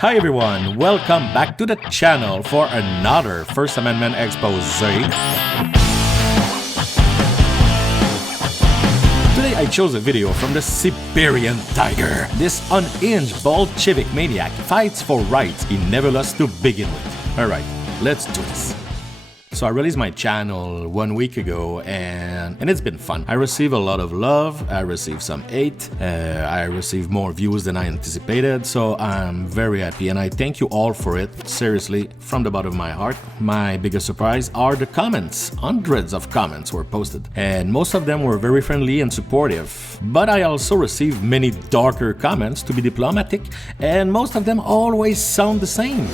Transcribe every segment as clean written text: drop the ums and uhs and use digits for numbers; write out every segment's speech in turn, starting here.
Hi everyone, welcome back to the channel for another First Amendment expose. Today I chose a video from the Siberian tiger. This unhinged Bolshevik maniac fights for rights he never lost to begin with. Alright, let's do this. So I released my channel 1 week ago and it's been fun. I received a lot of love, I received some hate, I received more views than I anticipated, so I'm very happy and I thank you all for it, seriously, from the bottom of my heart. My biggest surprise are the comments. Hundreds of comments were posted and most of them were very friendly and supportive. But I also received many darker comments, to be diplomatic, and most of them always sound the same.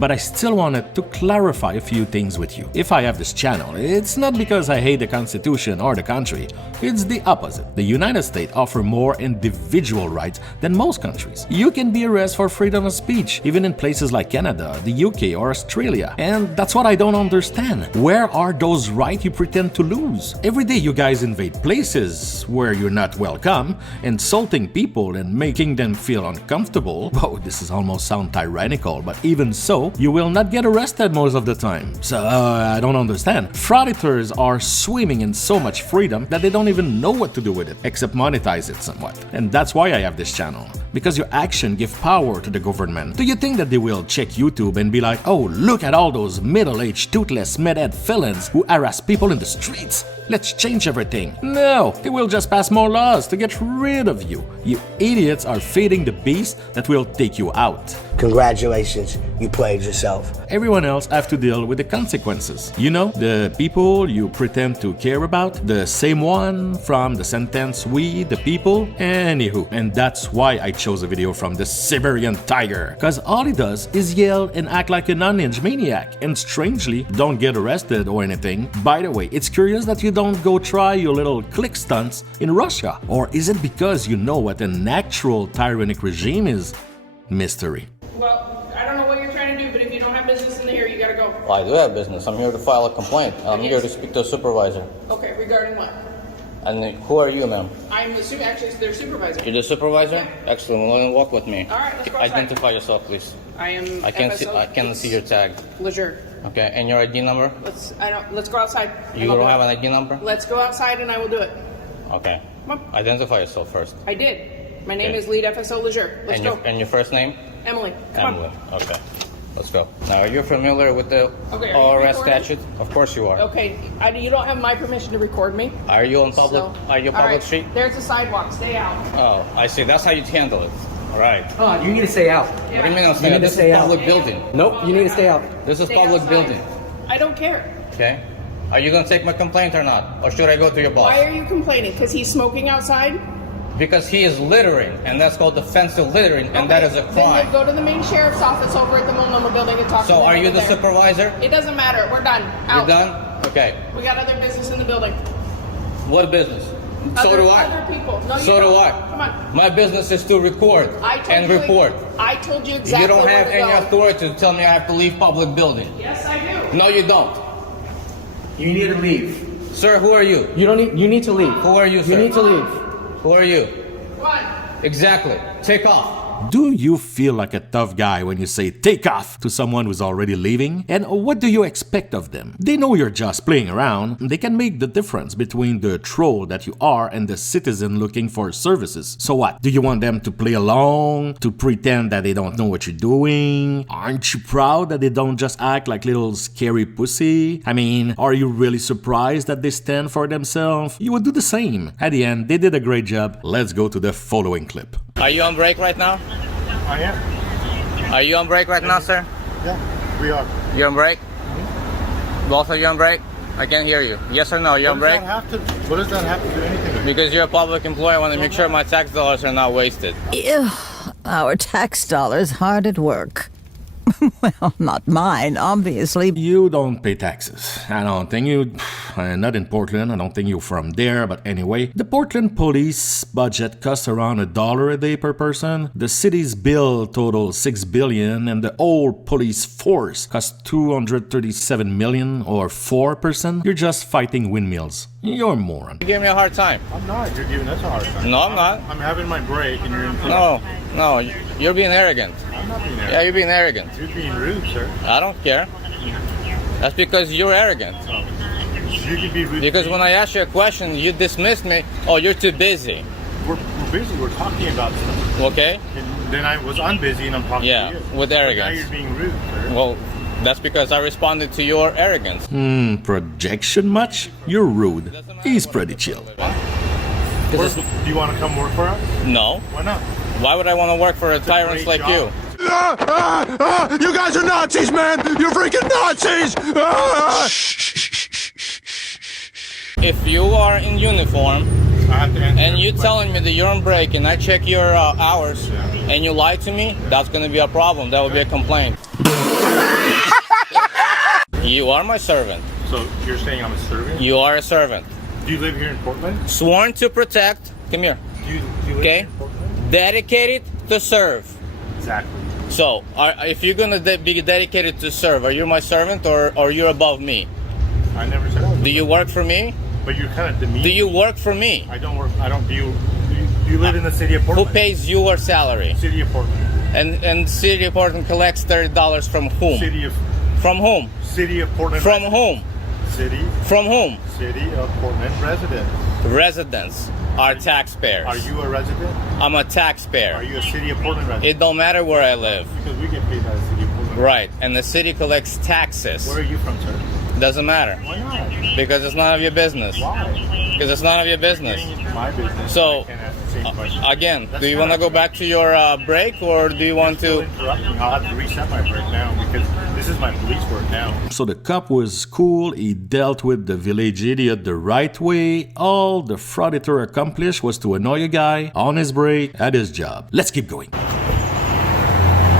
But I still wanted to clarify a few things with you. If I have this channel, it's not because I hate the Constitution or the country. It's the opposite. The United States offer more individual rights than most countries. You can be arrested for freedom of speech, even in places like Canada, the UK, or Australia. And that's what I don't understand. Where are those rights you pretend to lose? Every day you guys invade places where you're not welcome, insulting people and making them feel uncomfortable. Whoa, this is almost sound tyrannical, but even so, you will not get arrested most of the time. So, I don't understand. Frauditors are swimming in so much freedom that they don't even know what to do with it, except monetize it somewhat. And that's why I have this channel. Because your action give power to the government. Do you think that they will check YouTube and be like, oh, look at all those middle-aged, toothless, mad-head felons who harass people in the streets? Let's change everything. No, they will just pass more laws to get rid of you. You idiots are feeding the beast that will take you out. Congratulations, you played yourself. Everyone else have to deal with the consequences. You know, the people you pretend to care about, the same one from the sentence We the People, anywho. And that's why I chose a video from the Siberian tiger. Cause all he does is yell and act like an unhinged maniac, and strangely don't get arrested or anything. By the way, it's curious that you don't go try your little click stunts in Russia. Or is it because you know what an actual tyrannic regime is? Mystery. Well, I don't know what you're trying to do, but if you don't have business in here, you gotta go. Well, I do have business. I'm here to file a complaint. I'm here to speak to a supervisor. Okay, regarding what? And who are you, ma'am? I'm the actually their supervisor. You're the supervisor? Yeah. Excellent. Well, then walk with me. All right, let's go outside. Identify yourself, please. I am. I can't see your tag. Leisure. Okay, and your ID number? Let's go outside. You don't have an ID number? Let's go outside and I will do it. Okay. Come on. Identify yourself first. I did. My name Okay. is Lead FSO Leisure. Let's go. And your first name? Emily. Come Emily. on. Okay. Let's go. Now, are you familiar with the Okay, are you arrest recording? statute? Of course you are. Okay, you don't have my permission to record me. Are you on public? Are you all public right, street? There's a sidewalk. Stay out. Oh, I see. That's how you handle it. All right. Oh, you need to stay out. What do you mean I'm You staying need out? to This stay is out. public building. Nope, you need to stay out. This is Stay public outside. building. I don't care. Okay. Are you going to take my complaint or not? Or should I go to your boss? Why are you complaining? Because he's smoking outside? Because he is littering, and that's called offensive littering, and that is a Then crime. you go to the main sheriff's office over at the Multnomah building and talk to So them are you over the there. supervisor? It doesn't matter. We're done. Out. You're done? Okay. We got other business in the building. What business? So Other- do I. Other people. No, you So do don't. I. Come on. My business is to record I told and you, report. I told you exactly You don't where have to any go. authority to tell me I have to leave public building. Yes, I do. No, you don't. You need to leave. Sir, who are you? You need to leave. Who are you, sir? You need to leave. Who are you? One. Exactly. Take off. Do you feel like a tough guy when you say take off to someone who's already leaving? And what do you expect of them? They know you're just playing around. They can make the difference between the troll that you are and the citizen looking for services. So what? Do you want them to play along? To pretend that they don't know what you're doing? Aren't you proud that they don't just act like little scary pussy? I mean, are you really surprised that they stand for themselves? You would do the same. At the end, they did a great job. Let's go to the following clip. Are you on break right now? I am. Are you on break right now, sir? Yeah, we are. You on break? Both of you on break? I can't hear you. Yes or no? You on break? What does that have to do anything with? Because you're a public employee, I want to make sure my tax dollars are not wasted. Ew, our tax dollars hard at work. Well, not mine, obviously. You don't pay taxes. I don't think you... not in Portland. I don't think you're from there, but anyway. The Portland police budget costs around $1 a day per person. The city's bill totals $6 billion, and the whole police force costs $237 million or 4%. You're just fighting windmills. You're a moron. You give me a hard time. I'm not. You're giving us a hard time. No, I'm not. I'm having my break and you're in. No, you're being arrogant. I'm not being arrogant. Yeah, you're being arrogant. You're being rude, sir. I don't care. That's because you're arrogant. You can be rude. Because when I asked you a question, you dismissed me. Oh, you're too busy. We're busy. We're talking about stuff. Okay? And then I was unbusy and I'm talking to you. With But now arrogance. you're being rude, sir. Well, that's because I responded to your arrogance. Projection much? You're rude. He's pretty chill. Do you want to come work for us? No. Why not? Why would I want to work for a tyrant great like job. you? You guys are Nazis, man! You're freaking Nazis! If you are in uniform I have to answer and you every telling me that you're on break and I check your hours and you lie to me, that's going to be a problem. That will be a complaint. You are my servant. question. So you're saying I'm a servant? You are a servant. Do you live here in Portland? Sworn to protect. Come here. Do you live Okay. here in Portland? Dedicated to serve. Exactly. So, if you're gonna be dedicated to serve, are you my servant or you're above me? I never said I was. Do you work for me? But you're kind of demeaning. Do you work for me? I don't work. I don't. Do you live in the city of Who Portland? pays your salary? City of Portland. And City of Portland collects $30 from whom? City of From whom? City of Portland. From residents. whom? City. From whom? City of Portland residents. Residents are taxpayers. Are you a resident? I'm a Are taxpayer. you a City of Portland resident? It don't matter where I live. Because we get paid by the City of Portland. Right. And the city collects taxes. Where are you from, sir? Doesn't matter. Why not? Because it's none of your business. Why? Because it's none of your business. Getting into my business. So, I can't ask the same question. Again, That's do you want to kinda- go back to your break or do you want Still to... interrupting. I'll have to reset my break now because this is my police work now. So the cop was cool, he dealt with the village idiot the right way. All the Frauditor accomplished was to annoy a guy on his break at his job. Let's keep going.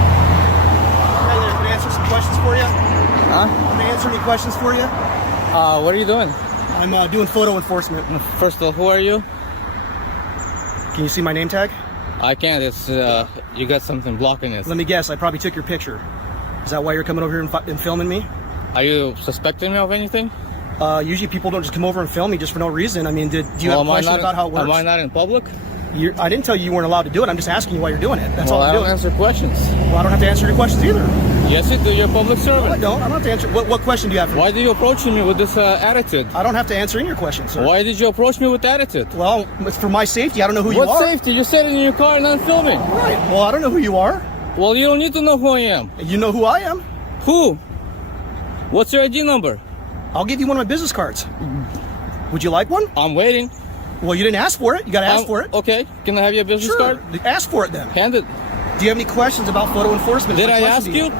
Hey there, can I answer some questions for you? Huh? Can I answer any questions for you? What are you doing? I'm doing photo enforcement. First of all, who are you? Can you see my name tag? I can't. It's you got something blocking it. Let me guess, I probably took your picture. Is that why you're coming over here and filming me? Are you suspecting me of anything? Usually people don't just come over and film me just for no reason. I mean, do you have a question about how it works? Am I not in public? I didn't tell you weren't allowed to do it. I'm just asking you why you're doing it. That's all I I'm don't doing. answer questions. Well, I don't have to answer your questions either. Yes, you do. You're a public No, I servant. don't. I don't have to answer. What question do you have for me? Why do you approach me with this attitude? I don't have to answer any of your questions, sir. Why did you approach me with attitude? Well, it's for my safety. I don't know who you What are. safety? You're sitting in your car and I'm filming. Right. Well, I don't know who you are. Well, you don't need to know who I am. You know who I am. Who? What's your ID number? I'll give you one of my business cards. Would you like one? I'm waiting. Well, you didn't ask for it. You got to ask for it. Okay. Can I have your business Sure. card? Ask for it then. Hand it. Do you have any questions about photo enforcement? Did My I question ask to you?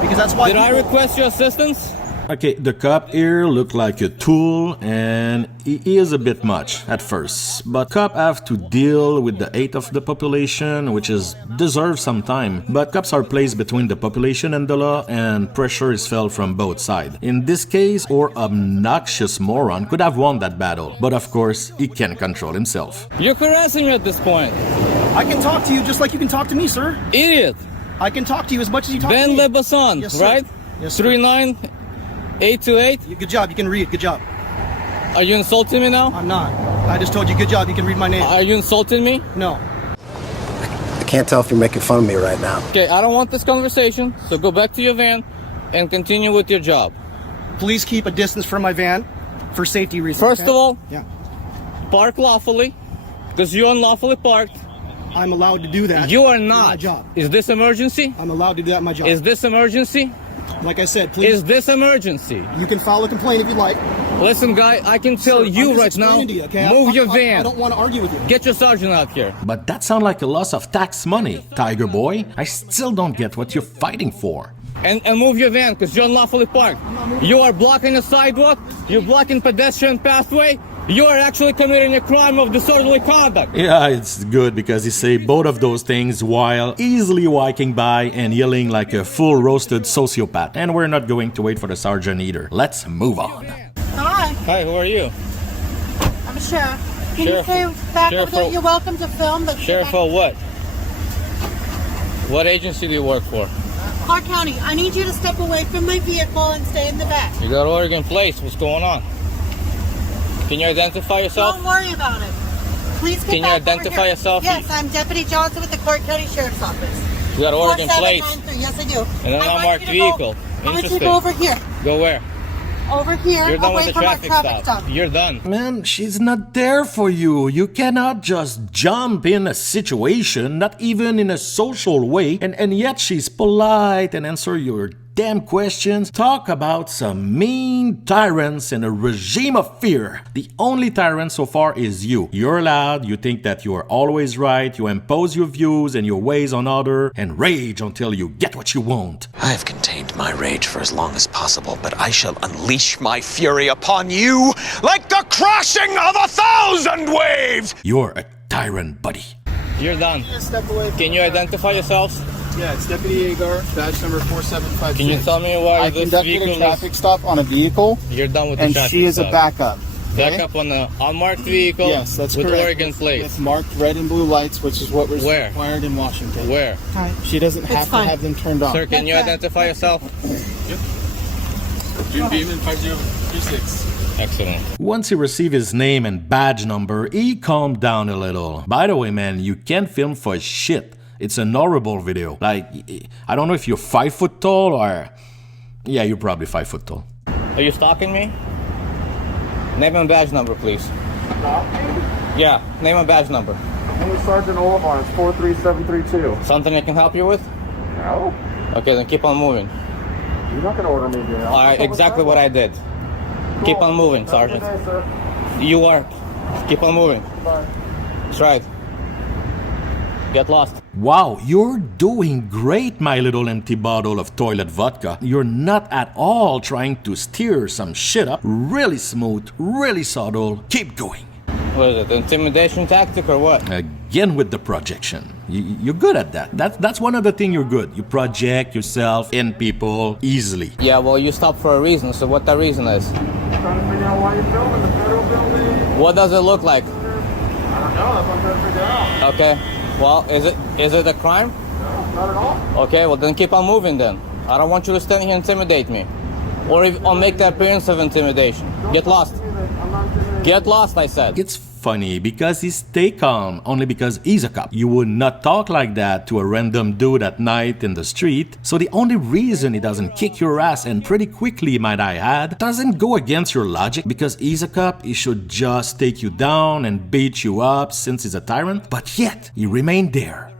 Because that's why. Did I people- request your assistance? Okay, the cop here looked like a tool and he is a bit much at first. But cops have to deal with the hate of the population, which is deserves some time. But cops are placed between the population and the law and pressure is felt from both sides. In this case, our obnoxious moron could have won that battle. But of course, he can't control himself. You're harassing me at this point. I can talk to you just like you can talk to me, sir. Idiot. I can talk to you as much as you talk Ben to me. Lebasson, Yes, sir. right? Yes, sir. 39828. Good job. You can read. Good job. Are you insulting me now? I'm not. I just told you good job. You can read my name. Are you insulting me? No. I can't tell if you're making fun of me right now. Okay, I don't want this conversation, so go back to your van and continue with your job. Please keep a distance from my van for safety reasons. First okay? of all, Yeah. park lawfully, because you're unlawfully parked. I'm allowed to do that. You are in My not. job. Is this emergency? I'm allowed to do that in my job. Is this emergency? Like I said, please. Is this emergency? You can file a complaint if you'd like. Listen, guy, I can tell Sir, you I'm just right now, explaining to you, okay? move your I van. don't want to argue with you. Get your sergeant out here. But that sounds like a loss of tax money, Tiger Boy. I still don't get what you're fighting for. And move your van, because you're unlawfully parked. You are blocking a sidewalk. You're blocking pedestrian pathway. You are actually committing a crime of disorderly conduct. Yeah, it's good because he say both of those things while easily walking by and yelling like a full roasted sociopath. And we're not going to wait for the sergeant either. Let's move on. Hi. Hi, who are you? I'm a sheriff. Can Sheriff- you say back Sheriff over there? for- You're welcome to film, but Sheriff for what? What agency do you work for? Clark County, I need you to step away from my vehicle and stay in the back. You got Oregon Place. What's going on? Can you identify yourself? Don't worry about it. Please get Can you back over identify here. yourself? Yes, I'm Deputy Johnson with the Clark County Sheriff's Office. You got Oregon Place. 4793. Yes, I do. And an I want unmarked you to vehicle. I want you to Interesting. go over here. Go where? Over here, You're done away with the from our traffic stop. You're done. Man, she's not there for you. You cannot just jump in a situation, not even in a social way, and yet she's polite and answer your damn questions. Talk about some mean tyrants and a regime of fear. The only tyrant so far is you. You're loud, you think that you are always right, you impose your views and your ways on others, and rage until you get what you want. I have contained my rage for as long as possible, but I shall unleash my fury upon you like the crashing of 1,000 waves! You're a tyrant, buddy. You're done. Step away. Can you identify yourselves? Yeah, it's Deputy Agar, badge number 4756. Can you tell me why I this conducted vehicle a traffic stop on a vehicle, You're done with the and traffic she is a stop. backup. okay? Back up on the unmarked vehicle. Yes, that's with correct. Oregon plates. It's marked red and blue lights, which is what was Where? required in Washington. Where? She doesn't It's have fine. to have them turned on. Sir, can you identify yourself? June Beeman, 5036. Excellent. Once he received his name and badge number, he calmed down a little. By the way, man, you can't film for shit. It's an horrible video. Like, I don't know if you're 5 foot tall or... Yeah, you're probably 5 foot tall. Are you stalking me? Name and badge number, please. Yeah, name and badge number. Name is Sergeant Olivar, it's 43732. Something I can help you with? No? Okay, then keep on moving. You're not going to order me here. All right, exactly what I did. Keep on moving, Sergeant. Have a good day, sir. You are. Keep on moving. Bye. That's right. Get lost. Wow, you're doing great, my little empty bottle of toilet vodka. You're not at all trying to stir some shit up. Really smooth, really subtle. Keep going. What is it, intimidation tactic or what? Again with the projection. You're good at that. That's one of the things you're good. You project yourself in people easily. Yeah, well, you stopped for a reason, so what that reason is? I'm trying to figure out why you're filming the federal building. What does it look like? I don't know, that's what I'm trying to figure out. Okay. Well, is it a crime? No, not at all. Okay, well then keep on moving then. I don't want you to stand here and intimidate me. Or make the appearance of intimidation. Get lost. I'm not intimidated. Get lost, I said. It's funny because he stay calm only because he's a cop. You would not talk like that to a random dude at night in the street. So the only reason he doesn't kick your ass, and pretty quickly might I add, doesn't go against your logic because he's a cop. He should just take you down and beat you up since he's a tyrant. But yet he remained there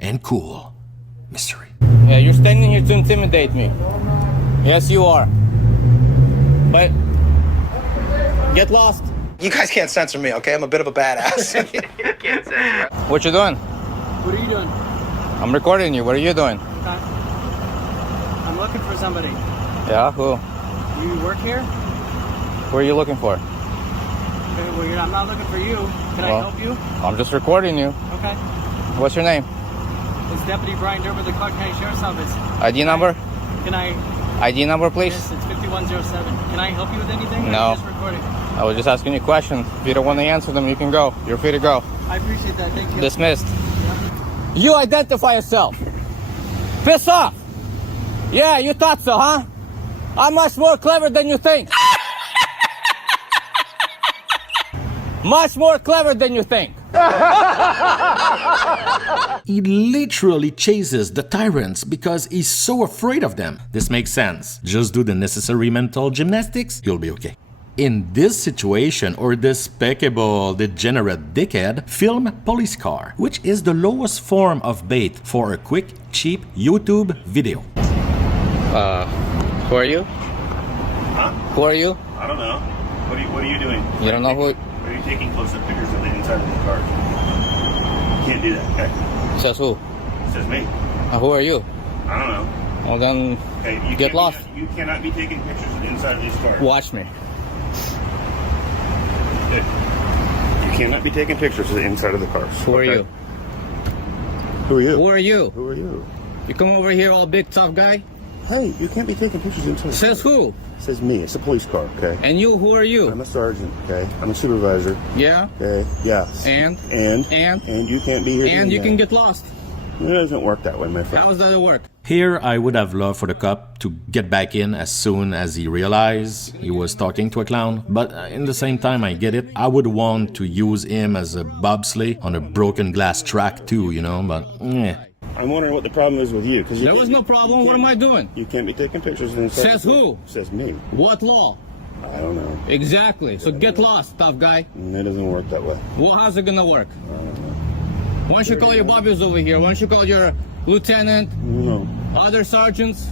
and cool. Mystery. Yeah, you're standing here to intimidate me. Yes, you are. But get lost. You guys can't censor me, okay? I'm a bit of a badass. What you doing? What are you doing? I'm recording you. What are you doing? Okay. I'm looking for somebody. Yeah, who? You work here? Who are you looking for? Okay, well, I'm not looking for you. Can I Well- help you? I'm just recording you. Okay. What's your name? It's Deputy Brian Durber, the Clark County Sheriff's Office. ID number? Can I? ID number, please. Yes, it's 5107. Can I help you with anything? Or No. are you just recording? I was just asking you questions. If you don't want to answer them, you can go. You're free to go. I appreciate that. Thank you. Dismissed. You identify yourself. Piss off. Yeah, you thought so, huh? I'm much more clever than you think. Much more clever than you think. He literally chases the tyrants because he's so afraid of them. This makes sense. Just do the necessary mental gymnastics, you'll be okay. In this situation, or despicable degenerate dickhead, film police car, which is the lowest form of bait for a quick, cheap YouTube video. Who are you? Huh? Who are you? I don't know. What are you doing? You don't know who? Are you taking close-up pictures of the inside of the car? You can't do that, okay? Says who? It says me. Who are you? I don't know. Well then, Okay, you get can't lost. You cannot be taking pictures of the inside of these cars. Watch me. You cannot be taking pictures of the inside of the cars. Who are okay? you? Who are you? Who are you? Who are you? You come over here all big tough guy? Hey, you can't be taking pictures until... Says who? Says me. It's a police car, okay? And you, who are you? I'm a sergeant, okay? I'm a supervisor. Yeah? Okay, yeah. And you can't be here. And you can get lost. It doesn't work that way, my friend. How does that work? Here, I would have loved for the cop to get back in as soon as he realized he was talking to a clown, but in the same time, I get it. I would want to use him as a bobsleigh on a broken glass track too, you know, but I'm wondering what the problem is with you. Cause there was no problem. What am I doing? You can't be taking pictures. Says who? Says me. What law? I don't know. Exactly. So get lost, tough guy. It doesn't work that way. Well, how's it gonna work? Why don't you call your bobbies over here? Why don't you call your lieutenant? No. Other sergeants?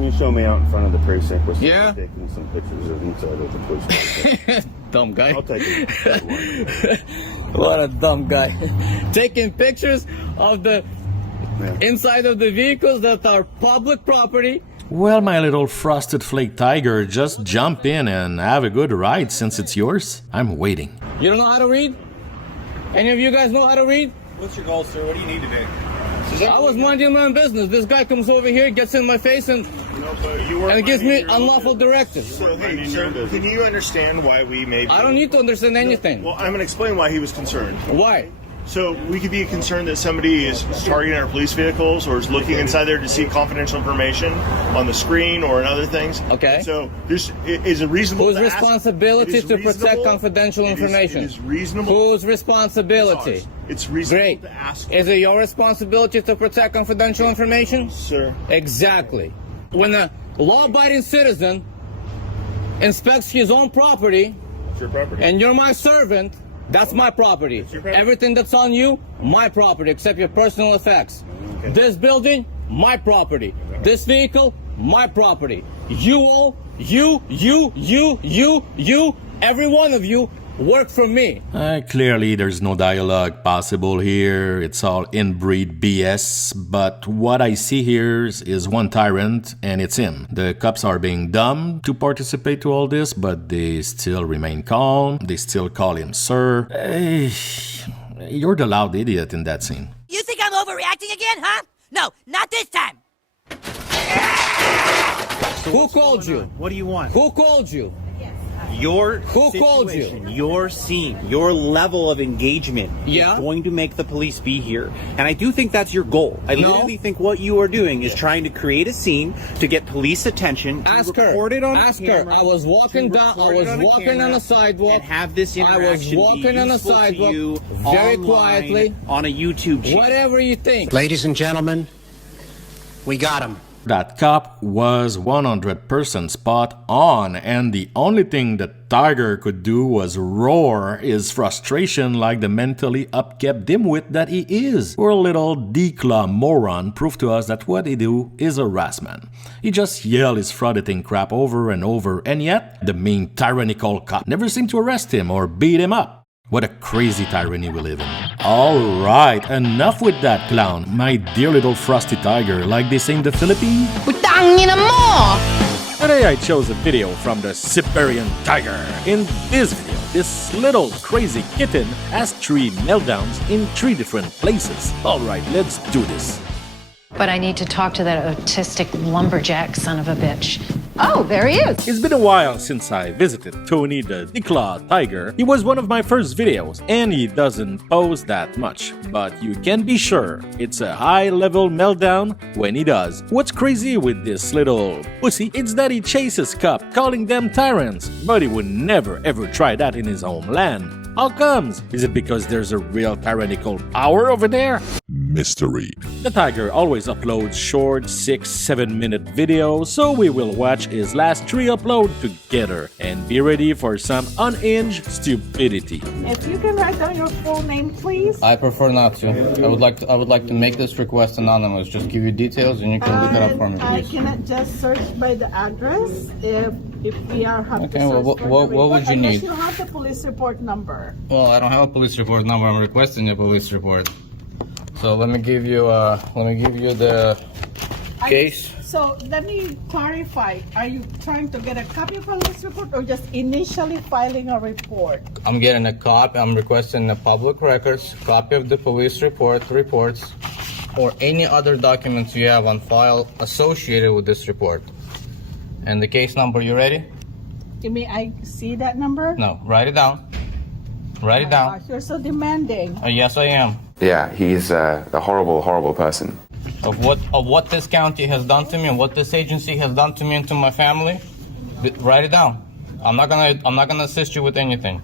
You show me out in front of the precinct with taking some pictures of inside of the police car. Dumb guy. I'll take it. What a dumb guy. Taking pictures of the inside of the vehicles that are public property. well, my little frosted flake tiger, just jump in and have a good ride since it's yours. I'm waiting. You don't know how to read? Any of you guys know how to read? What's your goal, sir? What do you need today? I was minding my own business. This guy comes over here, gets in my face, and gives me unlawful directives. So, hey, sir, can you understand why we may be... I don't need to understand anything. Well, I'm going to explain why he was concerned. Why? So we could be concerned that somebody is targeting our police vehicles or is looking inside there to see confidential information on the screen or in other things. Okay. So this is a reasonable... Whose responsibility to protect confidential information? It is reasonable. Whose responsibility? It's reasonable Great. to ask. Is it your responsibility to protect confidential information? Sir. Exactly. When a law-abiding citizen inspects his own property, It's your property. and you're my servant, that's my property. your property. Everything that's on you, my property, except your personal effects. Okay. This building, my property. This vehicle, my property. You all, you, every one of you work for me. Clearly, there's no dialogue possible here. It's all inbreed BS. But what I see here is one tyrant, and it's him. The cops are being dumb to participate to all this, but they still remain calm. They still call him sir. You're the loud idiot in that scene. You think I'm overreacting again, huh? No, not this time. Who called you? What do you want? Who called you? Your Who called you? situation, your scene, your level of engagement Yeah? is going to make the police be here. And I do think that's your goal. I No. literally think what you are doing is trying to create a scene to get police attention, to Ask her. record it on Ask camera, her. I was walking to down. I record it was on a walking camera, on a sidewalk. and have this I interaction was walking be on a useful to sidewalk you very online, quietly. on a YouTube channel. Whatever you think. Ladies and gentlemen, we got him. That cop was 100% spot on, and the only thing that Tiger could do was roar his frustration like the mentally upkept dimwit that he is. Poor little declaw moron proved to us that what he do is harassment. He just yell his frauditing crap over and over, and yet the mean tyrannical cop never seemed to arrest him or beat him up. What a crazy tyranny we live in. Alright, enough with that clown, my dear little frosty tiger, like they say in the Philippines. Today I chose a video from the Siberian tiger. In this video, this little crazy kitten has 3 meltdowns in 3 different places. Alright, let's do this. But I need to talk to that autistic lumberjack son of a bitch. Oh, there he is. It's been a while since I visited Tony the Declaw Tiger. He was one of my first videos, and he doesn't pose that much. But you can be sure it's a high-level meltdown when he does. What's crazy with this little pussy is that he chases cops, calling them tyrants, but he would never ever try that in his homeland. How comes? Is it because there's a real tyrannical power over there? Mystery. The tiger always uploads short 6-7 minute videos, so we will watch his last 3 uploads together and be ready for some unhinged stupidity. If you can write down your full name, please. I prefer not to. I would like to make this request anonymous. Just give you details and you can look it up for me, I please. cannot just search by the address if we are have Okay, to well, search for what the report, would you unless need? you have the police report number. Well, I don't have a police report number. I'm requesting a police report. So let me give you the case. So let me clarify. Are you trying to get a copy of a police report or just initially filing a report? I'm getting a copy. I'm requesting the public records, copy of the police reports, or any other documents you have on file associated with this report. And the case number, you ready? You mean I see that number? No, write it down. Write it down. Gosh, you're so demanding. Yes, I am. Yeah, he's a horrible, horrible person. Of what this county has done to me and what this agency has done to me and to my family, write it down. I'm not gonna assist you with anything.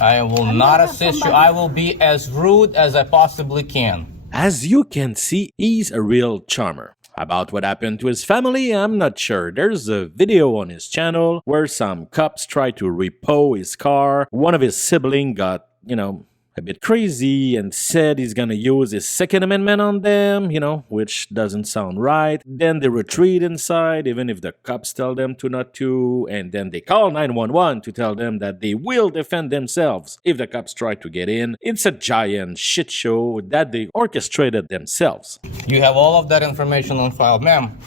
I will not assist you. I will be as rude as I possibly can. As you can see, he's a real charmer. About what happened to his family, I'm not sure. There's a video on his channel where some cops tried to repo his car. One of his siblings got, a bit crazy and said he's gonna use his Second Amendment on them, which doesn't sound right. Then they retreat inside, even if the cops tell them to not to, and then they call 911 to tell them that they will defend themselves if the cops try to get in. It's a giant shit show that they orchestrated themselves. You have all of that information on file. Ma'am,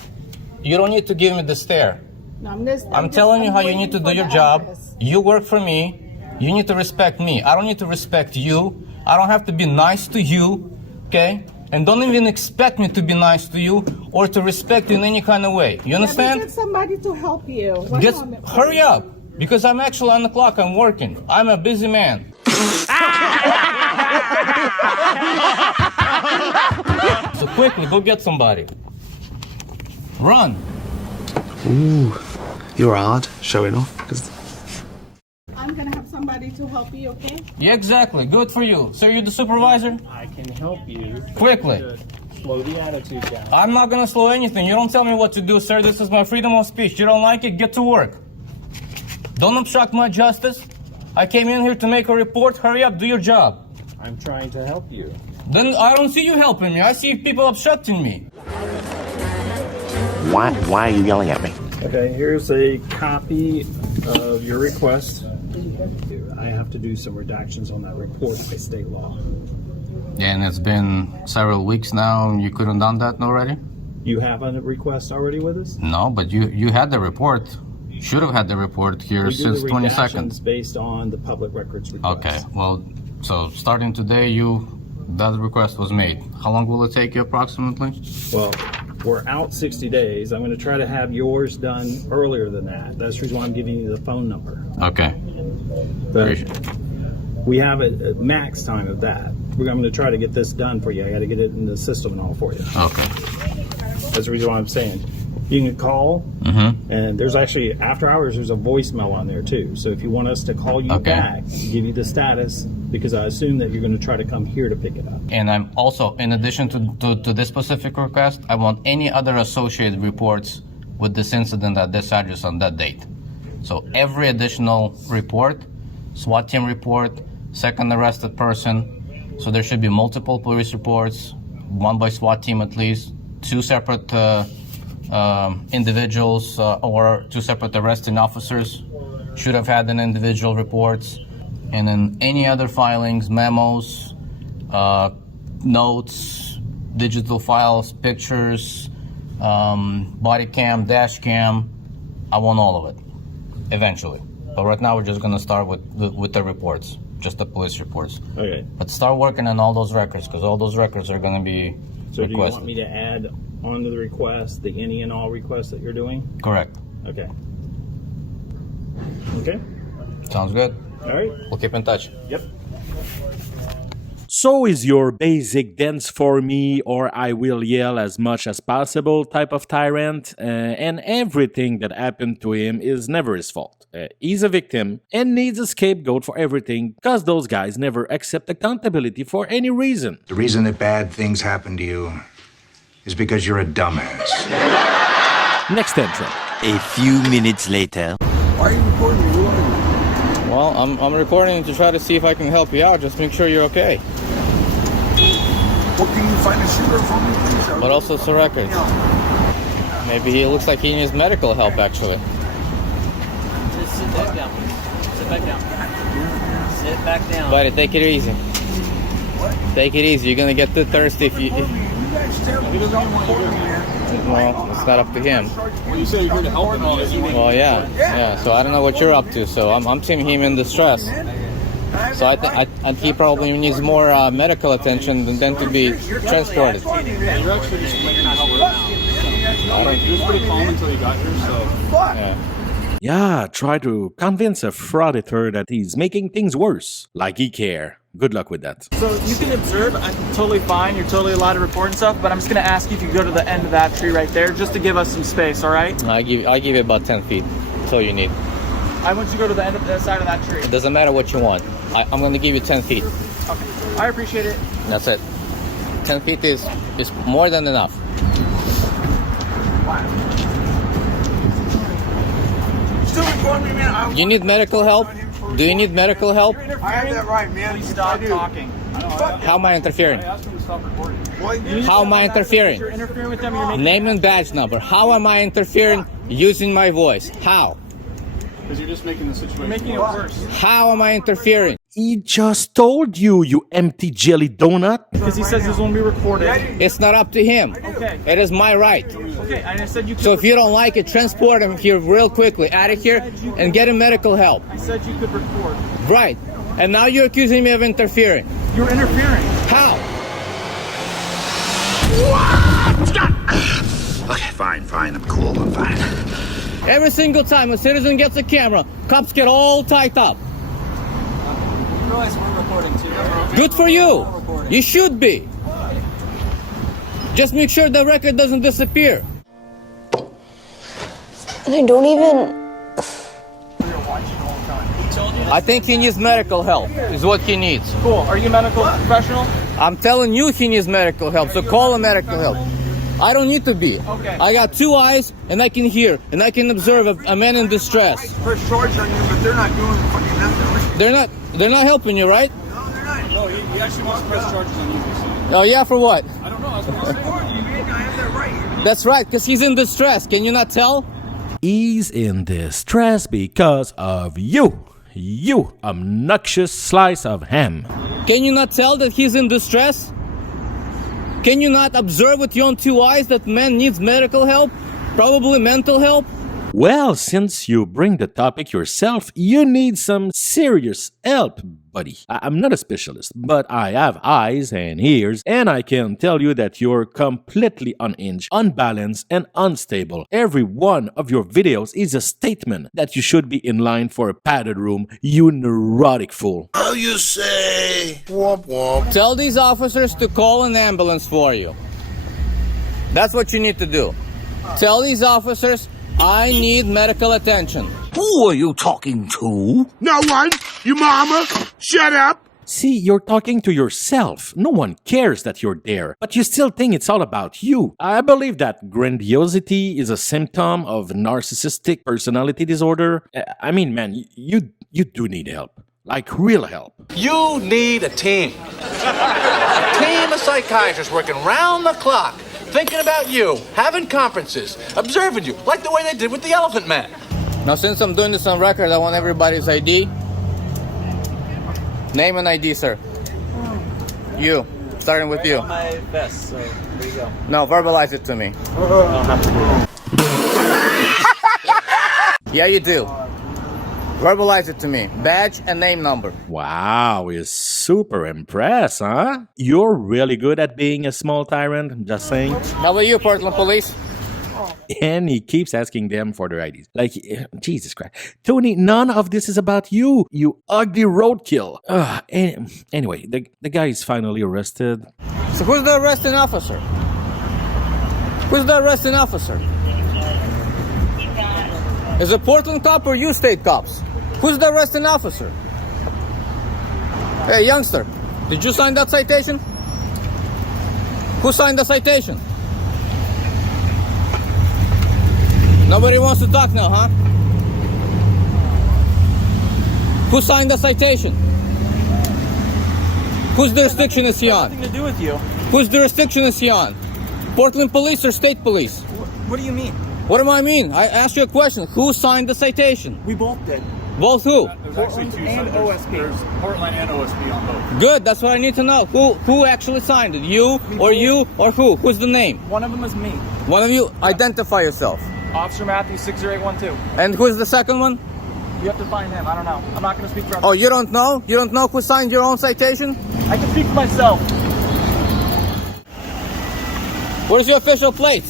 you don't need to give me the stare. No, I'm telling you how you waiting need to for do your the job. address. You work for me. You need to respect me. I don't need to respect you. I don't have to be nice to you, okay? And don't even expect me to be nice to you or to respect you in any kind of way. You understand? Get somebody to help you. Hurry up, because I'm actually on the clock. I'm working. I'm a busy man. So quickly, go get somebody. Run. Ooh, you're hard showing off. I'm gonna have somebody to help you, okay? Yeah, exactly. Good for you. So you're the supervisor? I can help you. Quickly. Slow the attitude down. I'm not gonna slow anything. You don't tell me what to do, sir. This is my freedom of speech. You don't like it? Get to work. Don't obstruct my justice. I came in here to make a report. Hurry up, do your job. I'm trying to help you. Then I don't see you helping me. I see people obstructing me. Why are you yelling at me? Okay, here's a copy of your request. I have to do some redactions on that report by state law. Yeah, and it's been several weeks now, and you couldn't done that already? You have a request already with us? No, but you had the report. Should have had the report here since 22nd. Based on the public records request. Okay, well, so starting today, that request was made. How long will it take you approximately? Well, we're out 60 days. I'm going to try to have yours done earlier than that. That's the reason why I'm giving you the phone number. Okay. But we have a max time of that. I'm going to try to get this done for you. I got to get it in the system and all for you. Okay. That's the reason why I'm saying. You can call, and there's actually, after hours, there's a voicemail on there too. So if you want us to call you back, give you the status, because I assume that you're going to try to come here to pick it up. And I'm also, in addition to this specific request, I want any other associated reports with this incident at this address on that date. So every additional report, SWAT team report, second arrested person, so there should be multiple police reports, one by SWAT team at least, two separate individuals or two separate arresting officers should have had an individual reports, and then any other filings, memos, notes, digital files, pictures, body cam, dash cam. I want all of it eventually, but right now we're just going to start with the reports, just the police reports. Okay. But start working on all those records, because all those records are going to be So requested. do you want me to add onto the request the any and all requests that you're doing? Correct. Okay. Okay. Sounds good. All right. We'll keep in touch. Yep. So is your basic dance for me or I will yell as much as possible type of tyrant, and everything that happened to him is never his fault. He's a victim and needs a scapegoat for everything, because those guys never accept accountability for any reason. The reason that bad things happen to you is because you're a dumbass. Next entry. A few minutes later. Why are you recording me? Who are you? Well, I'm recording to try to see if I can help you out. Just make sure you're okay. Well, can you find a shooter for me, please? But also some records. Maybe he looks like he needs medical help, actually. Just sit back down. Sit back down. Sit back down. Buddy, take it easy. Take it easy. You're gonna get too thirsty if you. Well, it's not up to him. Well, you say you're here to help him. Well, yeah. So I don't know what you're up to. So I'm seeing him in distress. So I think he probably needs more medical attention than to be transported. You're actually just not helping out. He was pretty calm until he got here, so. Yeah, try to convince a frauditor that he's making things worse. Like he care. Good luck with that. So you can observe, I'm totally fine, you're totally allowed to report and stuff, but I'm just gonna ask you if you go to the end of that tree right there, just to give us some space, alright? I give you about 10 feet. That's all you need. I want you to go to the end of the side of that tree. It doesn't matter what you want. I'm gonna give you 10 feet. Okay, I appreciate it. That's it. 10 feet is more than enough. You need medical help? Do you need medical help? I have that right, man. Please stop talking. How am I interfering? How am I interfering? You're interfering with them, you're making Name and badge number. How am I interfering using my voice? How? Because you're just making the situation You're making it worse. How am I interfering? He just told you, you empty jelly donut. Because he says this won't be recorded. It's not up to him. Okay. It is my right. Okay, and I said you could. So if you don't like it, transport him here real quickly, out of here, and get him medical help. I said you could record. Right. And now you're accusing me of interfering. You're interfering. How? Okay, fine, I'm cool, I'm fine. Every single time a citizen gets a camera, cops get all tied up. You realize we're recording too. Good for you. You should be. Just make sure the record doesn't disappear. And I don't even... I think he needs medical help, is what he needs. Cool. Are you a medical professional? I'm telling you he needs medical help, so call him medical help. I don't need to be. Okay. I got 2 eyes, and I can hear, and I can observe a man in distress. Press charge on you, but they're not doing fucking nothing. They're not helping you, right? No, they're not. No, he actually wants to press charges on you. Oh yeah, for what? I don't know. I have that right. That's right, because he's in distress. Can you not tell? He's in distress because of you. You obnoxious slice of ham. Can you not tell that he's in distress? Can you not observe with your own 2 eyes that man needs medical help? Probably mental help? Well, since you bring the topic yourself, you need some serious help, buddy. I'm not a specialist, but I have eyes and ears, and I can tell you that you're completely unhinged, unbalanced, and unstable. Every one of your videos is a statement that you should be in line for a padded room, you neurotic fool. How you say? Womp womp. Tell these officers to call an ambulance for you. That's what you need to do. Tell these officers, I need medical attention. Who are you talking to? No one. You mama. Shut up. See, you're talking to yourself. No one cares that you're there, but you still think it's all about you. I believe that grandiosity is a symptom of narcissistic personality disorder. I mean, man, you do need help. Like real help. You need a team. A team of psychiatrists working round the clock, thinking about you, having conferences, observing you, like the way they did with the Elephant Man. Now, since I'm doing this on record, I want everybody's ID. Name and ID, sir. You. Starting with you. My vest, so there you go. No, verbalize it to me. Yeah, you do. Verbalize it to me. Badge and name number. Wow, he's super impressed, huh? You're really good at being a small tyrant, I'm just saying. How about you, Portland Police? And he keeps asking them for their IDs. Like, Jesus Christ. Tony, none of this is about you, you ugly roadkill. Anyway, the guy is finally arrested. So who's the arresting officer? Who's the arresting officer? Is it Portland cop or you state cops? Who's the arresting officer? Hey, youngster, did you sign that citation? Who signed the citation? Nobody wants to talk now, huh? Who signed the citation? Whose jurisdiction is he on? Nothing to do with you. Whose jurisdiction is he on? Portland Police or State Police? What do you mean? What do I mean? I asked you a question. Who signed the citation? We both did. Both who? There's actually two and OSP. There's Portland and OSP on both. Good, that's what I need to know. Who actually signed it? You or who? Who's the name? One of them is me. One of you, identify yourself. Officer Matthew 60812. And who's the second one? You have to find him. I don't know. I'm not going to speak for Oh, you don't know? You don't know who signed your own citation? I can speak for myself. Where's your official plate?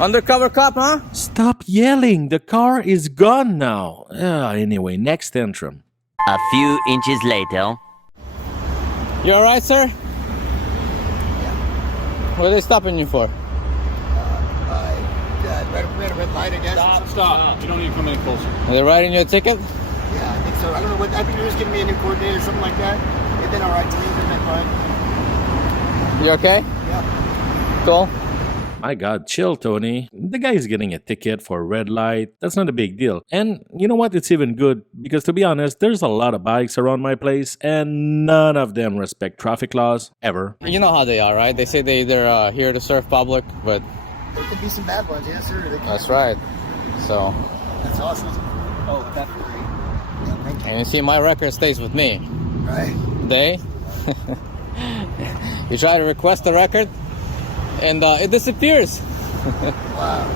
Undercover cop, huh? Stop yelling. The car is gone now. Anyway, next tantrum. A few inches later. You alright, sir? What are they stopping you for? Red light, I guess. Stop. You don't need to come any closer. Are they writing you a ticket? Yeah, I think so. I don't know what. I think they're just giving me a new court date or something like that. They've been all right to me. They've been fine. You okay? Yeah. Cool. My God, chill, Tony. The guy is getting a ticket for a red light. That's not a big deal. And you know what? It's even good because, to be honest, there's a lot of bikes around my place and none of them respect traffic laws, ever. You know how they are, right? They say they're either here to serve public, but... There could be some bad ones, yes, sir. That's right. So... That's awesome. Oh, that's great. Yeah, thank you. And you see, my record stays with me. Right. They... You try to request the record, and it disappears. Wow.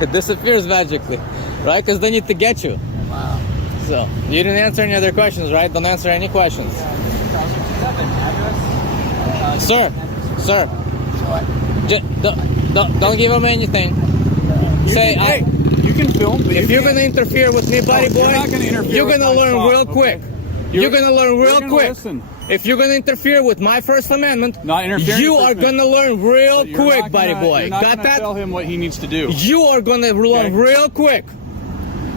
It disappears magically, right? Because they need to get you. Wow. So, you didn't answer any other questions, right? Don't answer any questions. Sir. Don't give him anything. Say, hey, you can film. If you're going to interfere with me, buddy boy, you're going to learn real quick. You're going to learn real quick. Listen. If you're going to interfere with my First Amendment, you are going to learn real quick, buddy boy. Got that? Tell him what he needs to do. You are going to learn real quick.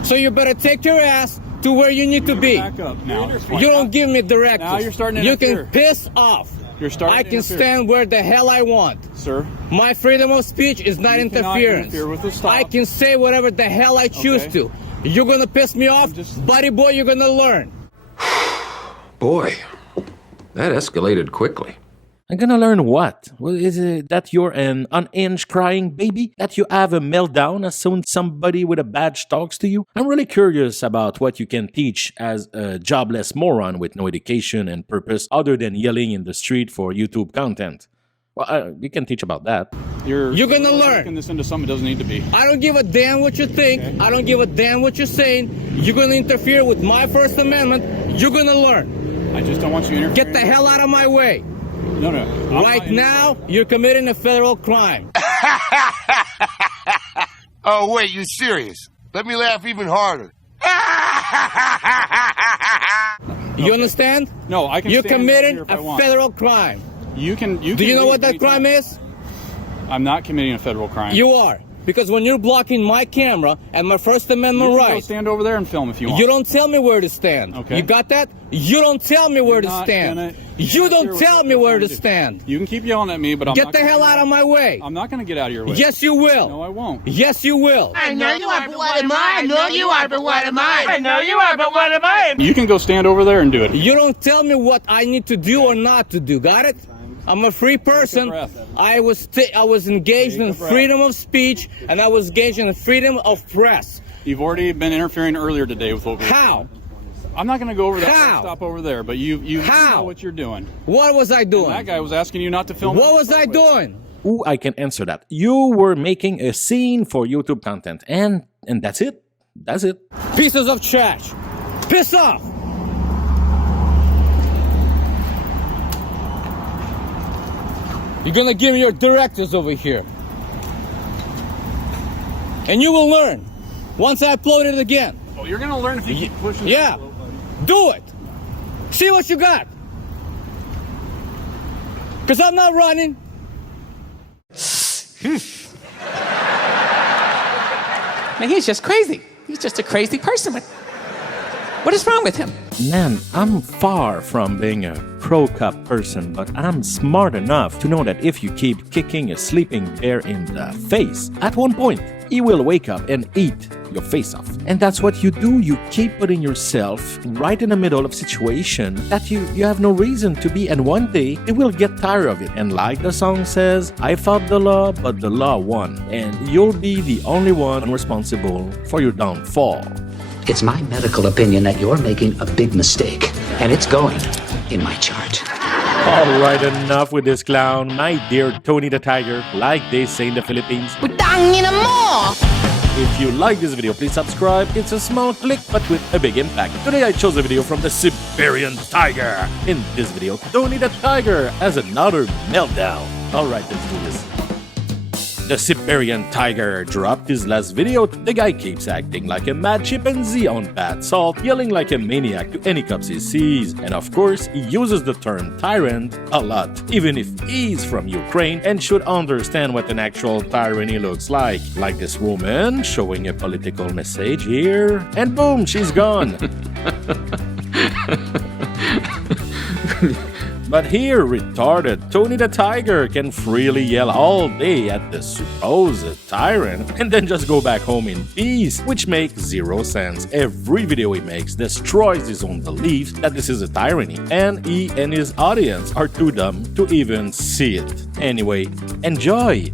So you better take your ass to where you need to be. Back up now. You don't give me directives. Now you're starting to You interfere. can piss off. You're starting I to can interfere. stand where the hell I want. Sir. My freedom of speech is not You cannot interference. interfere with the stop. I can say whatever the hell I choose to. You're going to piss me off? Buddy boy, you're going to learn. Boy, that escalated quickly. I'm gonna learn what? Well, is it that you're an unhinged crying baby? That you have a meltdown as soon as somebody with a badge talks to you? I'm really curious about what you can teach as a jobless moron with no education and purpose other than yelling in the street for YouTube content. Well, you can teach about that. You're gonna learn. Making this into something it doesn't need to be. I don't give a damn what you think. Okay. I don't give a damn what you're saying. You're gonna interfere with my First Amendment. You're gonna learn. I just don't want you interfering. Get the hell out of my way. No. Right now, you're committing a federal crime. Oh, wait, you serious? Let me laugh even harder. You understand? No, I can. You're stand committing here if I a want. federal crime. You can. Do you know what that crime is? I'm not committing a federal crime. You are. Because when you're blocking my camera and my First Amendment You can go rights, stand over there and film if you want. you don't tell me where to stand. Okay. You got that? You don't tell me where to Not stand. gonna- You don't Sure, tell what me you're where trying to do. stand. You can keep yelling at me, but I'm Get not the gonna hell out of my way. I'm not going to get out of your way. Yes, you will. No, I won't. Yes, you will. I know you are, but what am I? I know you are, but what am I? I know you are, but what am I? You can go stand over there and do it. You don't tell me what I need to do or not to do. Got it? I'm a free person. breath. I was engaged in breath. freedom of speech, and I was engaged in freedom of press. You've already been interfering earlier today with what we're How? doing. I'm not going to go over that. How? Stop over there, but you How? know what you're doing. What was I doing? And that guy was asking you not to film. What was I doing? Ooh, I can answer that. You were making a scene for YouTube content, and that's it. That's it. Pieces of trash. Piss off. You're gonna give me your directives over here. And you will learn once I upload it again. Oh, you're going to learn if you keep pushing. Yeah. Do it. See what you got. Because I'm not running. Man, he's just crazy. He's just a crazy person. What is wrong with him? Man, I'm far from being a pro-cop person, but I'm smart enough to know that if you keep kicking a sleeping bear in the face, at one point, he will wake up and eat your face off. And that's what you do. You keep putting yourself right in the middle of a situation that you have no reason to be, and one day, they will get tired of it. And like the song says, I fought the law, but the law won. And you'll be the only one responsible for your downfall. It's my medical opinion that you're making a big mistake, and it's going in my chart. Alright, enough with this clown, my dear Tony the Tiger, like they say in the Philippines. Putangin na mo! If you like this video, please subscribe. It's a small click, but with a big impact. Today I chose a video from the Siberian tiger. In this video, Tony the Tiger has another meltdown. Alright, let's do this. The Siberian tiger dropped his last video. The guy keeps acting like a mad chimpanzee on bath salt, yelling like a maniac to any cops he sees. And of course, he uses the term tyrant a lot, even if he's from Ukraine and should understand what an actual tyranny looks like. Like this woman showing a political message here, and boom, she's gone. But here, retarded Tony the Tiger can freely yell all day at the supposed tyrant and then just go back home in peace, which makes zero sense. Every video he makes destroys his own belief that this is a tyranny, and he and his audience are too dumb to even see it. Anyway, enjoy!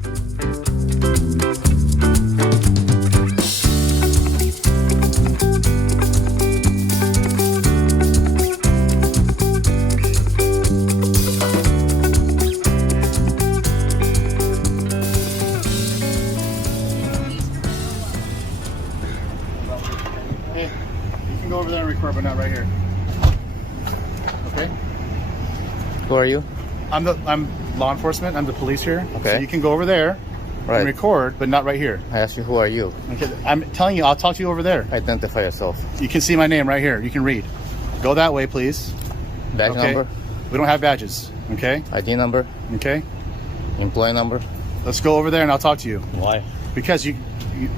Go over there and record, but not right here. Okay. Who are you? I'm law enforcement. I'm the police here. Okay. So you can go over there and record, but not right here. I asked you, who are you? Okay. I'm telling you, I'll talk to you over there. Identify yourself. You can see my name right here. You can read. Go that way, please. Badge number? We don't have badges. Okay. ID number? Okay. Employee number? Let's go over there and I'll talk to you. Why? Because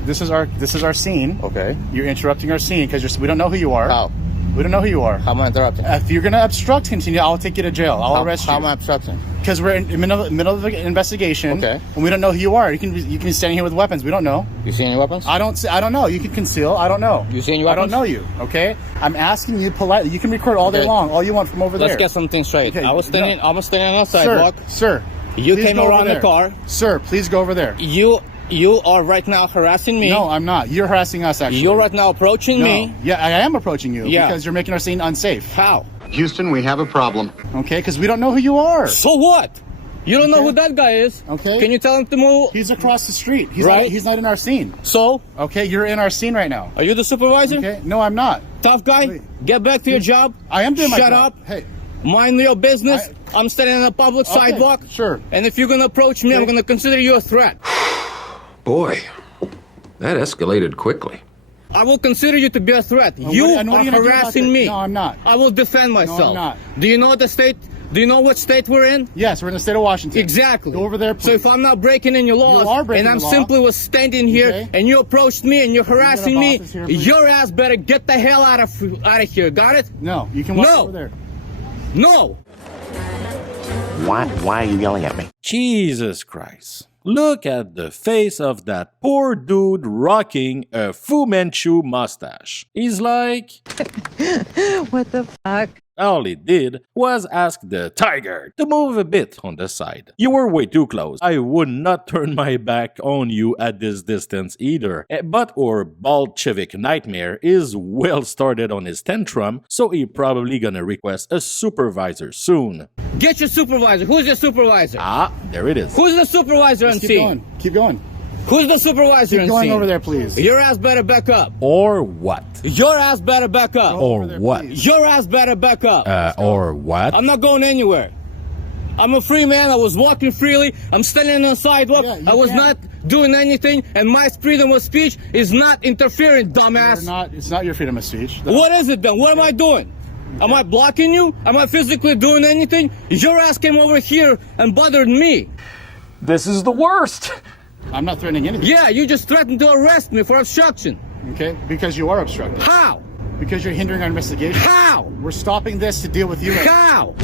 this is our scene. Okay. You're interrupting our scene because we don't know who you are. How? We don't know who you are. How am I interrupting? If you're gonna obstruct, continue. I'll take you to jail. I'll arrest you. How am I obstructing? Because we're in the middle of an investigation. Okay. And we don't know who you are. You can be standing here with weapons. We don't know. You see any weapons? I don't know. You can conceal. I don't know. You see any weapons? I don't know you. Okay. I'm asking you politely. You can record all day long, all you want from over there. Let's get something straight. Okay. I was standing on the sidewalk. Sir. You came around the car. Sir, please go over there. You are right now harassing me. No, I'm not. You're harassing us, actually. You're right now approaching me. Yeah, I am approaching you. Yeah. Because you're making our scene unsafe. How? Houston, we have a problem. Okay, because we don't know who you are. So what? You don't know who that guy is. Okay. Can you tell him to move? He's across the street. He's not in our scene. So? Okay, you're in our scene right now. Are you the supervisor? Okay. No, I'm not. Tough guy? Wait. Get back to your job. I am doing my job. Shut up. Hey. Mind your business. I'm standing on a public sidewalk. Sure. And if you're going to approach me, I'm going to consider you a threat. Boy, that escalated quickly. I will consider you to be a threat. You are harassing me. No, I'm not. I will defend myself. No, I'm not. Do you know the state? Do you know what state we're in? Yes, we're in the state of Washington. Exactly. Go over there, please. So if I'm not breaking in your laws, and I'm simply was standing here, and you approached me and you're harassing me, your ass better get the hell out of here. Got it? No, you can walk over there. No. Why are you yelling at me? Jesus Christ. Look at the face of that poor dude rocking a Fu Manchu mustache. He's like... What the fuck? All he did was ask the tiger to move a bit on the side. You were way too close. I would not turn my back on you at this distance either. But our Bolshevik nightmare is well started on his tantrum, so he probably gonna request a supervisor soon. Get your supervisor. Who's your supervisor? Ah, there it is. Who's the supervisor on scene? Keep going. Who's the supervisor on scene? Keep going over there, please. Your ass better back up. Or what? Your ass better back up. Or what? Your ass better back up. Or what? I'm not going anywhere. I'm a free man. I was walking freely. I'm standing on the sidewalk. I was not doing anything, and my freedom of speech is not interfering, dumbass. It's not your freedom of speech. What is it then? What am I doing? Am I blocking you? Am I physically doing anything? Your ass came over here and bothered me. This is the worst. I'm not threatening anything. Yeah, you just threatened to arrest me for obstruction. Okay, because you are obstructing. How? Because you're hindering our investigation. How? We're stopping this to deal with you. How?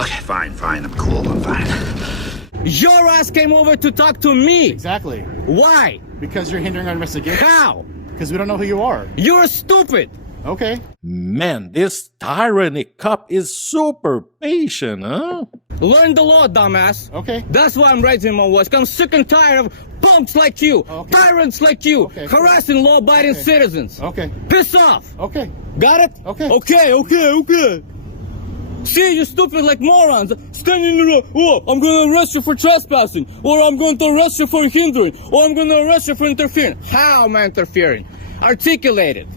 Okay, fine, I'm cool, I'm fine. Your ass came over to talk to me. Exactly. Why? Because you're hindering our investigation. How? Because we don't know who you are. You're stupid. Okay. Man, this tyranny cop is super patient, huh? Learn the law, dumbass. Okay. That's why I'm raising my voice. I'm sick and tired of punks like you, tyrants like you, harassing law-abiding citizens. Okay. Piss off. Okay. Got it? Okay. Okay. See, you stupid like morons. Standing in the road. Oh, I'm going to arrest you for trespassing. Or I'm going to arrest you for hindering. Or I'm going to arrest you for interfering. How am I interfering? Articulate it.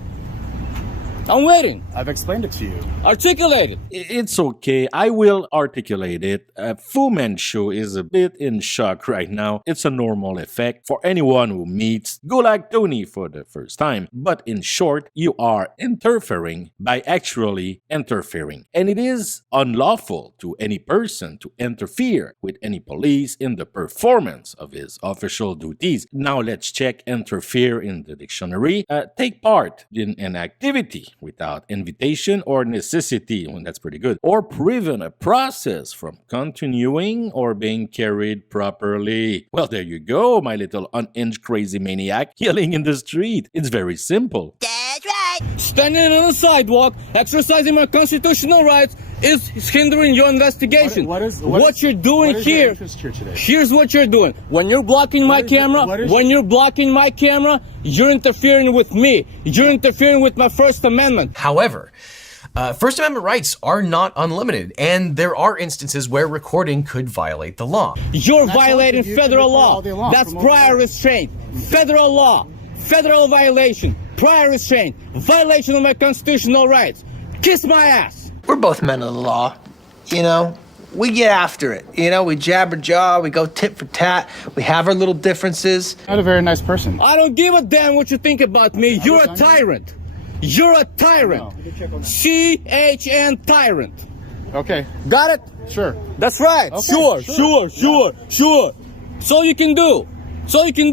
I'm waiting. I've explained it to you. Articulate it. It's okay. I will articulate it. Fu Manchu is a bit in shock right now. It's a normal effect for anyone who meets Gulag Tony for the first time. But in short, you are interfering by actually interfering. And it is unlawful to any person to interfere with any police in the performance of his official duties. Now let's check interfere in the dictionary. Take part in an activity without invitation or necessity, well, that's pretty good, or prevent a process from continuing or being carried properly. Well, there you go, my little unhinged crazy maniac yelling in the street. It's very simple. That's right. Standing on the sidewalk, exercising my constitutional rights is hindering your investigation. What you're doing here, here's what you're doing. When you're blocking my camera, you're interfering with me. You're interfering with my First Amendment. However, First Amendment rights are not unlimited, and there are instances where recording could violate the law. You're violating federal law. That's prior restraint. Federal law. Federal violation. Prior restraint. Violation of my constitutional rights. Kiss my ass. We're both men of the law, you know. We get after it, you know. We jabber jaw, we go tit for tat. We have our little differences. Not a very nice person. I don't give a damn what you think about me. You're a tyrant. You're a tyrant. CHN tyrant. Okay. Got it? Sure. That's right. Okay, Sure. So all you can do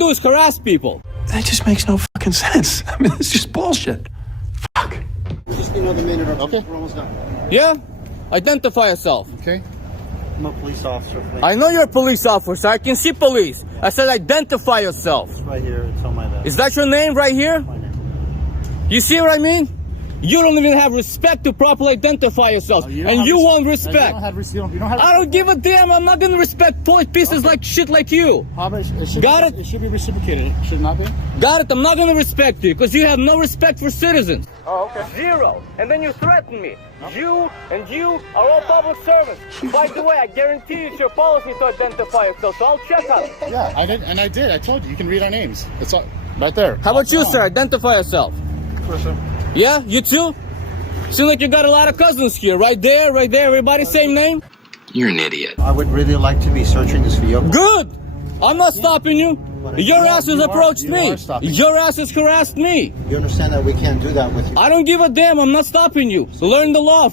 is harass people. That just makes no fucking sense. I mean, it's just bullshit. Fuck. Just another minute or okay. We're almost done. Yeah? Identify yourself. Okay. I'm a police officer. Please. I know you're a police officer. I can see police. I said identify yourself. It's right here. It's on my left. Is that your name right here? My name. You see what I mean? You don't even have respect to properly identify yourself. And you want respect. You don't have I don't give a damn. I'm not going to respect pieces like shit like you. Got it? It should be reciprocated. Should it not be? Got it? I'm not going to respect you because you have no respect for citizens. Oh, okay. Zero. And then you threaten me. You are all public servants. By the way, I guarantee it's your policy to identify yourself, so I'll check on it. Yeah, I did, and I did. I told you. You can read our names. It's all right there. How about you, sir? Identify yourself. Sure. Yeah, you too? Seems like you got a lot of cousins here. Right there. Everybody same name? You're an idiot. I would really like to be searching this vehicle. Good! I'm not stopping you. Your ass has approached me. Your ass has harassed me. You understand that we can't do that with you? I don't give a damn. I'm not stopping you. Learn the law.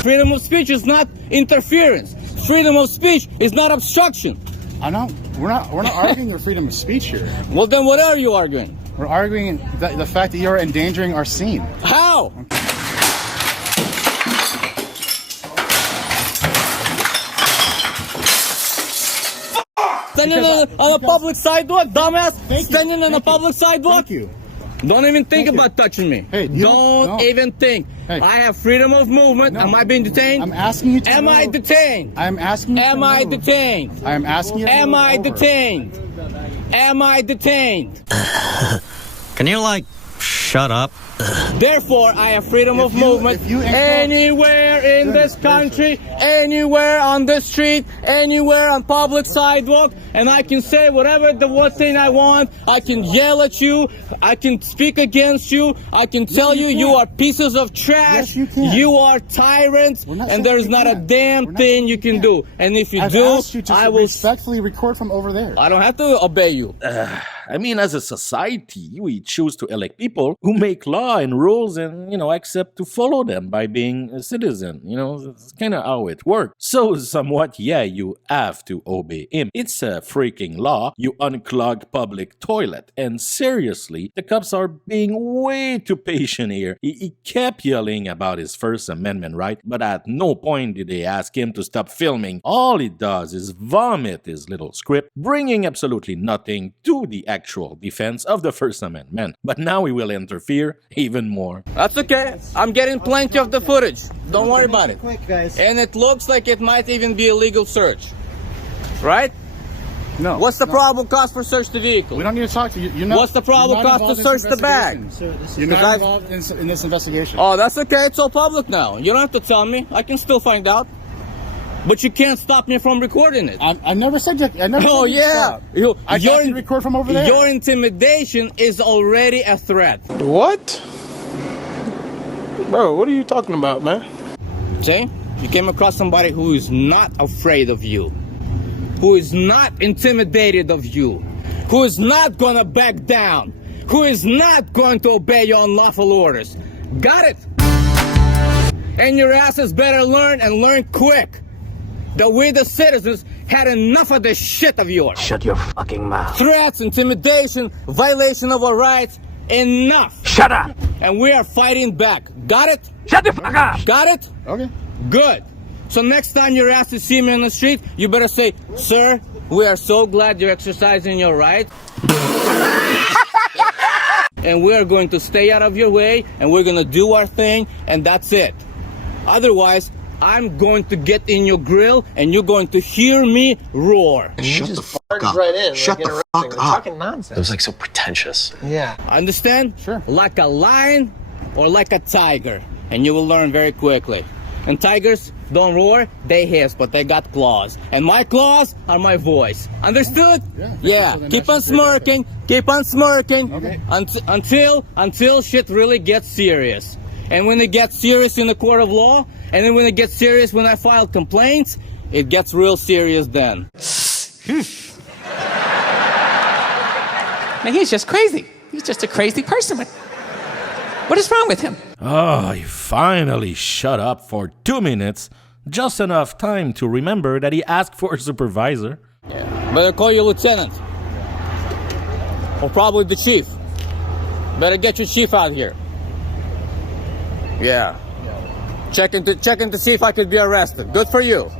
Freedom of speech is not interference. Freedom of speech is not obstruction. I know. We're not arguing your freedom of speech here. Well, then what are you arguing? We're arguing the fact that you're endangering our scene. How? Standing on a public sidewalk, dumbass. Standing on a public sidewalk. Thank you. Don't even think about touching me. Hey, don't even think. Hey. I have freedom of movement. No. Am I being detained? I'm asking you to Am move. I detained? I'm asking you to Am I move. detained? I'm asking you to Am move I over. detained? Am I detained? Can you, like, shut up? Therefore, I have freedom of movement anywhere in this country, anywhere on the street, anywhere on public sidewalk, and I can say whatever the one thing I want. I can yell at you. I can speak against you. I can tell you are pieces of trash. Yes, you can. You are tyrants, and there's not a damn thing you can do. And if you I've do, asked you to I will respectfully record from over there. I don't have to obey you. I mean, as a society, we choose to elect people who make law and rules and, accept to follow them by being a citizen. It's kind of how it works. So somewhat, yeah, you have to obey him. It's a freaking law. You unclog public toilet. And seriously, the cops are being way too patient here. He kept yelling about his First Amendment right, but at no point did they ask him to stop filming. All he does is vomit his little script, bringing absolutely nothing to the actual defense of the First Amendment. But now he will interfere even more. That's okay. I'm getting plenty of the footage. Don't worry about it. Quick, guys. And it looks like it might even be a legal search. Right? No. What's the probable cause for search the vehicle? We don't need to talk to you. You're not, What's the probable cause to search the bag? You're not involved in this investigation. Oh, that's okay. It's all public now. You don't have to tell me. I can still find out. But you can't stop me from recording it. I never said that. I never Oh, said yeah. I can record from over there. Your intimidation is already a threat. What? Bro, what are you talking about, man? See? You came across somebody who is not afraid of you, who is not intimidated of you, who is not gonna back down, who is not going to obey your unlawful orders. Got it? And your asses better learn and learn quick that we the citizens had enough of this shit of yours. Shut your fucking mouth. Threats, intimidation, violation of our rights, enough. Shut up. And we are fighting back. Got it? Shut the fuck up. Got it? Okay. Good. So next time you're asked to see me on the street, you better say, "Sir, we are so glad you're exercising your right. And we are going to stay out of your way, and we're going to do our thing, and that's it. Otherwise, I'm going to get in your grill, and you're going to hear me roar." Shut the fuck up. Right in, Shut like the interrupting. fuck We're up. talking nonsense. It was like so pretentious. Yeah. Understand? Sure. Like a lion or like a tiger, and you will learn very quickly. And tigers don't roar, they hiss, but they got claws. And my claws are my voice. Understood? Yeah. Keep on smirking. Keep on smirking. Okay. Until shit really gets serious. And when it gets serious in the court of law, and then when it gets serious when I file complaints, it gets real serious then. Man, he's just crazy. He's just a crazy person. What is wrong with him? Oh, he finally shut up for 2 minutes. Just enough time to remember that he asked for a supervisor. Better call your lieutenant. Or probably the chief. Better get your chief out here. Yeah. Checking to see if I could be arrested. Good for you.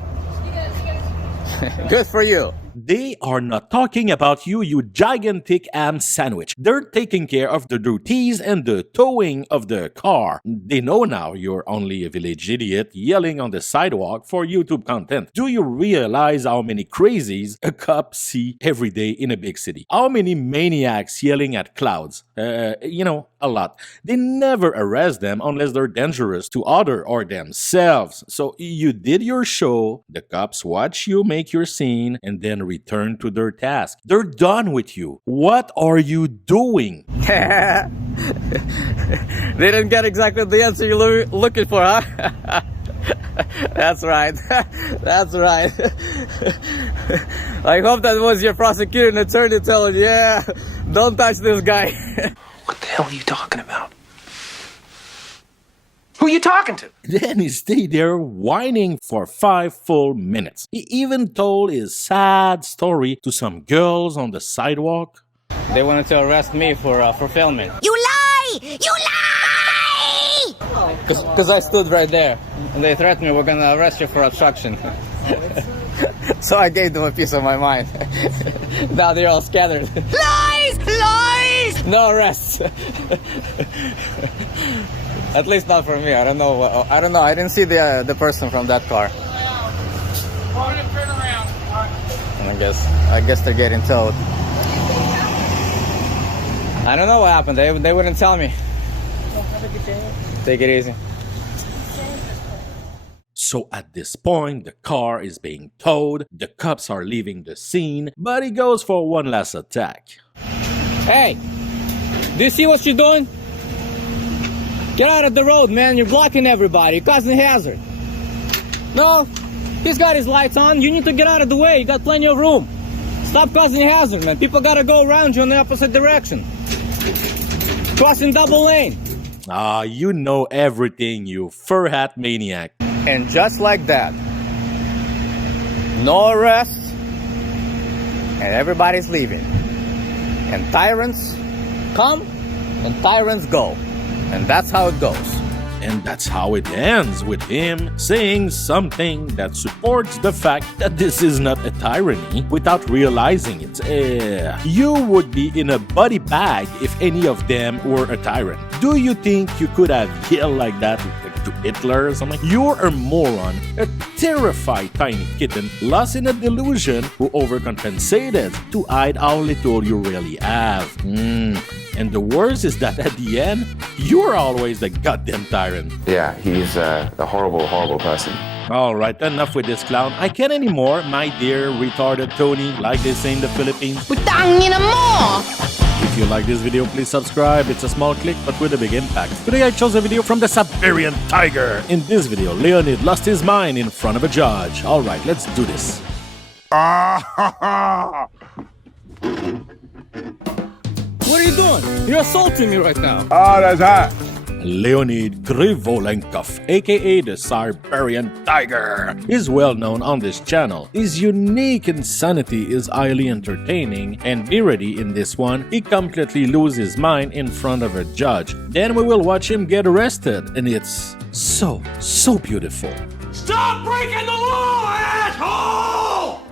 Good for you. They are not talking about you, you gigantic ham sandwich. They're taking care of the duties and the towing of the car. They know now you're only a village idiot yelling on the sidewalk for YouTube content. Do you realize how many crazies a cop see every day in a big city? How many maniacs yelling at clouds? A lot. They never arrest them unless they're dangerous to others or themselves. So you did your show, the cops watch you make your scene, and then return to their task. They're done with you. What are you doing? They didn't get exactly the answer you're looking for, huh? That's right. That's right. I hope that was your prosecuting attorney telling you, yeah, don't touch this guy. What the hell are you talking about? Who are you talking to? Then he stayed there whining for 5 full minutes. He even told his sad story to some girls on the sidewalk. They wanted to arrest me for filming. You lie! You lie! Because I stood right there. And they threatened me, we're going to arrest you for obstruction. So I gave them a piece of my mind. Now they're all scattered. Lies! Lies! No arrests. At least not for me. I don't know. I didn't see the person from that car. I guess they're getting towed. I don't know what happened. They wouldn't tell me. Have a good day. Take it easy. So at this point, the car is being towed, the cops are leaving the scene, but he goes for one last attack. Hey, do you see what you're doing? Get out of the road, man. You're blocking everybody. You're causing hazard. No, he's got his lights on. You need to get out of the way. You got plenty of room. Stop causing hazard, man. People gotta go around you in the opposite direction. Crossing double lane. Ah, you know everything, you fur hat maniac. And just like that, no arrests, and everybody's leaving. And tyrants come, and tyrants go. And that's how it goes. And that's how it ends, with him saying something that supports the fact that this is not a tyranny without realizing it. You would be in a body bag if any of them were a tyrant. Do you think you could have yelled like that if the to Hitler or something? You're a moron, a terrified tiny kitten lost in a delusion who overcompensated to hide how little you really have. And the worst is that at the end, you're always the goddamn tyrant. Yeah, he's a horrible, horrible person. Alright, enough with this clown. I can't anymore, my dear retarded Tony, like they say in the Philippines. Putangina mo! If you like this video, please subscribe. It's a small click, but with a big impact. Today I chose a video from the Siberian tiger. In this video, Leonid lost his mind in front of a judge. Alright, let's do this. What are you doing? You're assaulting me right now. Oh, that's hot. Leonid Krivolenkov, aka the Siberian Tiger, is well known on this channel. His unique insanity is highly entertaining, and be ready in this one, he completely loses his mind in front of a judge. Then we will watch him get arrested, and it's so beautiful. Stop breaking the law, asshole!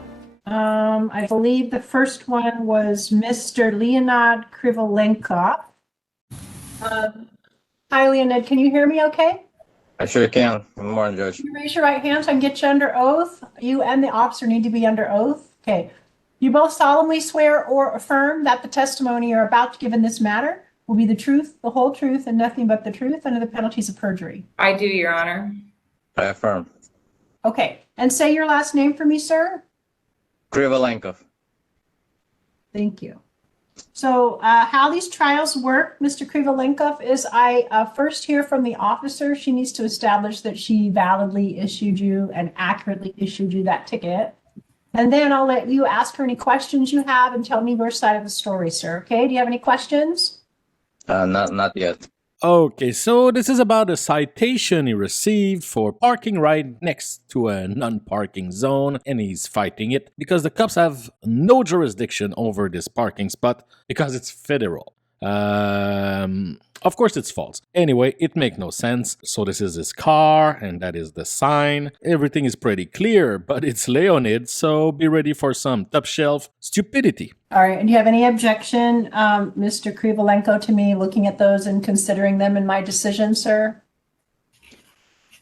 I believe the first one was Mr. Leonid Krivolenkov. Hi, Leonid. Can you hear me okay? I sure can. Good morning, Judge. Can you raise your right hand so I can get you under oath? You and the officer need to be under oath. Okay. You both solemnly swear or affirm that the testimony you're about to give in this matter will be the truth, the whole truth, and nothing but the truth under the penalties of perjury. I do, Your Honor. I affirm. Okay. And say your last name for me, sir. Krivolenkov. Thank you. So how these trials work, Mr. Krivolenkov, is I first hear from the officer. She needs to establish that she validly issued you and accurately issued you that ticket. And then I'll let you ask her any questions you have and tell me your side of the story, sir. Okay, do you have any questions? Not yet. Okay, so this is about a citation he received for parking right next to a non-parking zone, and he's fighting it because the cops have no jurisdiction over this parking spot because it's federal. Of course it's false. Anyway, it makes no sense. So this is his car, and that is the sign. Everything is pretty clear, but it's Leonid, so be ready for some top-shelf stupidity. All right, and do you have any objection, Mr. Krivolenko, to me looking at those and considering them in my decision, sir?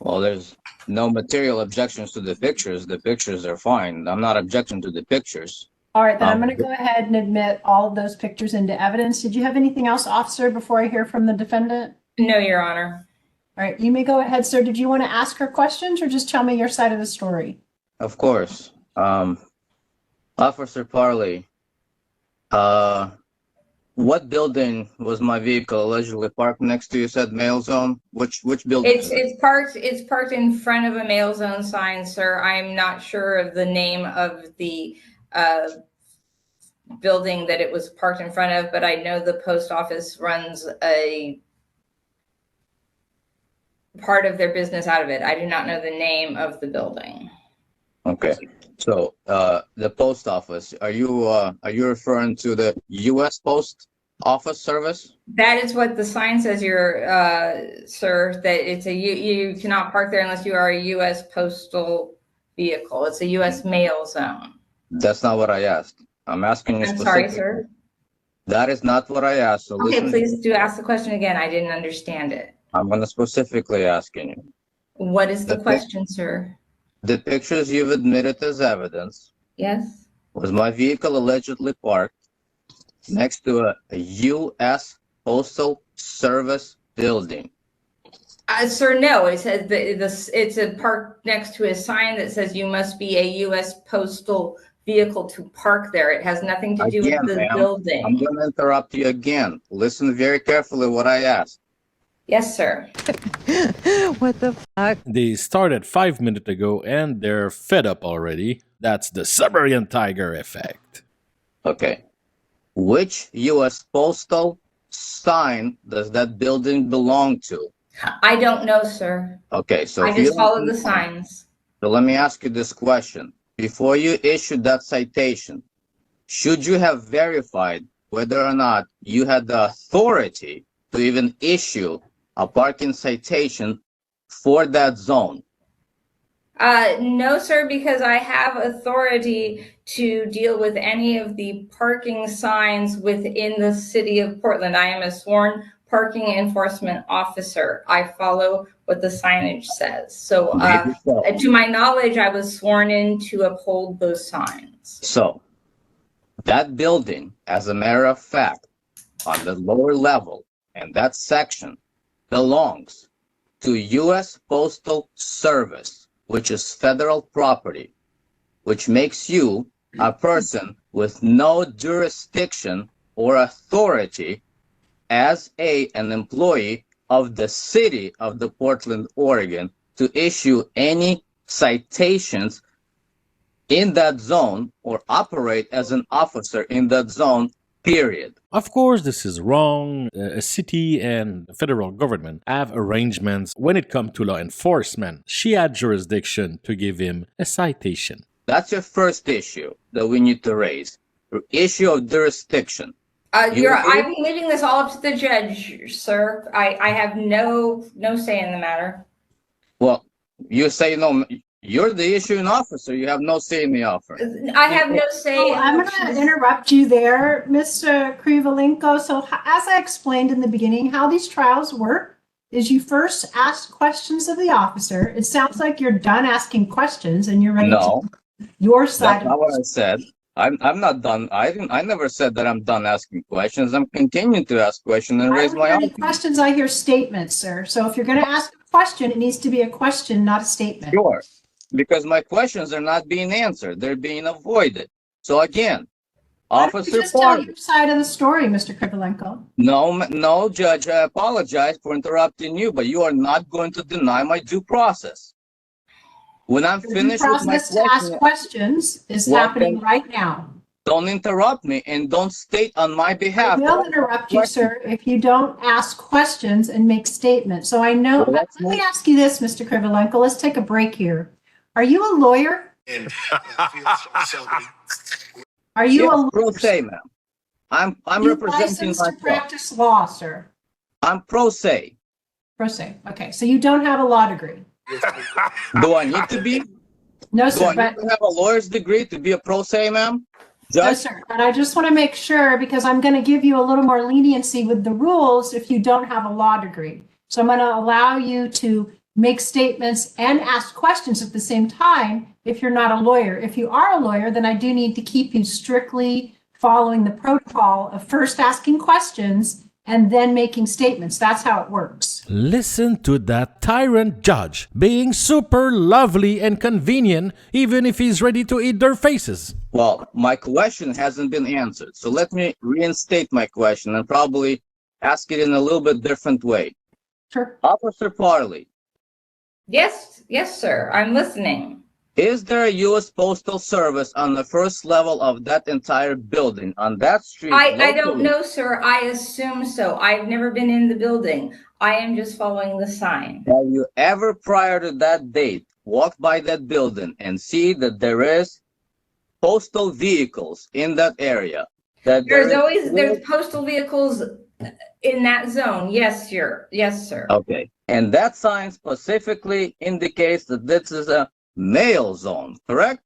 Well, there's no material objections to the pictures. The pictures are fine. I'm not objecting to the pictures. All right, then I'm going to go ahead and admit all of those pictures into evidence. Did you have anything else, officer, before I hear from the defendant? No, Your Honor. All right, you may go ahead, sir. Did you want to ask her questions or just tell me your side of the story? Of course. Officer Parley, what building was my vehicle allegedly parked next to? You said mail zone. Which building? It's parked in front of a mail zone sign, sir. I'm not sure of the name of the building that it was parked in front of, but I know the post office runs a part of their business out of it. I do not know the name of the building. Okay, so the post office, are you referring to the U.S. Post Office Service? That is what the sign says, sir, that it's you cannot park there unless you are a U.S. postal vehicle. It's a U.S. mail zone. That's not what I asked. I'm asking you. I'm sorry, sir. That is not what I asked. So Okay, please do ask the question again. I didn't understand it. I'm going to specifically asking you. What is the question, sir? The pictures you've admitted as evidence. Yes. Was my vehicle allegedly parked next to a U.S. Postal Service building? Sir, no. It says it's a park next to a sign that says you must be a U.S. postal vehicle to park there. It has nothing to do with the building. I'm going to interrupt you again. Listen very carefully what I asked. Yes, sir. What the fuck? They started 5 minutes ago and they're fed up already. That's the Siberian tiger effect. Okay. Which U.S. postal sign does that building belong to? I don't know, sir. Okay, so I just follow the signs. So let me ask you this question. Before you issued that citation, should you have verified whether or not you had the authority to even issue a parking citation for that zone? No, sir, because I have authority to deal with any of the parking signs within the city of Portland. I am a sworn parking enforcement officer. I follow what the signage says. So to my knowledge, I was sworn in to uphold those signs. So that building, as a matter of fact, on the lower level and that section belongs to U.S. Postal Service, which is federal property, which makes you a person with no jurisdiction or authority as an employee of the city of the Portland, Oregon, to issue any citations in that zone or operate as an officer in that zone, period. Of course, this is wrong. A city and the federal government have arrangements when it comes to law enforcement. She had jurisdiction to give him a citation. That's your first issue that we need to raise. The issue of jurisdiction. I'm leaving this all up to the judge, sir. I have no say in the matter. Well, you say no. You're the issuing officer. You have no say in the offer. I have no say. Oh, I'm going to interrupt you there, Mr. Krivolenkov. So as I explained in the beginning, how these trials work is you first ask questions of the officer. It sounds like you're done asking questions and you're ready to your side. That's not what I said. I'm not done. I never said that I'm done asking questions. I'm continuing to ask questions and raise my own questions. I hear statements, sir. So if you're going to ask a question, it needs to be a question, not a statement. Sure. Because my questions are not being answered. They're being avoided. So again, Officer just tell your side of the story, Mr. Krivolenkov. No, Judge, I apologize for interrupting you, but you are not going to deny my due process. When I'm finished with my process to ask questions is happening right now. Don't interrupt me and don't state on my behalf. I will interrupt you, sir, if you don't ask questions and make statements. So I know, let me ask you this, Mr. Krivolenkov. Let's take a break here. Are you a lawyer? Are you a lawyer? Pro se, ma'am. I'm representing myself. To practice law, sir. I'm pro se. Pro se. Okay, so you don't have a law degree. Do I need to be? No, sir. Do I need to have a lawyer's degree to be a pro se, ma'am? No, sir. But I just want to make sure, because I'm going to give you a little more leniency with the rules if you don't have a law degree. So I'm going to allow you to make statements and ask questions at the same time if you're not a lawyer. If you are a lawyer, then I do need to keep you strictly following the protocol of first asking questions and then making statements. That's how it works. Listen to that tyrant judge being super lovely and convenient, even if he's ready to eat their faces. Well, my question hasn't been answered. So let me reinstate my question and probably ask it in a little bit different way. Sure. Officer Parley. Yes, sir. I'm listening. Is there a U.S. Postal Service on the first level of that entire building, on that street? I don't know, sir. I assume so. I've never been in the building. I am just following the sign. Have you ever, prior to that date, walked by that building and see that there is postal vehicles in that area? There's postal vehicles in that zone. Yes, sir. Okay. And that sign specifically indicates that this is a mail zone, correct?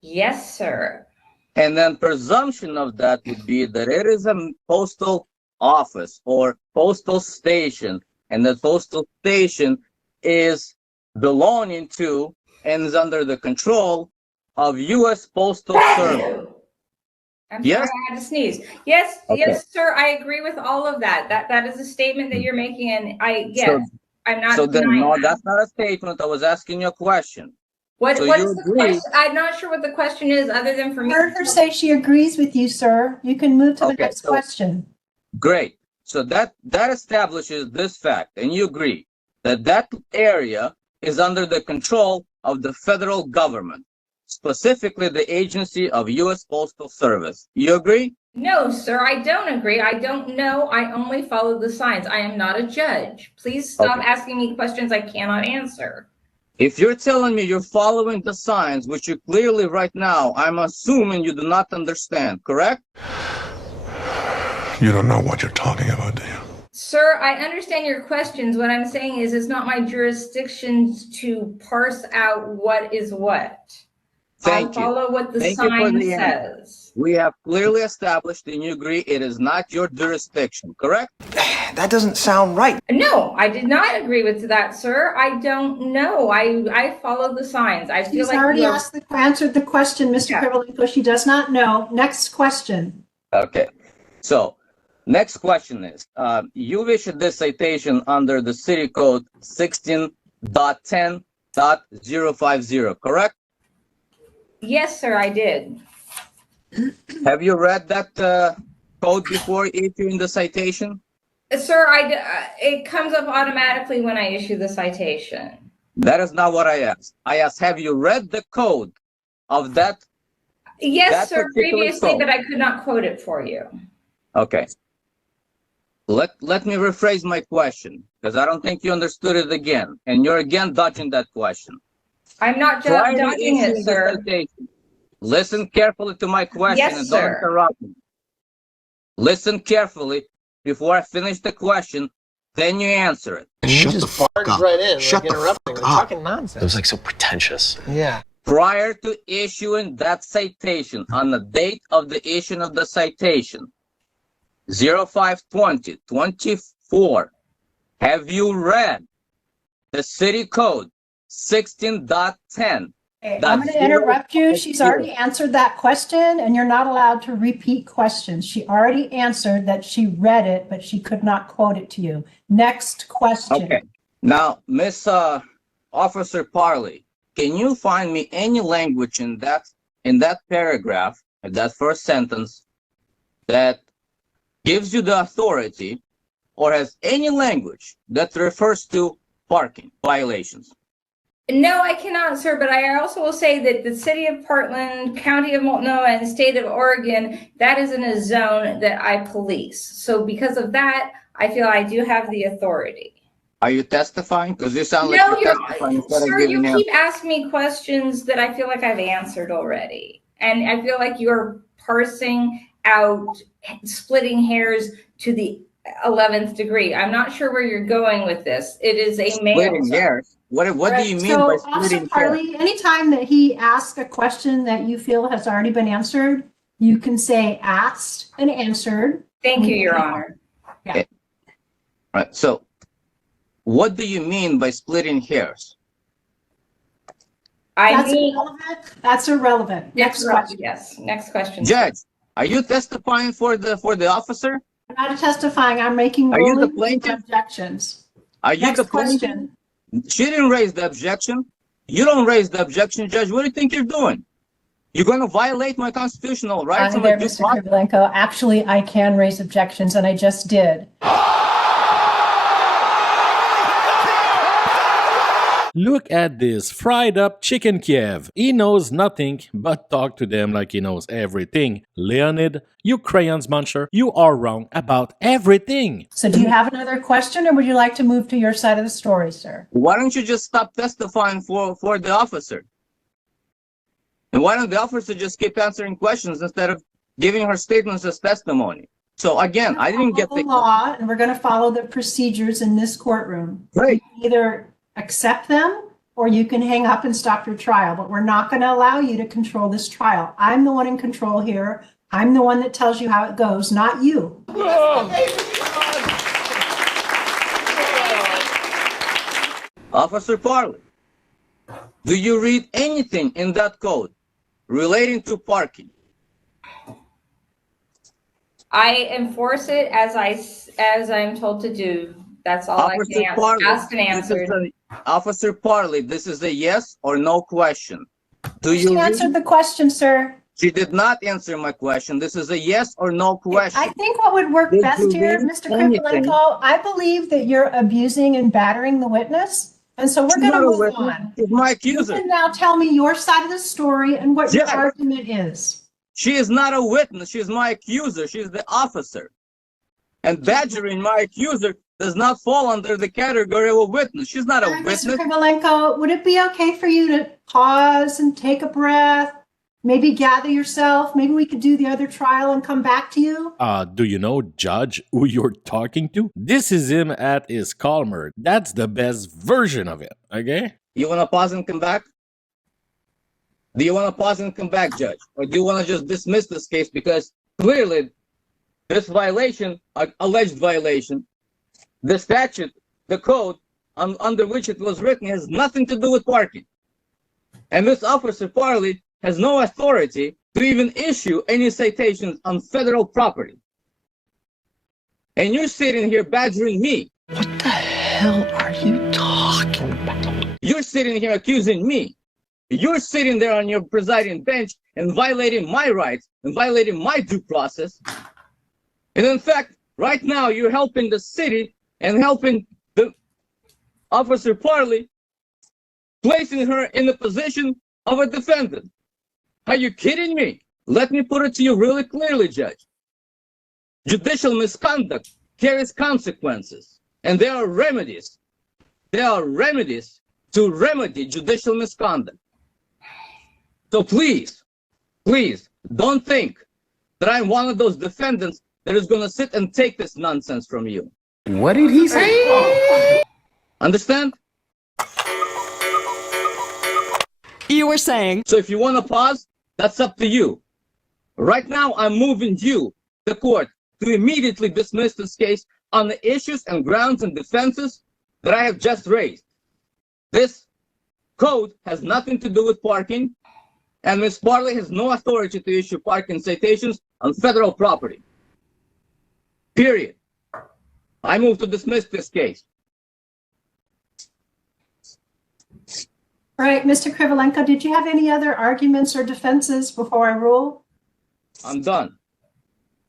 Yes, sir. And then presumption of that would be that it is a postal office or postal station, and the postal station is belonging to and is under the control of U.S. Postal Service. I'm sorry, I had to sneeze. Yes, yes, sir. I agree with all of that. That is a statement that you're making, and I'm not. So then, no, that's not a statement. I was asking you a question. What's the question? I'm not sure what the question is, other than for me. I heard her say she agrees with you, sir. You can move to the next question. Great. So that establishes this fact, and you agree that that area is under the control of the federal government, specifically the agency of U.S. Postal Service. You agree? No, sir, I don't agree. I don't know. I only follow the signs. I am not a judge. Please stop asking me questions I cannot answer. If you're telling me you're following the signs, which you clearly right now, I'm assuming you do not understand, correct? You don't know what you're talking about, do you? Sir, I understand your questions. What I'm saying is it's not my jurisdiction to parse out what is what. Thank you. Follow what the Thank you for sign the answer. says. We have clearly established, and you agree, it is not your jurisdiction, correct? That doesn't sound right. No, I did not agree with that, sir. I don't know. I follow the signs. I feel She's like already you are- answered the question, Mr. Krivolenkov. She does not know. Next question. Okay. So, next question is, you've issued this citation under the city code 16.10.050, correct? Yes, sir, I did. Have you read that code before issuing the citation? Sir, it comes up automatically when I issue the citation. That is not what I asked. I asked, have you read the code of that? Yes, that sir, particular previously, code? but I could not quote it for you. Okay. Let me rephrase my question, because I don't think you understood it again, and you're again dodging that question. I'm not Prior to dodging it, issuing the sir. citation, listen carefully to my question Yes, and don't sir. interrupt me. Listen carefully before I finish the question, then you answer it. Shut the fuck up. Right in, Shut like the interrupting. fuck We're up. talking nonsense. It was like so pretentious. Yeah. Prior to issuing that citation, on the date of the issue of the citation, 05/20/24, have you read the city code 16.10? Okay, I'm going to interrupt you. She's already answered that question, and you're not allowed to repeat questions. She already answered that she read it, but she could not quote it to you. Next question. Okay. Now, Miss Officer Parley, can you find me any language in that paragraph, in that first sentence, that gives you the authority or has any language that refers to parking violations? No, I cannot, sir, but I also will say that the city of Portland, county of Multnomah, and state of Oregon, that is in a zone that I police. So because of that, I feel I do have the authority. Are you testifying? Because you sound like No, you're testifying instead of sir, you giving keep answers. asking me questions that I feel like I've answered already. And I feel like you're parsing out, splitting hairs to the 11th degree. I'm not sure where you're going with this. It is a male. Splitting hairs? What do you mean by So, Officer splitting hairs? Parley, anytime that he asks a question that you feel has already been answered, you can say asked and answered. Thank you, Your Honor. Yeah. Okay. Right. So, what do you mean by splitting hairs? That's irrelevant. That's irrelevant. Next question. Yes, next question. Judge, are you testifying for the officer? I'm not testifying. I'm making Are you the rulings plaintiff? and objections. Are you Next the plaintiff? question. She didn't raise the objection. You don't raise the objection, Judge. What do you think you're doing? You're going to violate my constitutional rights. Hi there, Mr. Krivolenkov. Actually, I can raise objections, and I just did. Look at this fried up chicken Kiev. He knows nothing but talk to them like he knows everything. Leonid, you crayons muncher, you are wrong about everything. So do you have another question, or would you like to move to your side of the story, sir? Why don't you just stop testifying for the officer? And why don't the officer just keep answering questions instead of giving her statements as testimony? So again, I didn't get the law, and we're going to follow the procedures in this courtroom. Right. You can either accept them, or you can hang up and stop your trial, but we're not going to allow you to control this trial. I'm the one in control here. I'm the one that tells you how it goes, not you. Officer Parley, do you read anything in that code relating to parking? I enforce it as I'm told to do. That's all I can ask and answer. Officer Parley, this is a yes or no question. She answered the question, sir. She did not answer my question. This is a yes or no question. I think what would work best here, Mr. Krivolenkov, I believe that you're abusing and battering the witness. And so we're going to move on. She's my accuser. You can now tell me your side of the story and what your argument is. She is not a witness. She's my accuser. She's the officer. And badgering my accuser does not fall under the category of a witness. She's not a witness. Mr. Krivolenkov, would it be okay for you to pause and take a breath? Maybe gather yourself. Maybe we could do the other trial and come back to you. Do you know, Judge, who you're talking to? This is him at his calmer. That's the best version of it, okay? You want to pause and come back? Do you want to pause and come back, Judge? Or do you want to just dismiss this case because clearly this violation, alleged violation, the statute, the code under which it was written has nothing to do with parking. And this Officer Farley has no authority to even issue any citations on federal property. And you're sitting here badgering me. What the hell are you talking about? You're sitting here accusing me. You're sitting there on your presiding bench and violating my rights and violating my due process. And in fact, right now you're helping the city and helping the Officer Farley, placing her in the position of a defendant. Are you kidding me? Let me put it to you really clearly, Judge. Judicial misconduct carries consequences, and there are remedies. There are remedies to remedy judicial misconduct. So please, please, don't think that I'm one of those defendants that is going to sit and take this nonsense from you. What did he say? Understand? You were saying. So if you want to pause, that's up to you. Right now, I'm moving you, the court, to immediately dismiss this case on the issues and grounds and defenses that I have just raised. This code has nothing to do with parking, and Ms. Farley has no authority to issue parking citations on federal property. Period. I move to dismiss this case. All right, Mr. Krivolenkov, did you have any other arguments or defenses before I rule? I'm done.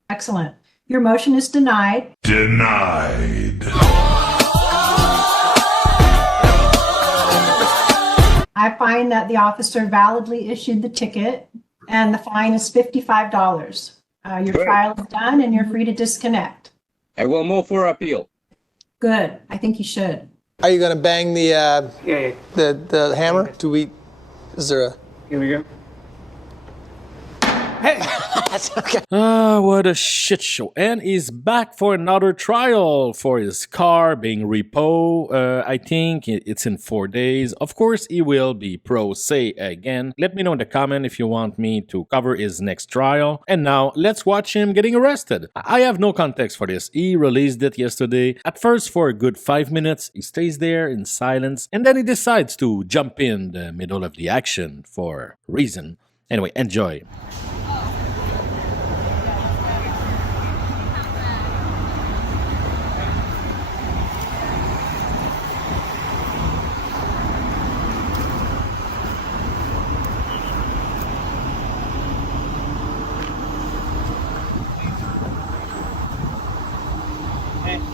Excellent. Your motion is denied. Denied. I find that the officer validly issued the ticket and the fine is $55. Your trial is done and you're free to disconnect. I will move for appeal. Good. I think you should. Are you gonna bang the the hammer? Is there a? Here we go. Hey, that's okay. What a shit show. And he's back for another trial for his car being repo. I think it's in 4 days. Of course, he will be pro se again. Let me know in the comment if you want me to cover his next trial. And now, let's watch him getting arrested. I have no context for this. He released it yesterday. At first, for a good 5 minutes, he stays there in silence. And then he decides to jump in the middle of the action for reason. Anyway, enjoy.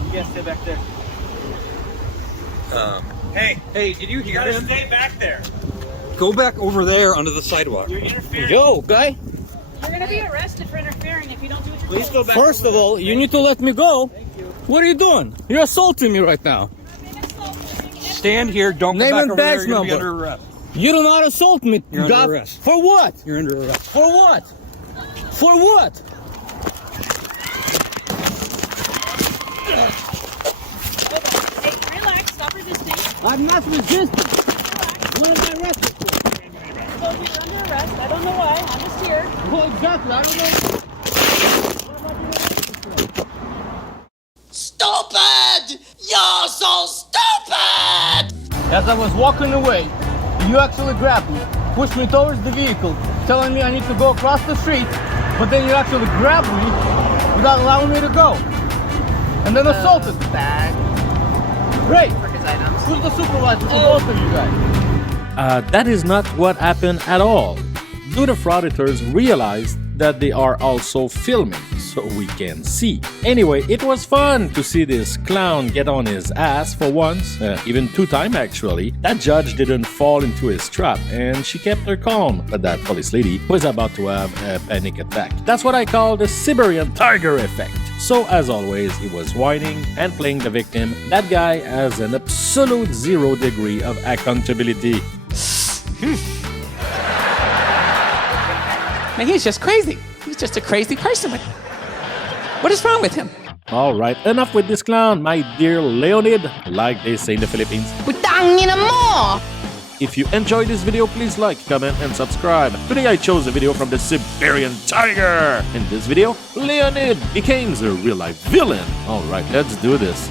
You guys stay back there. Hey, did you hear him? Stay back there. Go back over there onto the sidewalk. You're interfering. Yo, guy. You're going to be arrested for interfering if you don't do what you're Please go back. First of all, you need to let me go. Thank you. What are you doing? You're assaulting me right now. Stand here. Don't Name go back and over there. badge You're gonna be number. under arrest. You do not assault me. You're under arrest. For what? You're under arrest. For what? For what? Hey, relax. Stop resisting. I'm not resisting. What am I arrested for? So you're under arrest. I don't know why. I'm just here. Well, exactly. I don't know. Stupid! You're so stupid! As I was walking away, you actually grabbed me, pushed me towards the vehicle, telling me I need to go across the street, but then you actually grabbed me without allowing me to go. And then assaulted me. Great! Who's the supervisor for both of you guys? That is not what happened at all. Do the frauditors realize that they are also filming so we can see? Anyway, it was fun to see this clown get on his ass for once, even 2 times actually. That judge didn't fall into his trap and she kept her calm, but that police lady was about to have a panic attack. That's what I call the Siberian tiger effect. So as always, he was whining and playing the victim. That guy has an absolute 0 degree of accountability. Man, he's just crazy. He's just a crazy person. What is wrong with him? Alright, enough with this clown, my dear Leonid, like they say in the Philippines. Putangin na mo! If you enjoyed this video, please like, comment, and subscribe. Today I chose a video from the Siberian tiger. In this video, Leonid became a real-life villain. Alright, let's do this.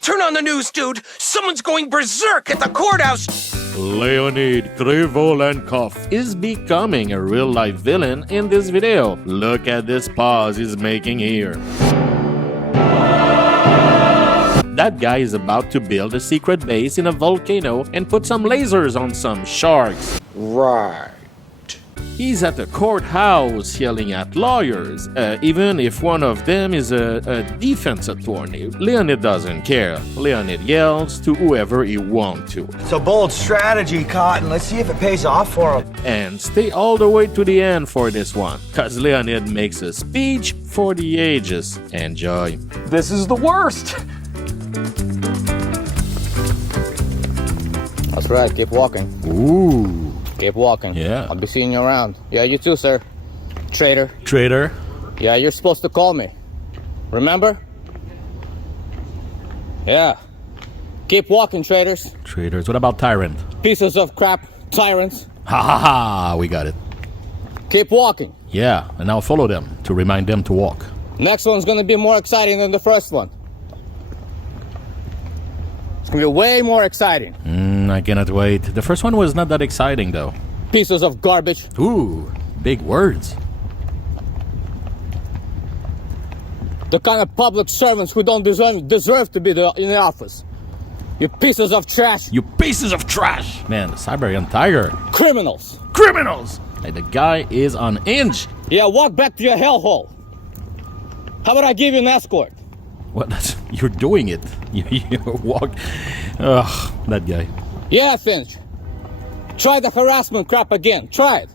Turn on the news, dude! Someone's going berserk at the courthouse! Leonid Krivolenkov is becoming a real-life villain in this video. Look at this pause he's making here. That guy is about to build a secret base in a volcano and put some lasers on some sharks. Right. He's at the courthouse yelling at lawyers, even if one of them is a defense attorney. Leonid doesn't care. Leonid yells to whoever he wants to. It's a bold strategy, Cotton. Let's see if it pays off for him. And stay all the way to the end for this one, cause Leonid makes a speech for the ages. Enjoy. This is the worst. That's right, keep walking. Ooh. Keep walking. Yeah. I'll be seeing you around. Yeah, you too, sir. Traitor. Traitor? Yeah, you're supposed to call me. Remember? Yeah. Keep walking, traitors. Traitors. What about tyrant? Pieces of crap. Tyrants. Ha ha ha. We got it. Keep walking. Yeah, and now follow them to remind them to walk. Next one's gonna be more exciting than the first one. It's gonna be way more exciting. I cannot wait. The first one was not that exciting, though. Pieces of garbage. Ooh, big words. The kind of public servants who don't deserve to be in the office. You pieces of trash. You pieces of trash. Man, the Siberian tiger. Criminals. Criminals. Hey, the guy is on inch. Yeah, walk back to your hellhole. How about I give you an escort? What? You're doing it. You walk. Ugh, that guy. Yeah, Finch. Try the harassment crap again. Try it.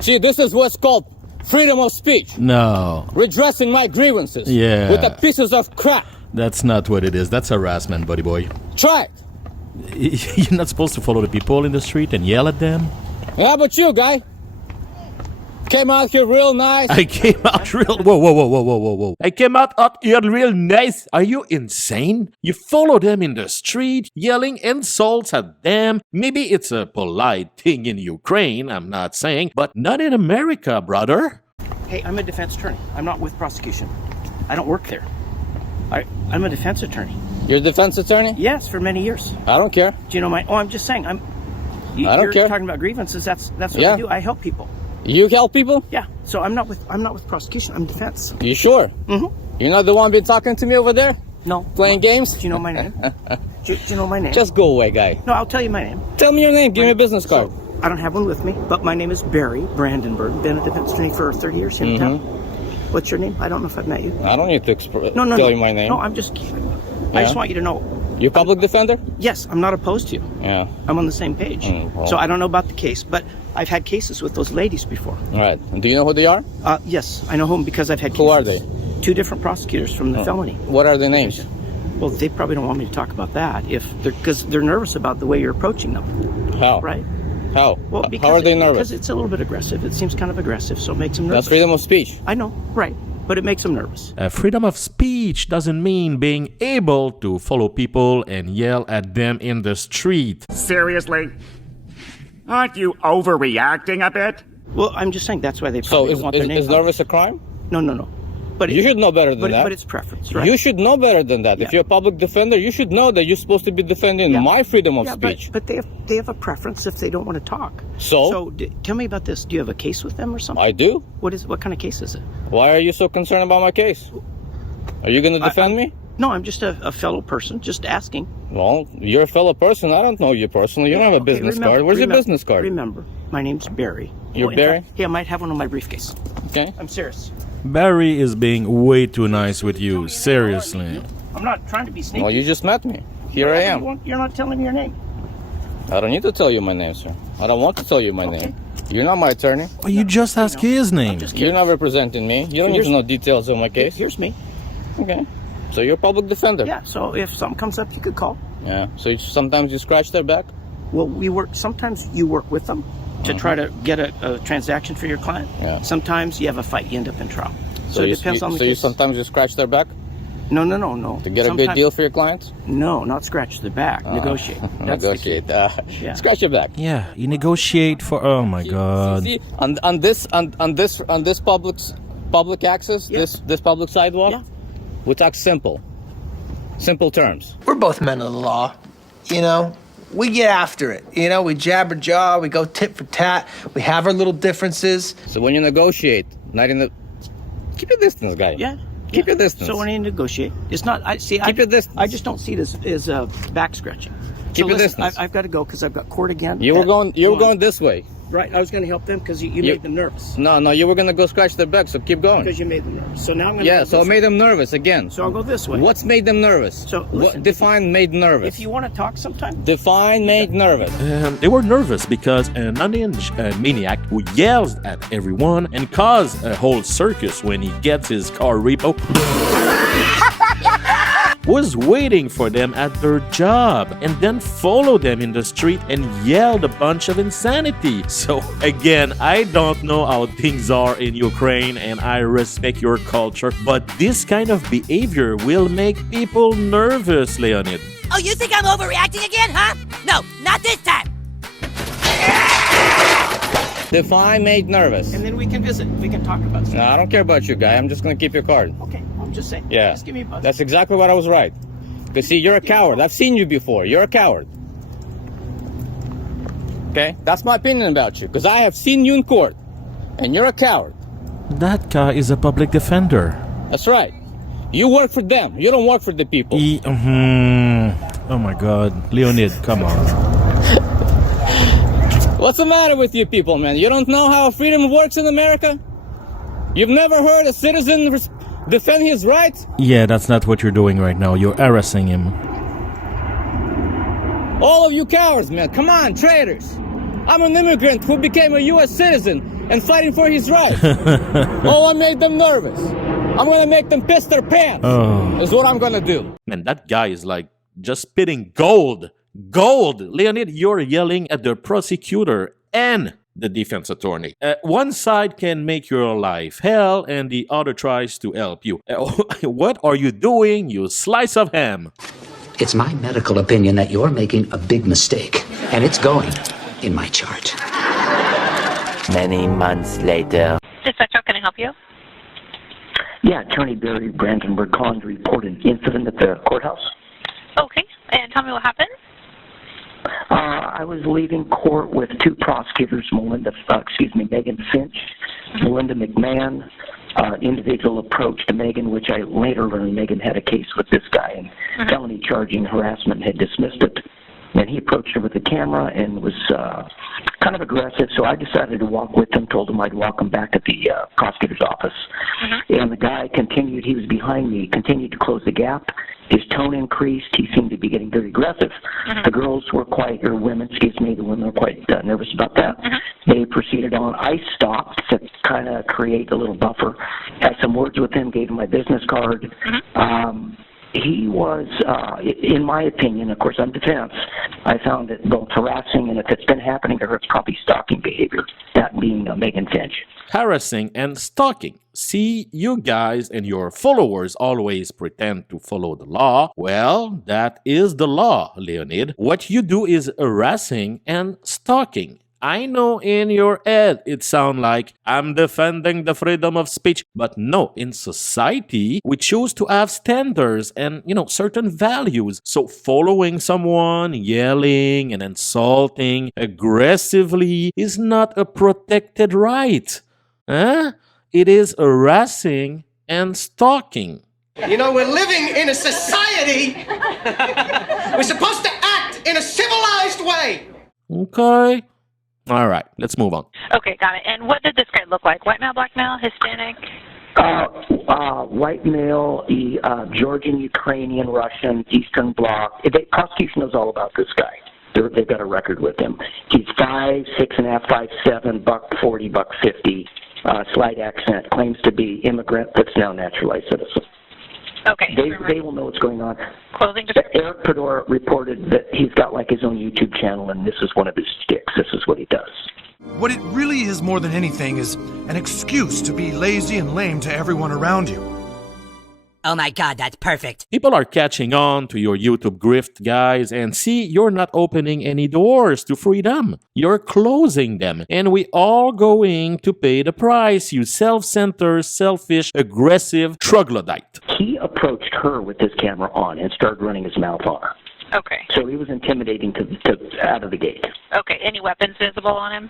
See, this is what's called freedom of speech. No. Redressing my grievances. Yeah. With the pieces of crap. That's not what it is. That's harassment, buddy boy. Try it. You're not supposed to follow the people in the street and yell at them. How about you, guy? Came out here real nice. I came out real... Whoa. I came out here real nice. Are you insane? You follow them in the street, yelling insults at them. Maybe it's a polite thing in Ukraine, I'm not saying, but not in America, brother. Hey, I'm a defense attorney. I'm not with prosecution. I don't work there. I'm a defense attorney. You're a defense attorney? Yes, for many years. I don't care. Do you know my... Oh, I'm just saying. I don't care. You're talking about grievances. That's what I do. I help people. You help people? Yeah. So I'm not with prosecution. I'm defense. You sure? Mm-hmm. You're not the one been talking to me over there? No. Playing games? Do you know my name? do you know my name? Just go away, guy. No, I'll tell you my name. Tell me your name. Give me a business card. So, I don't have one with me, but my name is Barry Brandenburg. Been a defense attorney for 30 years here in town. What's your name? I don't know if I've met you. I don't need to tell you my name. No, I'm just kidding. I just want you to know. You public defender? Yes, I'm not opposed to you. Yeah. I'm on the same page. Well. So I don't know about the case, but I've had cases with those ladies before. All right. And do you know who they are? Yes, I know whom because I've had cases. Who are they? 2 different prosecutors from the felony. What are their names? Well, they probably don't want me to talk about that because they're nervous about the way you're approaching them. How? Right? How? Well, how are they nervous? Because it's a little bit aggressive. It seems kind of aggressive, so it makes them nervous. That's freedom of speech. I know, right. But it makes them nervous. Freedom of speech doesn't mean being able to follow people and yell at them in the street. Seriously? Aren't you overreacting a bit? Well, I'm just saying that's why they probably don't want their name. Is nervous a crime? No. But you should know better than that. But it's preference, right? You should know better than that. Yeah. If you're a public defender, you should know that you're supposed to be defending my freedom of speech. But they have a preference if they don't want to talk. So tell me about this. Do you have a case with them or something? I do. What kind of case is it? Why are you so concerned about my case? Are you going to defend me? No, I'm just a fellow person, just asking. Well, you're a fellow person. I don't know you personally. You don't have a business card. Where's your business card? Remember, my name's Barry. You're Barry? Yeah, I might have one in my briefcase. Okay. I'm serious. Barry is being way too nice with you, seriously. I'm not trying to be sneaky. Well, you just met me. Here I am. You're not telling me your name. I don't need to tell you my name, sir. I don't want to tell you my name. You're not my attorney. Well, you just ask his name. You're not representing me. You don't need to know details of my case. Here's me. Okay. So you're a public defender. Yeah, so if something comes up, you could call. Yeah. So sometimes you scratch their back? Well, sometimes you work with them to try to get a transaction for your client. Yeah. Sometimes you have a fight, you end up in trial. So it depends on the case. Sometimes you scratch their back? No. To get a good deal for your clients? No, not scratch the back. Negotiate. That's Negotiate. Yeah. Scratch your back. Yeah, you negotiate for. Oh my God. See, on this public access, this public sidewalk, we talk simple terms. We're both men of the law, you know. We get after it, you know. We jabber jaw, we go tit for tat. We have our little differences. So when you negotiate, keep your distance, guy. Yeah. Keep your distance. So when you negotiate, it's not. Keep your distance. I just don't see it as back scratching. Keep your distance. I've got to go because I've got court again. You were going this way. Right. I was going to help them because you made them nervous. No, you were going to go scratch their back. So keep going. Because you made them nervous. So now I'm going to. Yeah. So I made them nervous again. So I'll go this way. What's made them nervous? So listen, define made nervous. If you want to talk sometime. Define made nervous. They were nervous because an unhinged maniac who yells at everyone and causes a whole circus when he gets his car repo was waiting for them at their job and then followed them in the street and yelled a bunch of insanity. So again, I don't know how things are in Ukraine and I respect your culture, but this kind of behavior will make people nervous, Leonid. Oh, you think I'm overreacting again, huh? No, not this time. Define made nervous. And then we can visit. We can talk about stuff. No, I don't care about you, guy. I'm just going to keep your card. Okay, I'm just saying. Yeah. Just give me a buzz. That's exactly what I was right. Because see, you're a coward. I've seen you before. You're a coward. Okay? That's my opinion about you. Because I have seen you in court. And you're a coward. That guy is a public defender. That's right. You work for them. You don't work for the people. Oh my God. Leonid, come on. What's the matter with you people, man? You don't know how freedom works in America? You've never heard a citizen defend his rights? Yeah, that's not what you're doing right now. You're harassing him. All of you cowards, man. Come on, traitors. I'm an immigrant who became a U.S. citizen and fighting for his rights. I made them nervous. I'm going to make them piss their pants. Is what I'm going to do. Man, that guy is like just spitting gold. Gold! Leonid, you're yelling at the prosecutor and the defense attorney. One side can make your life hell and the other tries to help you. What are you doing, you slice of ham? It's my medical opinion that you're making a big mistake, and it's going in my chart. Many months later. Dispatcher, can I help you? Yeah, Attorney Barry Brandenburg calling to report an incident at the courthouse. Okay, and tell me what happened. I was leaving court with two prosecutors, Megan Finch, Melinda McMahon. Individual approached Megan, which I later learned Megan had a case with this guy and felony charging harassment, had dismissed it. And he approached her with the camera and was kind of aggressive, so I decided to walk with him, told him I'd walk him back at the prosecutor's office. And the guy continued, he was behind me, continued to close the gap. His tone increased. He seemed to be getting very aggressive. The girls were quite, or women, the women were quite nervous about that. They proceeded on. I stopped to kind of create a little buffer, had some words with him, gave him my business card. He was, in my opinion, of course, I'm defense, I found it both harassing, and if it's been happening to her, it's probably stalking behavior, that being Megan Finch. Harassing and stalking. See, you guys and your followers always pretend to follow the law. Well, that is the law, Leonid. What you do is harassing and stalking. I know in your head it sounds like I'm defending the freedom of speech, but no, in society we choose to have standards and, certain values. So following someone, yelling and insulting aggressively is not a protected right. It is harassing and stalking. We're living in a society. We're supposed to act in a civilized way. Okay. All right, let's move on. Okay, got it. And what did this guy look like? White male, black male, Hispanic? White male, Georgian, Ukrainian, Russian, Eastern Bloc. The prosecution knows all about this guy. They've got a record with him. He's 5'6.5", 5'7", $140, $150, slight accent, claims to be immigrant, that's now naturalized citizen. Okay. They will know what's going on. Clothing. Eric Fedor reported that he's got like his own YouTube channel, and this is one of his sticks. This is what he does. What it really is more than anything is an excuse to be lazy and lame to everyone around you. Oh my god, that's perfect. People are catching on to your YouTube grift, guys, and see, you're not opening any doors to freedom. You're closing them, and we all going to pay the price, you self-centered, selfish, aggressive troglodyte. He approached her with his camera on and started running his mouth on her. Okay. So he was intimidating to out of the gate. Okay. Any weapons visible on him?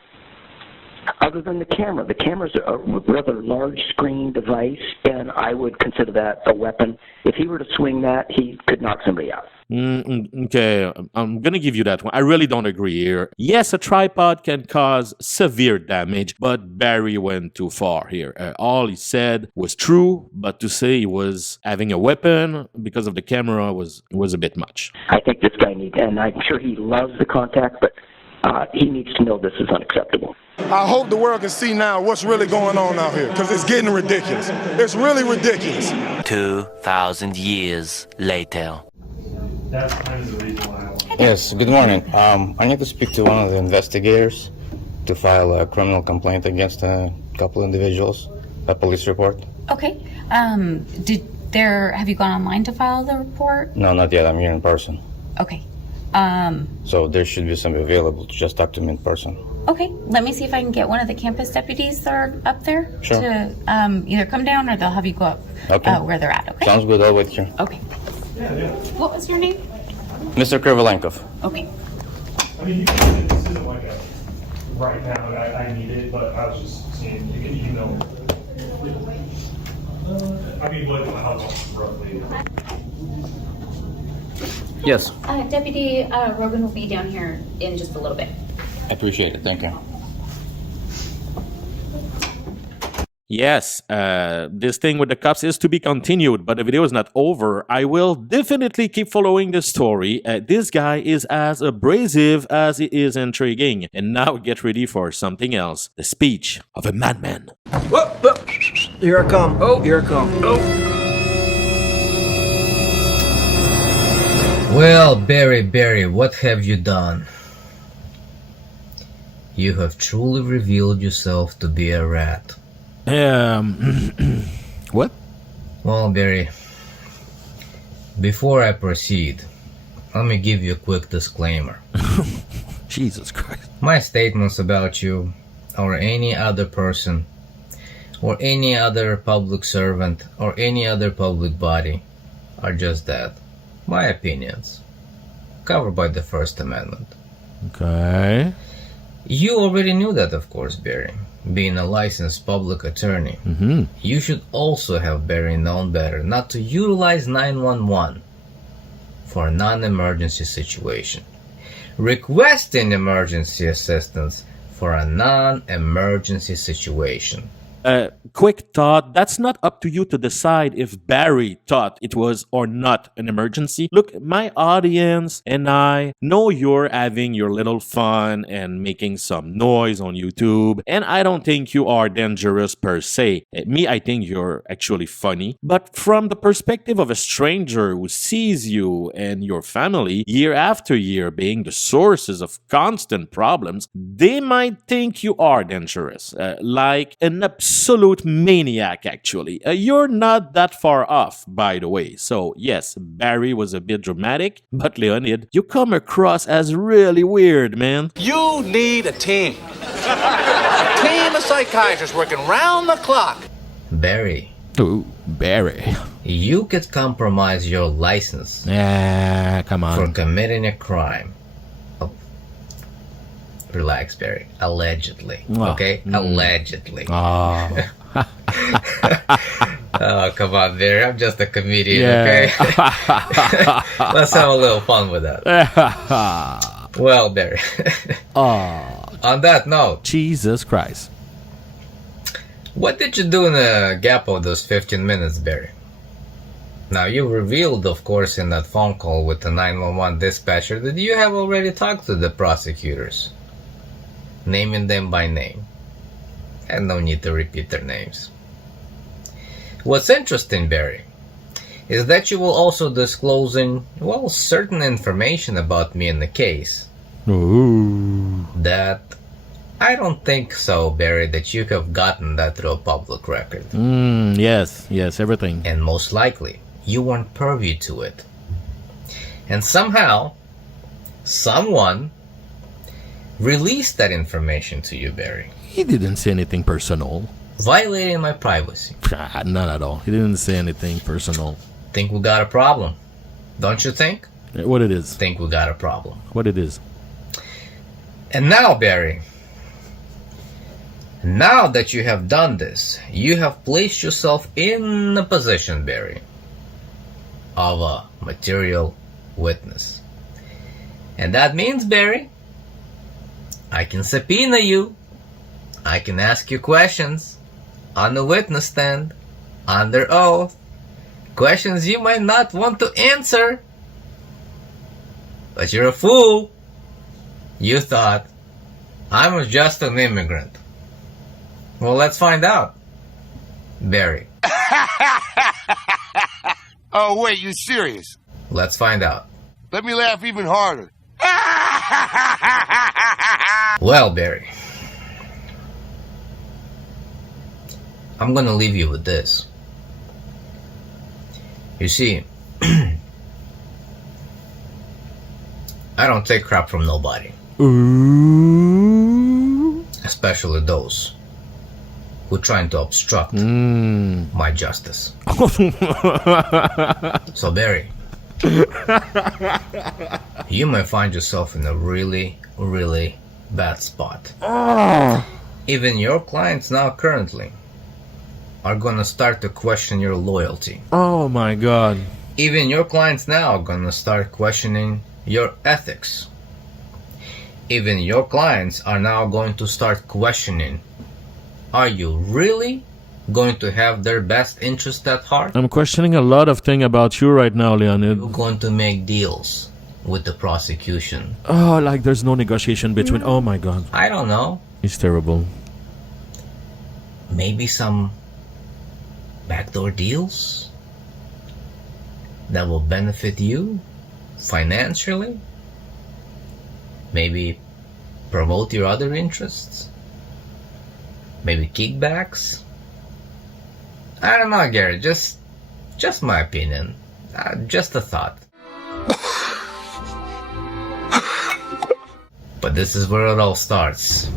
Other than the camera's a rather large screen device, and I would consider that a weapon. If he were to swing that, he could knock somebody out. Okay, I'm gonna give you that one. I really don't agree here. Yes, a tripod can cause severe damage, but Barry went too far here. All he said was true, but to say he was having a weapon because of the camera was a bit much. I think this guy needs, and I'm sure he loves the contact, but he needs to know this is unacceptable. I hope the world can see now what's really going on out here, because it's getting ridiculous. It's really ridiculous. 2,000 years later. Yes, good morning. I need to speak to one of the investigators to file a criminal complaint against a couple individuals, a police report. Okay. Have you gone online to file the report? No, not yet. I'm here in person. Okay. So there should be somebody available to just talk to me in person. Okay, let me see if I can get one of the campus deputies that are up there Sure. to either come down or they'll have you go up where they're at, okay? Sounds good. I'll wait here. Okay. What was your name? Mr. Krivolenkov. Okay. I mean, you can, this isn't like a right now, I need it, but I was just seeing, you can email. I mean, what, how long, roughly? Yes. Deputy Rogan will be down here in just a little bit. I appreciate it. Thank you. Yes, this thing with the cops is to be continued, but the video is not over. I will definitely keep following the story. This guy is as abrasive as he is intriguing. And now get ready for something else. The speech of a madman. Whoop, whoop. Here I come. Oh, here I come. Oh. Well, Barry, what have you done? You have truly revealed yourself to be a rat. What? Well, Barry, before I proceed, let me give you a quick disclaimer. Jesus Christ. My statements about you, or any other person, or any other public servant, or any other public body, are just that. My opinions, covered by the First Amendment. Okay. You already knew that, of course, Barry. Being a licensed public attorney, you should also have, Barry, known better not to utilize 911 for a non-emergency situation. Requesting emergency assistance for a non-emergency situation. Quick thought, that's not up to you to decide if Barry thought it was or not an emergency. Look, my audience and I know you're having your little fun and making some noise on YouTube, and I don't think you are dangerous per se. Me, I think you're actually funny. But from the perspective of a stranger who sees you and your family year after year being the sources of constant problems, they might think you are dangerous, like an absolute maniac, actually. You're not that far off, by the way. So, yes, Barry was a bit dramatic, but Leonid, you come across as really weird, man. You need a team. A team of psychiatrists working round the clock. Barry. Ooh, Barry. You could compromise your license. Come on. For committing a crime. Relax, Barry. Allegedly. Okay? Allegedly. Oh, come on, Barry. I'm just a comedian, okay? Let's have a little fun with that. Well, Barry. On that note. Jesus Christ. What did you do in the gap of those 15 minutes, Barry? Now, you revealed, of course, in that phone call with the 911 dispatcher that you have already talked to the prosecutors, naming them by name, and no need to repeat their names. What's interesting, Barry, is that you will also disclosing, well, certain information about me in the case. Ooh. That I don't think so, Barry, that you have gotten that through a public record. Yes, everything. And most likely, You weren't privy to it. And somehow, someone released that information to you, Barry. He didn't say anything personal. Violating my privacy. Not at all. He didn't say anything personal. Think we got a problem. Don't you think? What it is? Think we got a problem. What it is? And now, Barry, now that you have done this, you have placed yourself in a position, Barry, of a material witness. And that means, Barry, I can subpoena you. I can ask you questions on the witness stand, under oath. Questions you might not want to answer. But you're a fool. You thought I was just an immigrant. Well, let's find out, Barry. Oh, wait, you serious? Let's find out. Let me laugh even harder. Well, Barry, I'm gonna leave you with this. You see, I don't take crap from nobody. Especially those who trying to obstruct my justice. So, Barry, you may find yourself in a really, really bad spot. Even your clients now currently are gonna start to question your loyalty. Oh my God. Even your clients now are gonna start questioning your ethics. Even your clients are now going to start questioning, are you really going to have their best interest at heart? I'm questioning a lot of things about you right now, Leonid. You're going to make deals with the prosecution. Oh, like there's no negotiation between... Oh my God. I don't know. It's terrible. Maybe some backdoor deals that will benefit you financially. Maybe promote your other interests. Maybe kickbacks. I don't know, Gary. Just my opinion. Just a thought. But this is where it all starts,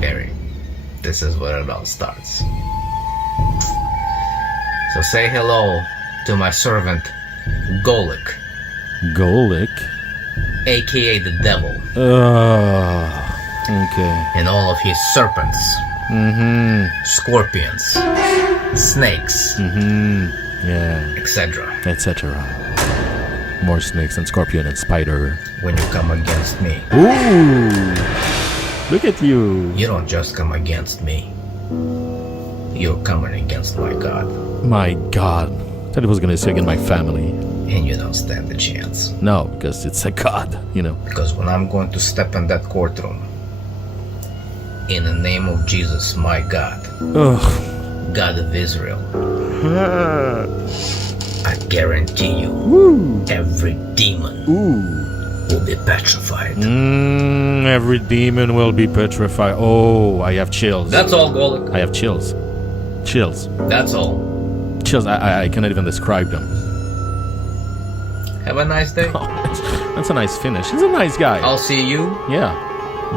Gary. This is where it all starts. So say hello to my servant, Golik. Golik? AKA the devil. Okay. And all of his serpents. Scorpions. Snakes. Yeah. Etc. Etc. More snakes and scorpion and spider. When you come against me. Ooh! Look at you. You don't just come against me. You're coming against my God. My God. I thought I was gonna say again my family. And you don't stand a chance. No, because it's a God, you know. Because when I'm going to step in that courtroom, in the name of Jesus, my God, God of Israel, I guarantee you, every demon will be petrified. Every demon will be petrified. Oh, I have chills. That's all, Golik. I have chills. Chills. That's all. Chills, I cannot even describe them. Have a nice day. That's a nice finish. He's a nice guy. I'll see you. Yeah.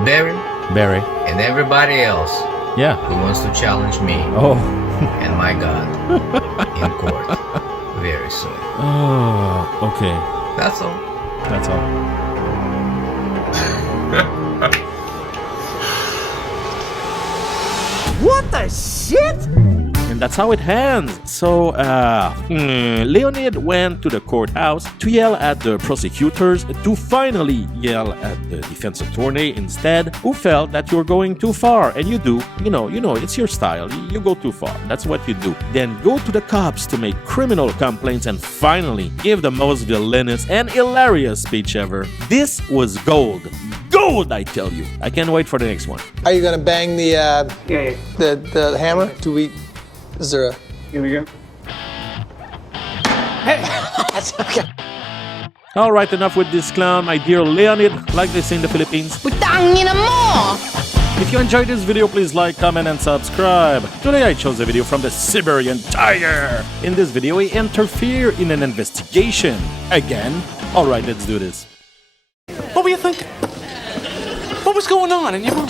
Barry. And everybody else. Yeah. Who wants to challenge me. And my God. In court. Very soon. Oh, okay. That's all. That's all. What the shit? And that's how it ends. So, Leonid went to the courthouse to yell at the prosecutors, to finally yell at the defense attorney instead, who felt that you're going too far. And you do. You know, it's your style. You go too far. That's what you do. Then go to the cops to make criminal complaints and finally give the most villainous and hilarious speech ever. This was gold. Gold, I tell you. I can't wait for the next one. Are you gonna bang the the hammer? Is there a... Here we go. Hey! That's okay. Alright, enough with this clown, my dear Leonid. Like they say in the Philippines. Putangin na mo! If you enjoyed this video, please like, comment, and subscribe. Today I chose a video from the Siberian tiger. In this video, he interfered in an investigation. Again? Alright, let's do this. What were you thinking? What was going on in your room?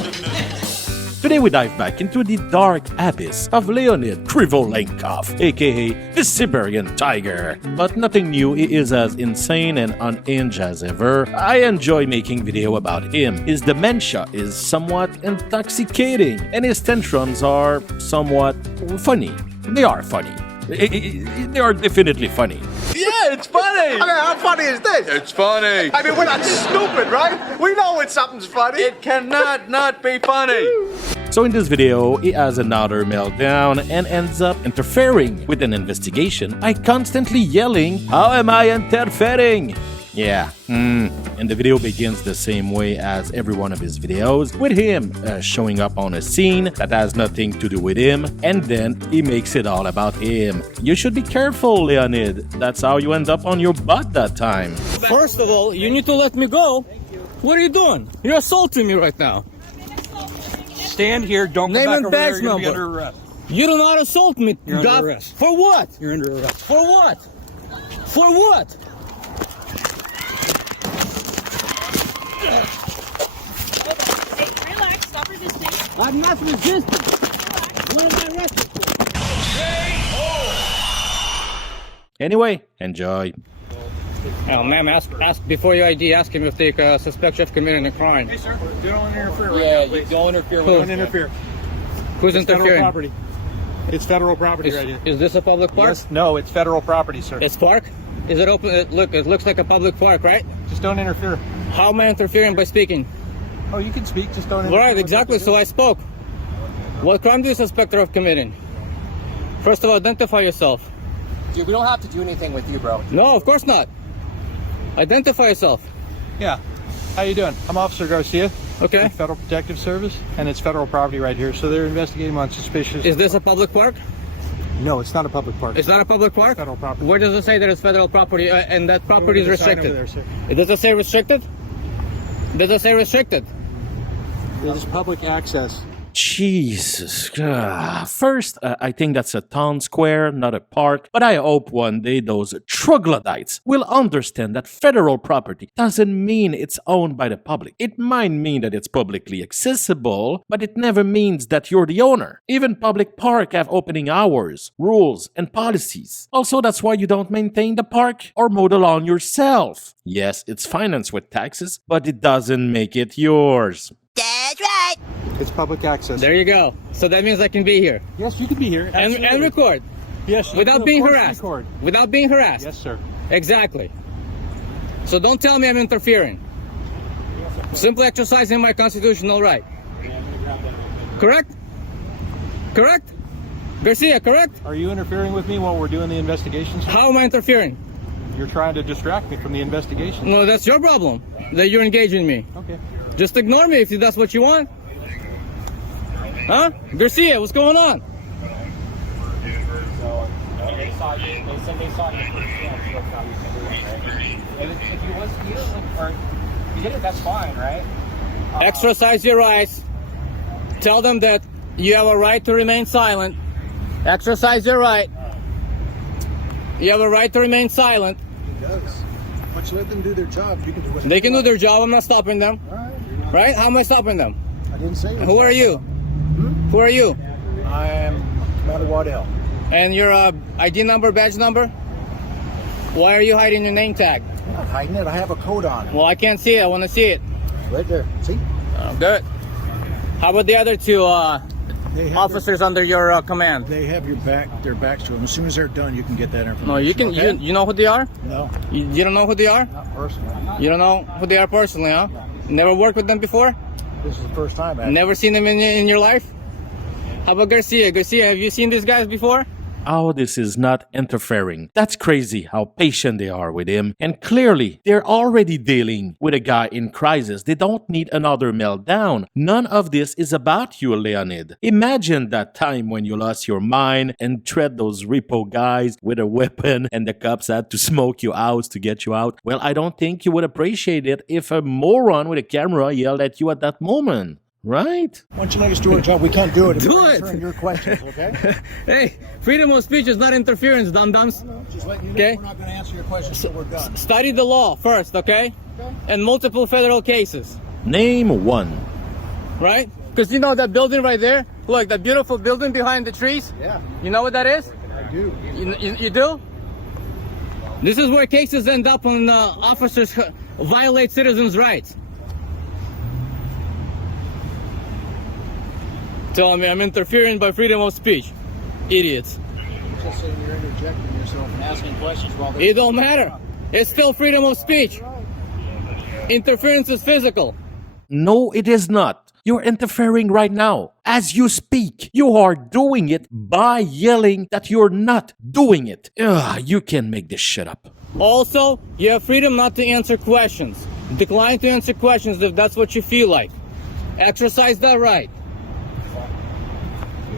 Today we dive back into the dark abyss of Leonid Krivolenkov, aka the Siberian tiger. But nothing new, he is as insane and unhinged as ever. I enjoy making video about him. His dementia is somewhat intoxicating, and his tantrums are somewhat funny. They are funny. They are definitely funny. Yeah, it's funny. I mean, how funny is this? It's funny. I mean, we're not stupid, right? We know when something's funny. It cannot not be funny. So in this video, he has another meltdown and ends up interfering with an investigation by constantly yelling, "How am I interfering?" Yeah, and the video begins the same way as every one of his videos, with him showing up on a scene that has nothing to do with him, and then he makes it all about him. You should be careful, Leonid. That's how you end up on your butt that time. First of all, you need to let me go. What are you doing? You're assaulting me right now. Stand here, don't Name come back and over there, badge you're gonna be number. under arrest. You do not assault me. You're under arrest. For what? You're under arrest. For what? For what? Relax, stop resisting. I'm not resisting. What am I arrested for? Anyway, enjoy. Oh, ma'am, ask before you ID. Ask him if they suspect you of committing a crime. Hey, sir, don't interfere right Yeah, now, please. don't interfere. Don't interfere. Who's It's federal interfering? property. It's federal property right here. Is this a public park? Yes, no, it's federal property, sir. It's park? Is it open? It looks like a public park, right? Just don't interfere. How am I interfering by speaking? Oh, you can speak, just don't interfere. Right, exactly. So I spoke. What crime do you suspect her of committing? First of all, identify yourself. Dude, we don't have to do anything with you, bro. No, of course not. Identify yourself. Yeah. How you doing? I'm Officer Garcia. Okay. With Federal Protective Service, and it's federal property right here, so they're investigating on suspicious... Is this a public park? No, it's not a public park. It's not a public park? It's federal property. Where does it say that it's federal property and that property is There's a sign restricted? over there, sir. Does it say restricted? Does it say restricted? This is public access. Jesus. First, I think that's a town square, not a park. But I hope one day those troglodytes will understand that federal property doesn't mean it's owned by the public. It might mean that it's publicly accessible, but it never means that you're the owner. Even public parks have opening hours, rules, and policies. Also, that's why you don't maintain the park or mow the lawn yourself. Yes, it's financed with taxes, but it doesn't make it yours. That's right. It's public access. There you go. So that means I can be here. Yes, you can be here. And record. Yes, you without can, being of course, harassed. record. Without being harassed. Yes, sir. Exactly. So don't tell me I'm interfering. Simply exercising my constitutional right. Correct? Correct? Garcia, correct? Are you interfering with me while we're doing the investigation, sir? How am I interfering? You're trying to distract me from the investigation. No, that's your problem. That you're engaging me. Okay. Just ignore me if that's what you want. Huh? Garcia, what's going on? They said they saw you If you was here, or you did it, that's fine, right? Exercise your rights. Tell them that you have a right to remain silent. Exercise your right. You have a right to remain silent. He does. But you let them do their job. You can do whatever They can do their job. I'm not stopping them. All right. Right? How am I stopping them? I didn't say. Who are you? Who are you? I am Commander Waddell. And your ID number, badge number? Why are you hiding your name tag? I'm not hiding it. I have a code on it. Well, I can't see it. I want to see it. Right there. See? Good. How about the other two officers under your command? They have their backs to them. As soon as they're done, you can get that information. No, you can. Okay? You know who they are? No. You don't know who they are? Not personally. You don't know who they are personally, huh? Never worked with them before? This is the first time. Actually. Never seen them in your life? How about Garcia? Garcia, have you seen these guys before? Oh, this is not interfering. That's crazy how patient they are with him. And clearly, they're already dealing with a guy in crisis. They don't need another meltdown. None of this is about you, Leonid. Imagine that time when you lost your mind and treated those repo guys with a weapon and the cops had to smoke you out to get you out. Well, I don't think you would appreciate it if a moron with a camera yelled at you at that moment. right? Why don't you let us do our job? We can't do it. Do We're it. answering your questions, okay? Hey, freedom of speech is not interference, dum-dums. Just letting you know Okay. we're not going to answer your questions until we're done. Study the law first, okay? And multiple federal cases, Name one. right? Because you know that building right there? Look, that beautiful building behind the trees? Yeah, You know what that is? I do. You do? This is where cases end up when officers violate citizens' rights. Telling me I'm interfering by freedom of speech. Idiots. Just saying you're interjecting yourself and asking questions while they're... It don't matter. It's still freedom of speech. Interference is physical. No, it is not. You're interfering right now. As you speak, you are doing it by yelling that you're not doing it. Ugh, you can't make this shit up. Also, you have freedom not to answer questions. Decline to answer questions if that's what you feel like. Exercise that right.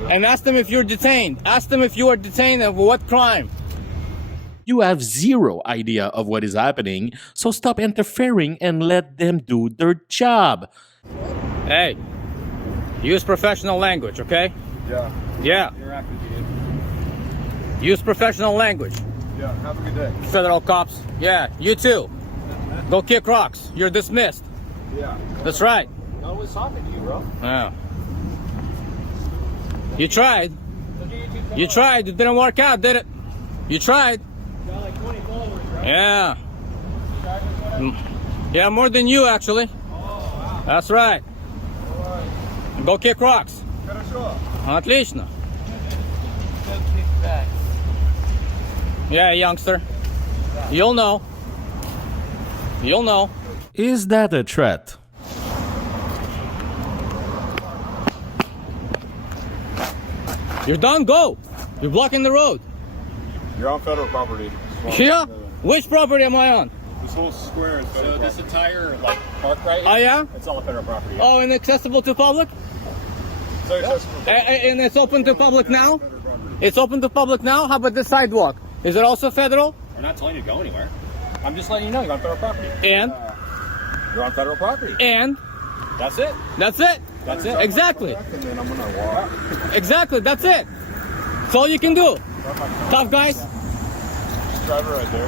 And ask them if you're detained. Ask them if you are detained and for what crime. You have zero idea of what is happening, so stop interfering and let them do their job. Hey, use professional language, okay? Yeah. Yeah. You're acting, Use professional language. Yeah, have a good day. Federal cops. Yeah, you too. Go kick rocks. You're dismissed. Yeah. That's right. No one's talking to you, bro. Yeah. You tried. You tried. It didn't work out, did it? You tried. Got like 20 followers, right? Yeah. Yeah, more than you, actually. That's right. Go kick rocks. Отлично. Yeah, youngster. You'll know. You'll know. Is that a threat? You're done, go. You're blocking the road. You're on federal property. Yeah? Which property am I on? This whole square is federal property. This entire park right Oh, yeah? It's all federal property. Yeah. Oh, inaccessible to public? So accessible. And it's open to public now? It's open to public now? How about the sidewalk? Is it also federal? We're not telling you to go anywhere. I'm just letting you know you're on federal property. And? You're on federal property. And? That's it. That's it? That's it. Exactly. And then I'm gonna walk. Exactly, that's it. That's all you can do. Tough guys? Driver right there.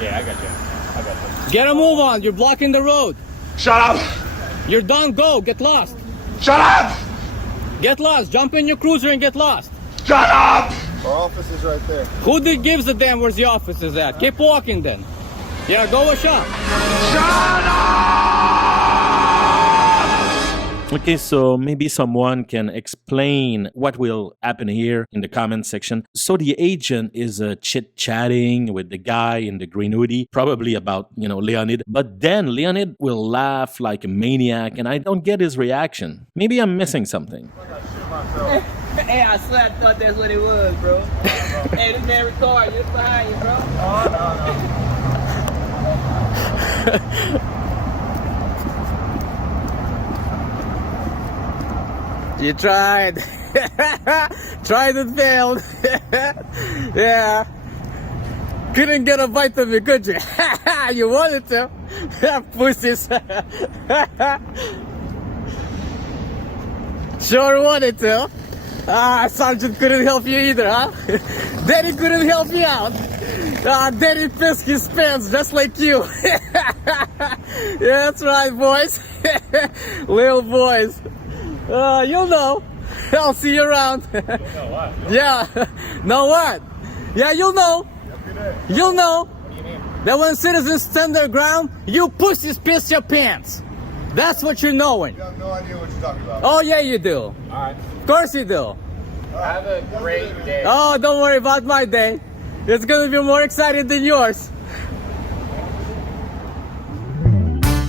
Yeah, I got you. Get a move on. You're blocking the road. Shut up! You're done. Go. Get lost. Shut up! Get lost. Jump in your cruiser and get lost. Shut up! Our office is right there. Who gives a damn where's the office is at? Keep walking then. Yeah, go a shot. Shut up! Okay, so maybe someone can explain what will happen here in the comment section. So the agent is chit-chatting with the guy in the green hoodie, probably about, Leonid. But then Leonid will laugh like a maniac, and I don't get his reaction. Maybe I'm missing something. Hey, I swear I thought that's what it was, bro. Hey, this man recording. It's behind you, bro. You tried. Tried and failed. Yeah. Couldn't get a bite of me, could you? You wanted to. Pussies. Sure wanted to. Sergeant couldn't help you either, huh? Daddy couldn't help you out. Daddy pissed his pants just like you. Yeah, that's right, boys. Little boys. You'll know. I'll see you around. You'll know what? Yeah. Know what? Yeah, you'll know. You'll know. What do you mean? That when citizens stand their ground, you pussies piss your pants. That's what you're knowing. You have no idea what you're talking about. Oh, yeah, you do. All right. Of course you do. Have a great day. Oh, don't worry about my day. It's going to be more exciting than yours.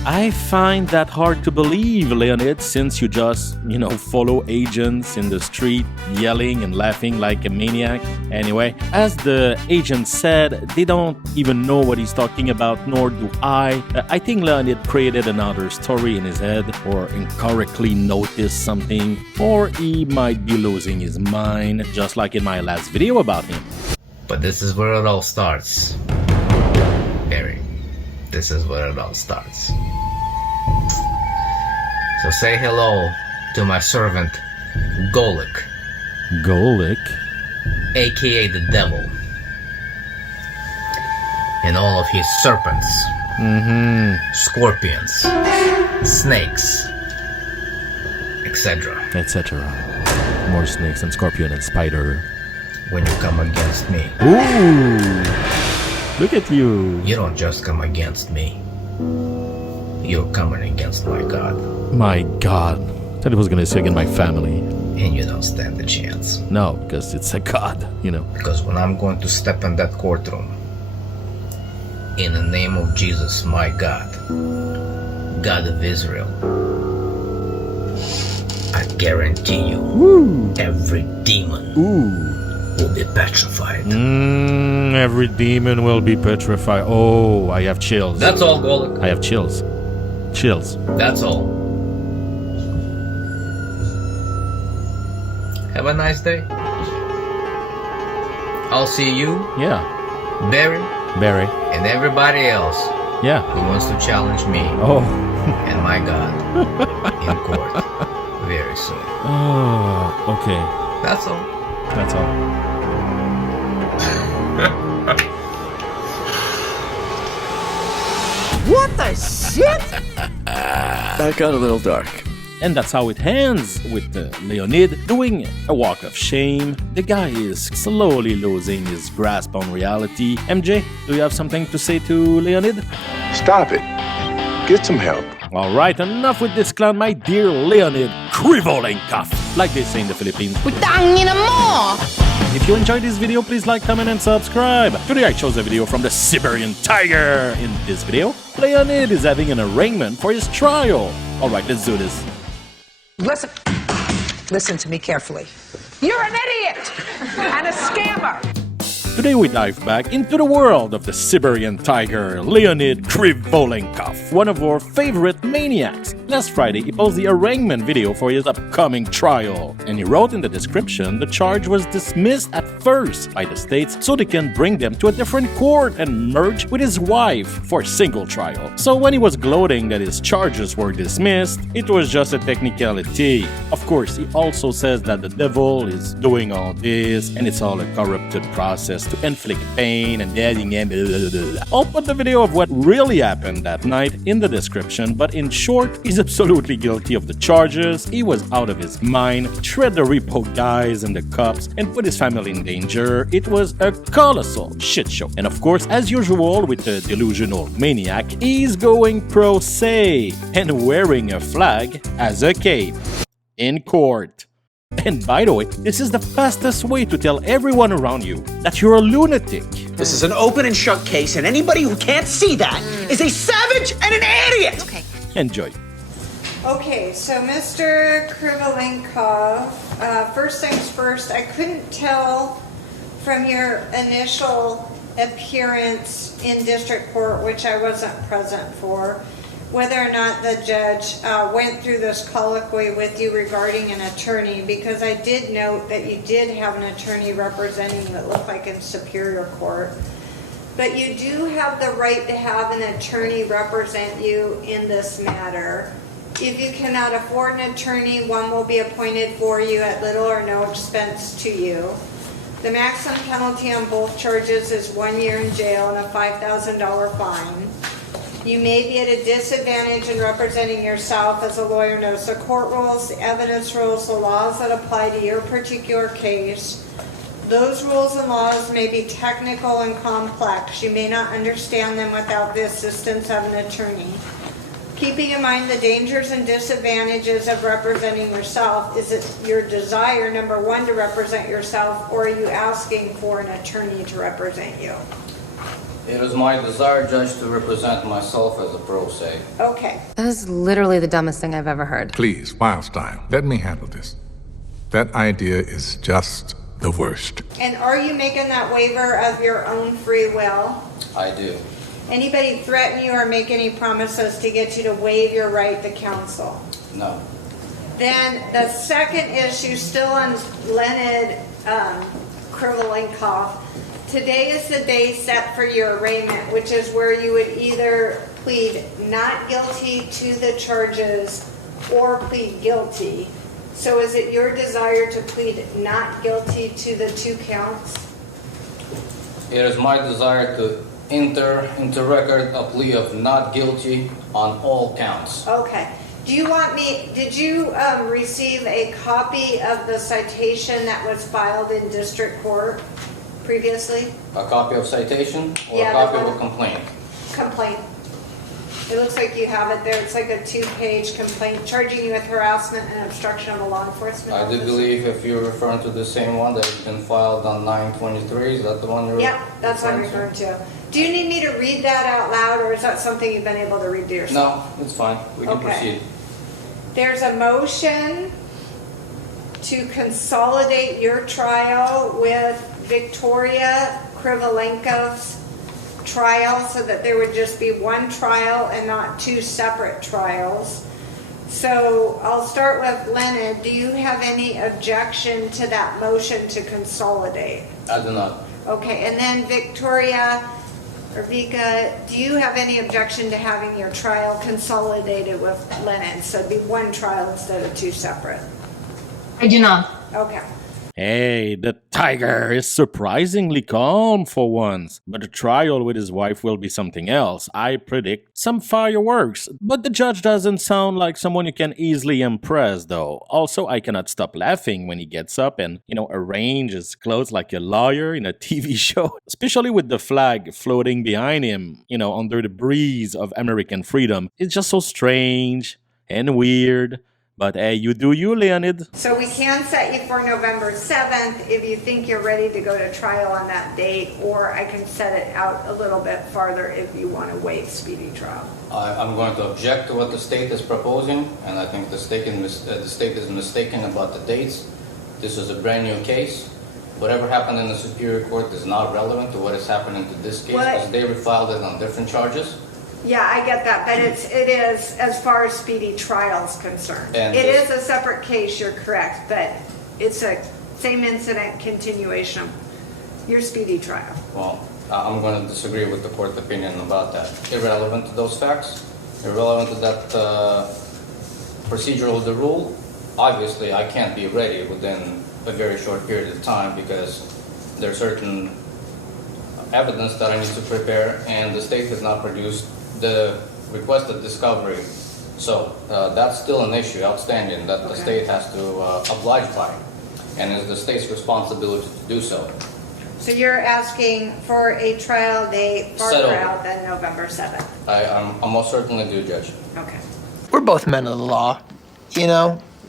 I find that hard to believe, Leonid, since you just, follow agents in the street, yelling and laughing like a maniac. Anyway, as the agent said, they don't even know what he's talking about, nor do I. I think Leonid created another story in his head, or incorrectly noticed something, or he might be losing his mind, just like in my last video about him. But this is where it all starts. Barry, this is where it all starts. So say hello to my servant, Golik. Golik? AKA the devil. And all of his serpents, scorpions, snakes, etc. Etc. More snakes and scorpion and spider. When you come against me. Ooh! Look at you. You don't just come against me. You're coming against my God. My God. Thought it was gonna say again my family. And you don't stand a chance. No, because it's a God, you know. Because when I'm going to step in that courtroom, in the name of Jesus, my God, God of Israel, I guarantee you, every demon will be petrified. Every demon will be petrified. Oh, I have chills. That's all, Golik. I have chills. Chills. That's all. Have a nice day. I'll see you. Yeah. Barry. And everybody else. Yeah. Who wants to challenge me. Oh. And my God. In court. Very soon. Oh, okay. That's all. That's all. What the shit? That got a little dark. And that's how it ends, with Leonid doing a walk of shame. The guy is slowly losing his grasp on reality. MJ, do you have something to say to Leonid? Stop it. Get some help. Alright, enough with this clown, my dear Leonid Krivolenkov. Like they say in the Philippines. If you enjoyed this video, please like, comment, and subscribe. Today I chose a video from the Siberian Tiger. In this video, Leonid is having an arraignment for his trial. Alright, let's do this. Listen to me carefully. You're an idiot and a scammer. Today we dive back into the world of the Siberian Tiger, Leonid Krivolenkov, one of our favorite maniacs. Last Friday, he posted the arraignment video for his upcoming trial, and he wrote in the description the charge was dismissed at first by the states so they can bring them to a different court and merge with his wife for a single trial. So when he was gloating that his charges were dismissed, it was just a technicality. Of course, he also says that the devil is doing all this, and it's all a corrupted process to inflict pain and adding him. I'll put the video of what really happened that night in the description, but in short, he's absolutely guilty of the charges. He was out of his mind, shred the repo guys and the cops, and put his family in danger. It was a colossal shit show. And of course, as usual with the delusional maniac, he's going pro se and wearing a flag as a cape in court. And by the way, this is the fastest way to tell everyone around you that you're a lunatic. This is an open and shut case, and anybody who can't see that is a savage and an idiot! Okay. Enjoy. Okay, so Mr. Krivolenkov, first things first, I couldn't tell from your initial appearance in district court, which I wasn't present for, whether or not the judge went through this colloquy with you regarding an attorney, because I did note that you did have an attorney representing you, it looked like in Superior Court. But you do have the right to have an attorney represent you in this matter. If you cannot afford an attorney, one will be appointed for you at little or no expense to you. The maximum penalty on both charges is 1 year in jail and a $5,000 fine. You may be at a disadvantage in representing yourself, as a lawyer knows the court rules, the evidence rules, the laws that apply to your particular case. Those rules and laws may be technical and complex. You may not understand them without the assistance of an attorney. Keeping in mind the dangers and disadvantages of representing yourself, is it your desire, number one, to represent yourself, or are you asking for an attorney to represent you? It is my desire, Judge, to represent myself as a pro se. Okay. That is literally the dumbest thing I've ever heard. Please, Wildstein, let me handle this. That idea is just the worst. And are you making that waiver of your own free will? I do. Anybody threaten you or make any promises to get you to waive your right to counsel? No. Then the second issue, still on Leonid Krivolenkov. Today is the day set for your arraignment, which is where you would either plead not guilty to the charges or plead guilty. So is it your desire to plead not guilty to the 2 counts? It is my desire to enter into record a plea of not guilty on all counts. Okay. Do you want me, did you receive a copy of the citation that was filed in district court previously? A copy of citation or Yeah, a copy the of a one- complaint? Complaint. It looks like you have it there. It's like a 2-page complaint charging you with harassment and obstruction of a law enforcement I do officer. believe if you're referring to the same one that has been filed on 9/23, is that the one you're Yep, that's what I'm referring to. Do you need me to read that out loud, or is that something you've been able to read to yourself? No, it's fine. We can Okay. proceed. There's a motion to consolidate your trial with Victoria Krivolenkov's trial so that there would just be one trial and not 2 separate trials. So I'll start with Leonid. Do you have any objection to that motion to consolidate? I do not. Okay, and then Victoria or Vika, do you have any objection to having your trial consolidated with Leonid? So it'd be one trial instead of 2 separate? I do not. Okay. Hey, the tiger is surprisingly calm for once. But the trial with his wife will be something else. I predict some fireworks. But the judge doesn't sound like someone you can easily impress, though. Also, I cannot stop laughing when he gets up and, arranges clothes like a lawyer in a TV show. Especially with the flag floating behind him, under the breeze of American freedom. It's just so strange and weird. But hey, you do you, Leonid. So we can set you for November 7th if you think you're ready to go to trial on that date, or I can set it out a little bit farther if you want to wait speedy trial. I'm going to object to what the state is proposing, and I think the state is mistaken about the dates. This is a brand new case. Whatever happened in the Superior Court is not relevant to what is happening to this case, because they refiled it on different charges. Yeah, I get that, but it is as far as speedy trial is concerned. And it is a separate case, you're correct, but it's a same incident continuation of your speedy trial. Well, I'm going to disagree with the court opinion about that. Irrelevant to those facts, irrelevant to that procedural of the rule. Obviously, I can't be ready within a very short period of time because there's certain evidence that I need to prepare, and the state has not produced the requested discovery. So that's still an issue outstanding that the state has to oblige by, and it's the state's responsibility to do so. So you're asking for a trial date farther out than November 7th? I most certainly do, Judge. Okay. We're both men of the law,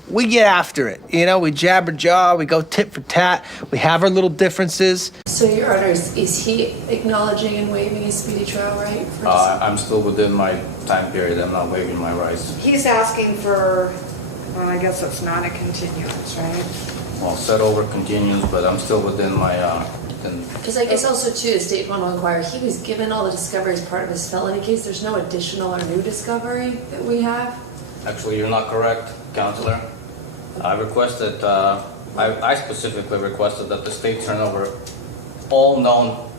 We get after it, we jabber jaw, we go tit for tat, we have our little differences. So, Your Honor, is he acknowledging and waiving his speedy trial right? I'm still within my time period. I'm not waiving my rights. He's asking for, well, I guess it's not a continuance, right? Well, set over continues, but I'm still within my. Because I guess also, too, the state want to inquire, he was given all the discovery as part of his felony case. There's no additional or new discovery that we have? Actually, you're not correct, Counselor. I requested, I specifically requested that the state turn over all known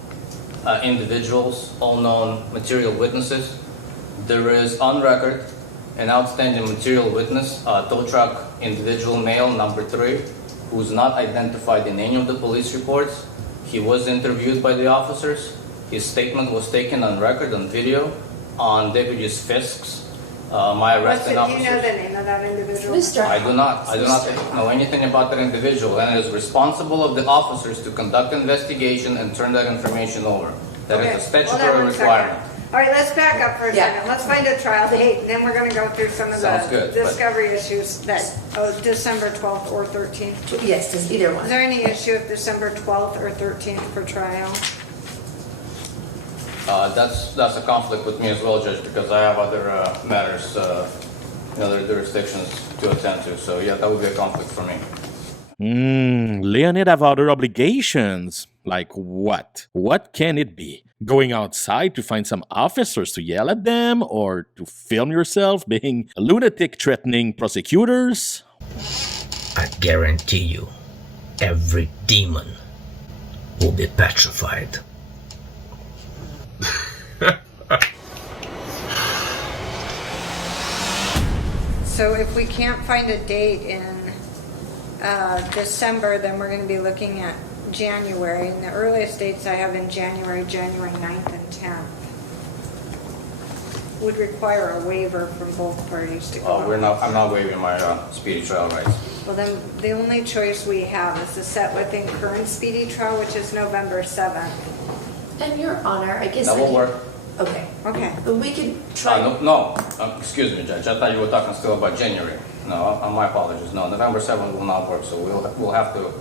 individuals, all known material witnesses. There is on record an outstanding material witness, tow truck individual male number 3, who's not identified in any of the police reports. He was interviewed by the officers. His statement was taken on record on video on Deputy Fisk's. My arresting officer. Do you know the name of that individual? I do not know anything about that individual, and it is responsible of the officers to conduct investigation and turn that information over. That is a statutory requirement. All right, let's back up for a second. Let's find a trial date, then we're going to go through some of the discovery issues that, December 12th or 13th. Yes, does either one. Is there any issue with December 12th or 13th for trial? That's a conflict with me as well, Judge, because I have other matters in other jurisdictions to attend to. So yeah, that would be a conflict for me. Leonid have other obligations. Like what? What can it be? Going outside to find some officers to yell at them, or to film yourself being a lunatic threatening prosecutors? I guarantee you, every demon will be petrified. So So if we can't find a date in December, then we're going to be looking at January. And the earliest dates I have in January 9th and 10th. Would require a waiver from both parties to go. I'm not waiving my speedy trial rights. Well, then the only choice we have is to set within current speedy trial, which is November 7th. And Your Honor, I guess That will work. Okay. Okay. But we could try. Excuse me, Judge. I thought you were talking still about January. No, my apologies. No, November 7th will not work. So we'll have to.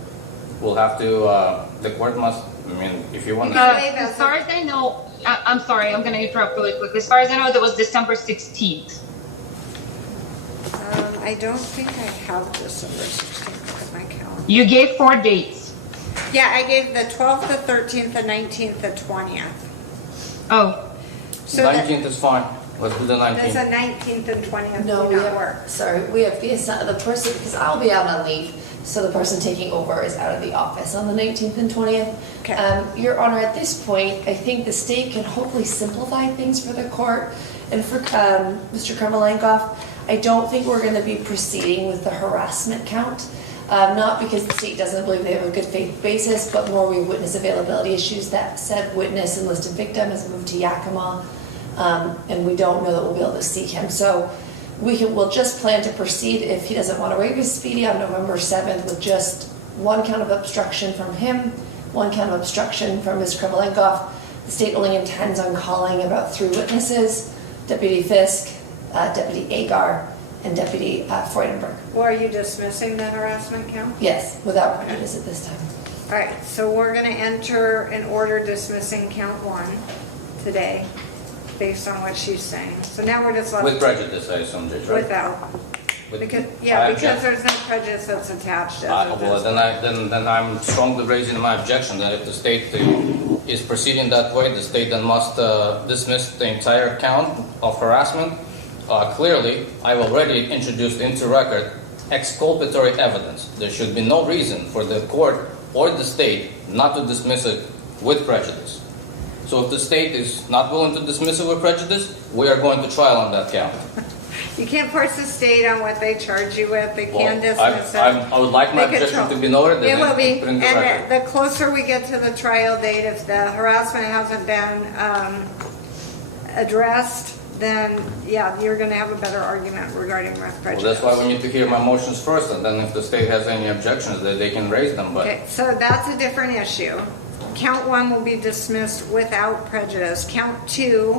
The court must. I mean, if you want. As far as I know, I'm sorry, I'm going to interrupt really quick. As far as I know, that was December 16th. I don't think I have December 16th. Look at my calendar. You gave 4 dates. Yeah, I gave the 12th, the 13th, the 19th, the 20th. Oh. So 19th is fine. Let's do the 19th. There's a 19th and 20th. No, do not work. Sorry, we have the person, because I'll be out on leave, so the person taking over is out of the office on the 19th and 20th. Okay. Your Honor, at this point, I think the state can hopefully simplify things for the court. And for Mr. Krivolenkov, I don't think we're going to be proceeding with the harassment count. Not because the state doesn't believe they have a good faith basis, but more we witness availability issues. That said witness and listed victim has moved to Yakima, and we don't know that we'll be able to seek him. So we'll just plan to proceed if he doesn't want to waive his speedy on November 7th with just 1 count of obstruction from him, 1 count of obstruction from Ms. Krivolenkov. The state only intends on calling about 3 witnesses, Deputy Fisk, Deputy Agar, and Deputy Freudenberg. Well, are you dismissing the harassment count? Yes, without prejudice at this time. All right, so we're going to enter an order dismissing count 1 today, based on what she's saying. So now we're just left With prejudice, I assume, Judge, right? without. Because there's no prejudice that's attached. Then I'm strongly raising my objection that if the state is proceeding that way, the state then must dismiss the entire count of harassment. Clearly, I've already introduced into record exculpatory evidence. There should be no reason for the court or the state not to dismiss it with prejudice. So if the state is not willing to dismiss it with prejudice, we are going to trial on that count. You can't force the state on what they charge you with. They can dismiss it. I would like my objection to be noted. It will be. Put in the And record. the closer we get to the trial date, if the harassment hasn't been addressed, then yeah, you're going to have a better argument regarding prejudice. Well, that's why we need to hear my motions first, and then if the state has any objections, they can raise them. But Okay, so that's a different issue. Count 1 will be dismissed without prejudice. Count 2,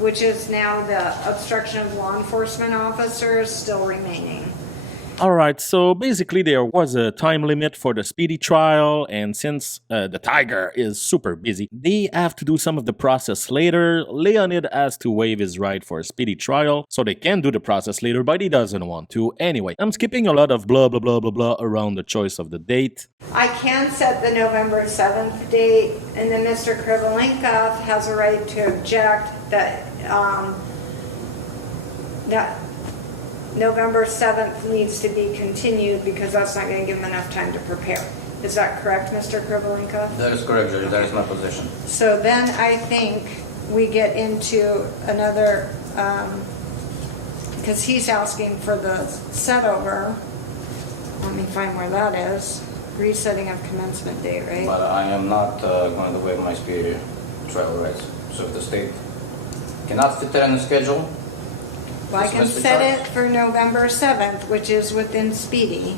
which is now the obstruction of law enforcement officers, still remaining. Alright, so basically there was a time limit for the speedy trial, and since the Tiger is super busy, they have to do some of the process later. Leonid has to waive his right for a speedy trial, so they can do the process later, but he doesn't want to. Anyway, I'm skipping a lot of blah blah blah blah blah around the choice of the date. I can set the November 7th date, and then Mr. Krivolenkov has a right to object that November 7th needs to be continued because that's not going to give him enough time to prepare. Is that correct, Mr. Krivolenkov? that is correct, Judge. That is my position. So then I think we get into another, because he's asking for the set over. Let me find where that is. Resetting of commencement date, right? But I am not going to waive my speedy trial rights. So if the state cannot fit that in the schedule, Well, I can dismiss the set charge. it for November 7th, which is within speedy.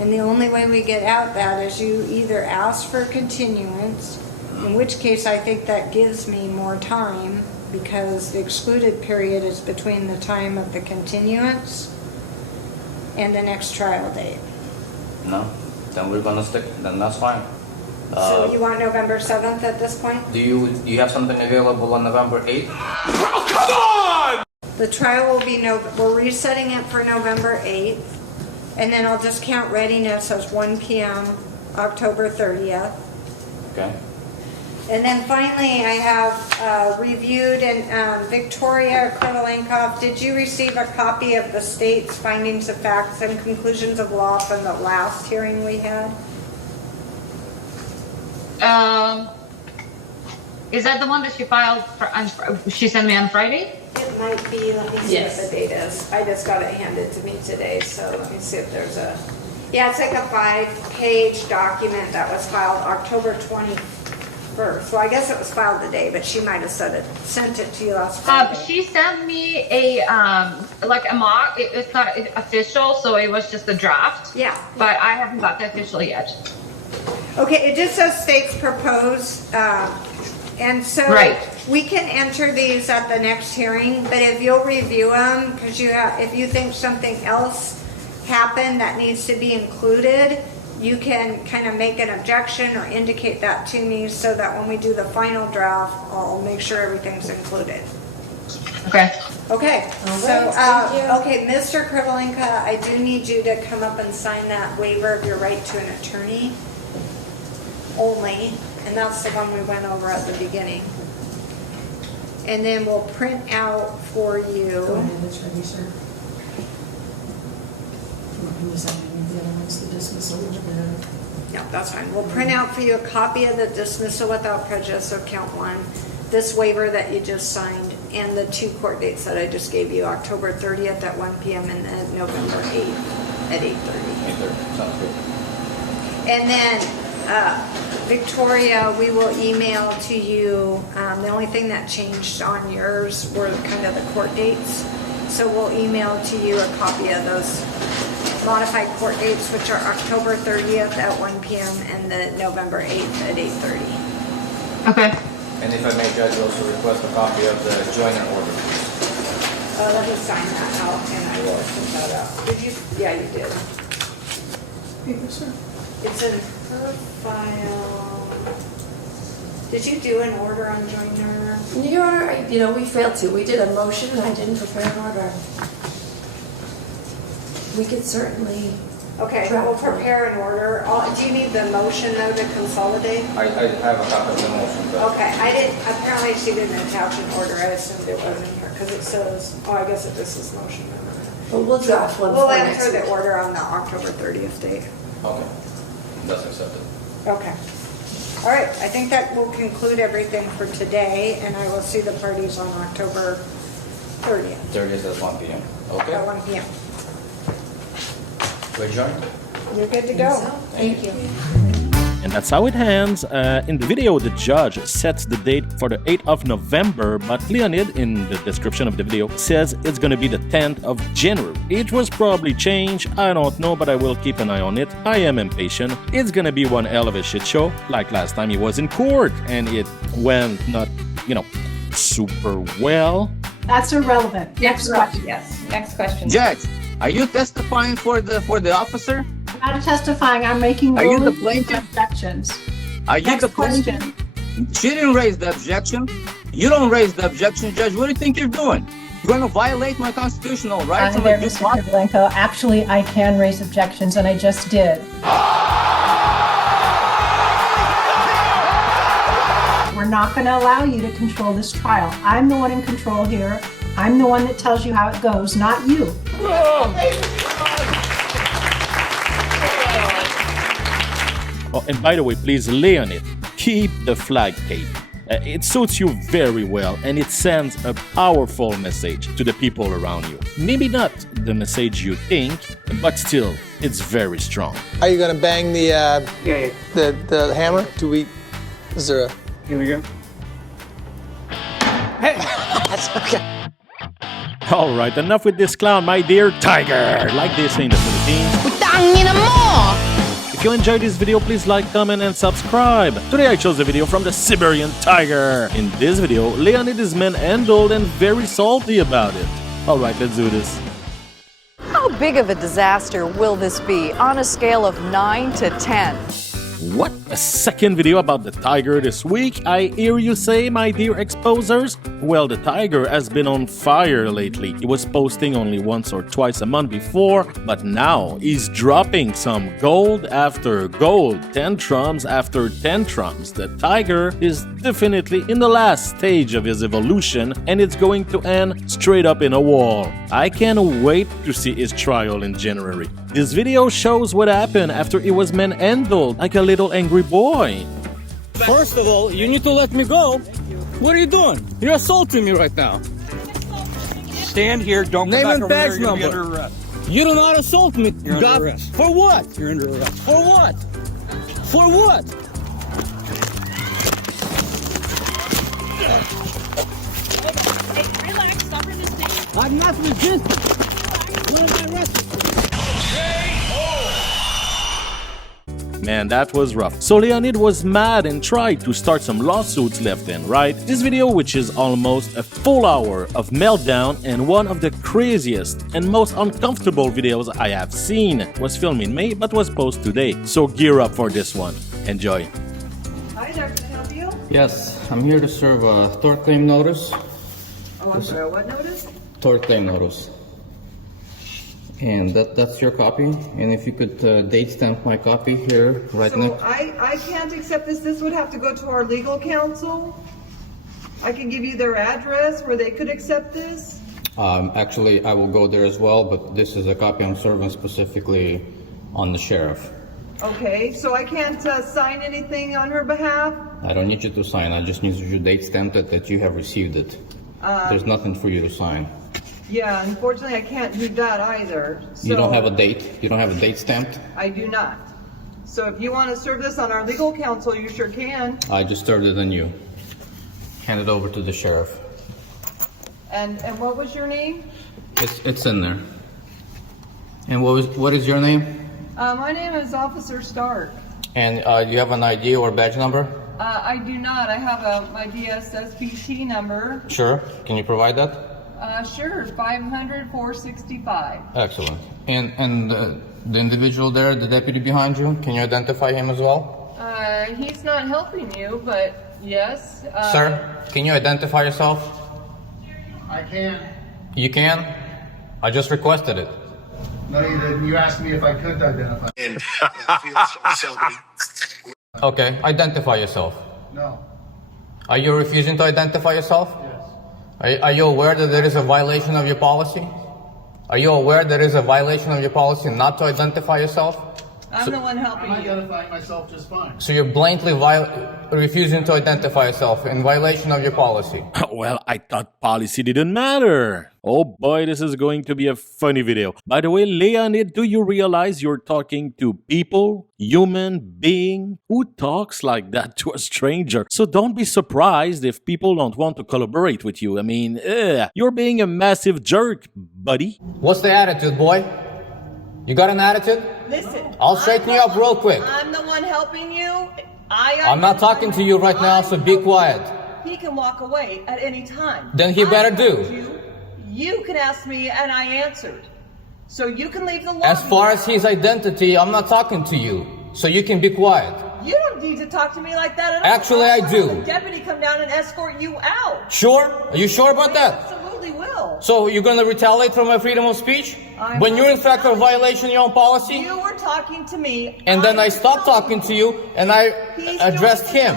And the only way we get out that is you either ask for continuance, in which case I think that gives me more time because the excluded period is between the time of the continuance and the next trial date. no, then we're going to stick. Then that's fine. So you want November 7th at this point? Do you have something available on November 8th? The trial will be, we're resetting it for November 8th, and then I'll just count readiness as 1 p.m. October 30th. Okay. And then finally, I have reviewed, and Victoria Krivolenkov, did you receive a copy of the state's findings of facts and conclusions of law from the last hearing we had? Is that the one that she filed? She sent me on Friday? It might be, let me see what the date is. I just got it handed to me today, so let me see if there's a, yeah, it's like a 5-page document that was filed October 21st. So I guess it was filed today, but she might have sent it to you last Friday. She sent me a like a mock. It's not official, so it was just a draft. Yeah. But I haven't got the official yet. Okay, it just says states propose, and so we can enter these at the next hearing, but if you'll review them, because if you think something else happened that needs to be included, you can kind of make an objection or indicate that to me so that when we do the final draft, I'll make sure everything's included. Okay. Okay, All so, right, thank you. okay, Mr. Krivolenko, I do need you to come up and sign that waiver of your right to an attorney only, and that's the one we went over at the beginning. And then we'll print out for you. Go ahead, it's ready, sir. You want to sign any of the other ones, the dismissal or the... No, that's fine. We'll print out for you a copy of the dismissal without prejudice of count 1, this waiver that you just signed, and the 2 court dates that I just gave you, October 30th at 1 p.m. and then November 8th at 8:30. 8:30, sounds good. And then, Victoria, we will email to you, the only thing that changed on yours were kind of the court dates. So we'll email to you a copy of those modified court dates, which are October 30th at 1 p.m. and the November 8th at 8:30. Okay. And if I may, Judge, also request a copy of the joiner order. Let me sign that out and I will put that up. Did you? Yeah, you did. Paper, sir. It's in her file. Did you do an order on joiner? Your Honor, we failed to. We did a motion and I didn't prepare an order. We could certainly... Okay, we'll prepare an order. Do you need the motion though to consolidate? I have a copy of the motion. But Okay, apparently she didn't attach an order. I assumed it wasn't here because it says, oh, I guess this is motion. But we'll draft one We'll for enter next the week. order on the October 30th date. Okay, that's accepted. Okay. All right, I think that will conclude everything for today, and I will see the parties on October 30th 30th at 1 p.m. Okay. at 1 p.m. We're adjourned. You're good to go. Thank you. And that's how it ends. In the video, the judge sets the date for the 8th of November, but Leonid, in the description of the video, says it's gonna be the 10th of January. It was probably changed, I don't know, but I will keep an eye on it. I am impatient. It's gonna be one hell of a shit show, like last time he was in court, and it went not, super well. That's irrelevant. Next question. Yes. Next question. Judge, are you testifying for the officer? I'm not testifying. I'm making Are you the ruling plaintiff? objections. Are you Next the plaintiff? question. She didn't raise the objection. You don't raise the objection, Judge. What do you think you're doing? You're going to violate my constitutional rights. Hi there, Mr. Krivolenko. Actually, I can raise objections, and I just did. We're not going to allow you to control this trial. I'm the one in control here. I'm the one that tells you how it goes, not you. Oh, and by the way, please, Leonid, keep the flag tape. It suits you very well, and it sends a powerful message to the people around you. Maybe not the message you think, but still, it's very strong. Are you gonna bang the the hammer? Is there a? Here we go. Hey, that's okay. All right, enough with this clown, my dear tiger. Like they say in the Philippines. If you enjoyed this video, please like, comment, and subscribe. Today I chose a video from the Siberian tiger. In this video, Leonid is manhandled and very salty about it. All right, let's do this. How big of a disaster will this be on a scale of 9 to 10? What? A second video about the tiger this week? I hear you say, my dear exposers? Well, the tiger has been on fire lately. He was posting only once or twice a month before, but now he's dropping some gold after gold, tantrums after tantrums. The tiger is definitely in the last stage of his evolution, and it's going to end straight up in a wall. I can't wait to see his trial in January. This video shows what happened after he was manhandled like a little angry boy. First of all, you need to let me go. What are you doing? You're assaulting me right now. stand here. Don't Name come back and over there. badge You're gonna be number. under arrest. You do not assault me. You're God. under arrest. For what? You're under arrest. For what? For what? Hey, relax. Stop resisting. I'm not resisting. What am I arrested for? Man, that was rough. So Leonid was mad and tried to start some lawsuits left and right. This video, which is almost a full hour of meltdown and one of the craziest and most uncomfortable videos I have seen, was filmed in May but was posted today. So gear up for this one. Enjoy. Hi there, can I help you? Yes, I'm here to serve a tort claim notice. Oh, I'm sorry, what notice? Tort claim notice. And that's your copy. And if you could date stamp my copy here, right So next. I can't accept this. This would have to go to our legal counsel. I can give you their address where they could accept this. Actually, I will go there as well, but this is a copy I'm serving specifically on the sheriff. Okay, so I can't sign anything on her behalf? I don't need you to sign. I just need you to date stamp it that you have received it. There's nothing for you to sign. Yeah, unfortunately, I can't do that either. So You don't have a date? You don't have a date stamped? I do not. So if you want to serve this on our legal counsel, you sure can. I just served it on you. Hand it over to the sheriff. And what was your name? It's in there. And what is your name? My name is Officer Stark. And you have an ID or badge number? I do not. I have my DSSPT number. Sure. Can you provide that? Sure, 500-465. Excellent. And the individual there, the deputy behind you, can you identify him as well? He's not helping you, but yes. Sir, can you identify yourself? I can. You can? I just requested it. No, you didn't. You asked me if I could identify. Okay, identify yourself. No. Are you refusing to identify yourself? Yes. Are you aware that there is a violation of your policy? Are you aware there is a violation of your policy not to identify yourself? I'm the one helping I'm you. identifying myself just fine. So you're blatantly refusing to identify yourself in violation of your policy. Well, I thought policy didn't matter. Oh boy, this is going to be a funny video. By the way, Leonid, do you realize you're talking to people, human being, who talks like that to a stranger? So don't be surprised if people don't want to collaborate with you. I mean, you're being a massive jerk, buddy. What's the attitude, boy? You got an attitude? Listen. I'll straighten you up real quick. I'm the one helping you. I'm not talking to you right now, so be quiet. He can walk away at any time. Then he better do. You can ask me, and I answered. So you can leave the lobby. As far as his identity, I'm not talking to you, so you can be quiet. You don't need to talk to me like that at all. Actually, I do. The deputy come down and escort you out. Sure? Are you sure about that? Absolutely will. So you're going to retaliate for my freedom of speech? When you're in fact a violation of your own policy? You were talking to me. And then I stopped talking to you, and I addressed him.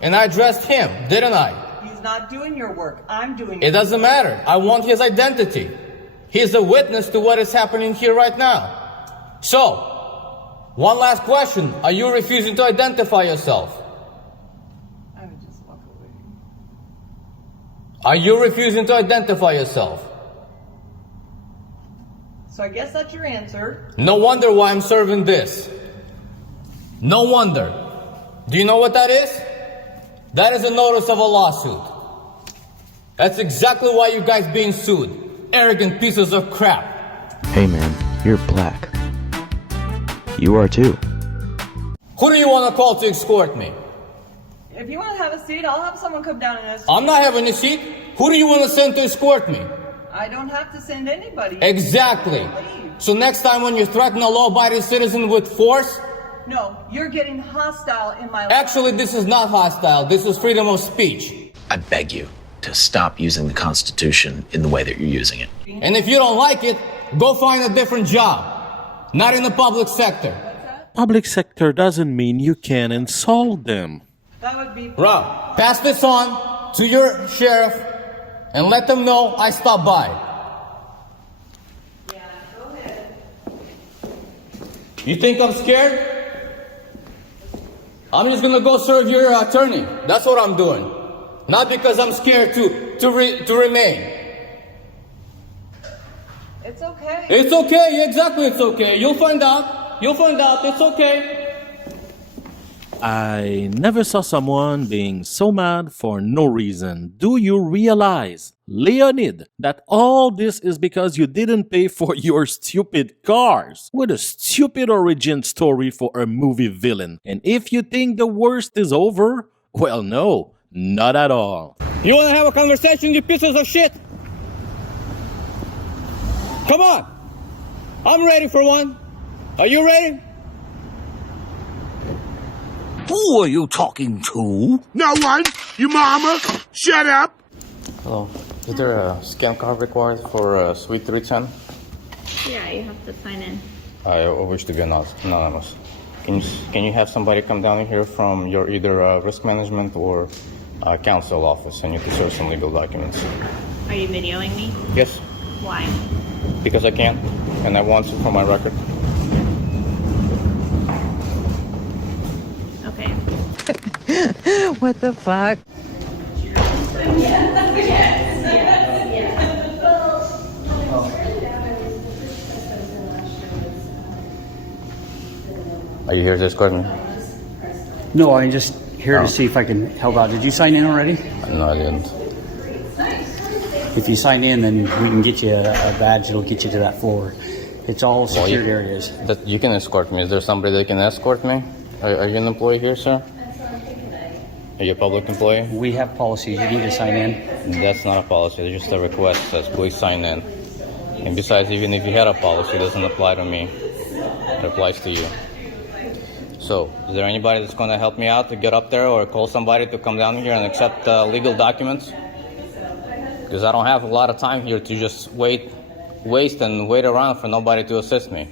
And I addressed him, didn't I? He's not doing your work. I'm doing it. It doesn't matter. I want his identity. He's a witness to what is happening here right now. So, one last question. Are you refusing to identify yourself? I would just walk away. Are you refusing to identify yourself? So I guess that's your answer. No wonder why I'm serving this. No wonder. Do you know what that is? That is a notice of a lawsuit. That's exactly why you guys being sued. Arrogant pieces of crap. Hey man, you're black. You are too. Who do you want to call to escort me? If you want to have a seat, I'll have someone come down and escort. I'm not having a seat. Who do you want to send to escort me? I don't have to send anybody. Exactly. So next time when you threaten a law-abiding citizen with force... No, you're getting hostile in my life. Actually, this is not hostile. This is freedom of speech. I beg you to stop using the Constitution in the way that you're using it. And if you don't like it, go find a different job. Not in the public sector. Public sector doesn't mean you can insult them. That would be... Rob, pass this on to your sheriff and let them know I stopped by. Yeah, go ahead. You think I'm scared? I'm just gonna go serve your attorney. That's what I'm doing. Not because I'm scared to remain. It's okay. It's okay, exactly, it's okay. You'll find out. You'll find out, it's okay. I never saw someone being so mad for no reason. Do you realize, Leonid, that all this is because you didn't pay for your stupid cars? What a stupid origin story for a movie villain. And if you think the worst is over, well, no, not at all. You wanna have a conversation, you pieces of shit? Come on! I'm ready for one. Are you ready? Who are you talking to? No one. Your mama. Shut up. Hello. Is there a scan card required for Suite 310? Yeah, you have to sign in. I wish to be anonymous. Can you have somebody come down here from your either risk management or counsel office? I need to search some legal documents. Are you videoing me? Yes, Why? because I can, and I want to for my record. Okay. What the fuck? Are you here to escort me? No, I'm just here to see if I can help out. Did you sign in already? No, I didn't. If you sign in, then we can get you a badge. It'll get you to that floor. It's all secured areas. That you can escort me. Is there somebody that can escort me? Are you an employee here, sir? Are you a public employee? We have policies. You need to sign in. That's not a policy. It's just a request. It says please sign in. And besides, even if you had a policy, it doesn't apply to me. It applies to you. So, is there anybody that's going to help me out to get up there, or call somebody to come down here and accept legal documents? Because I don't have a lot of time here to just waste and wait around for nobody to assist me.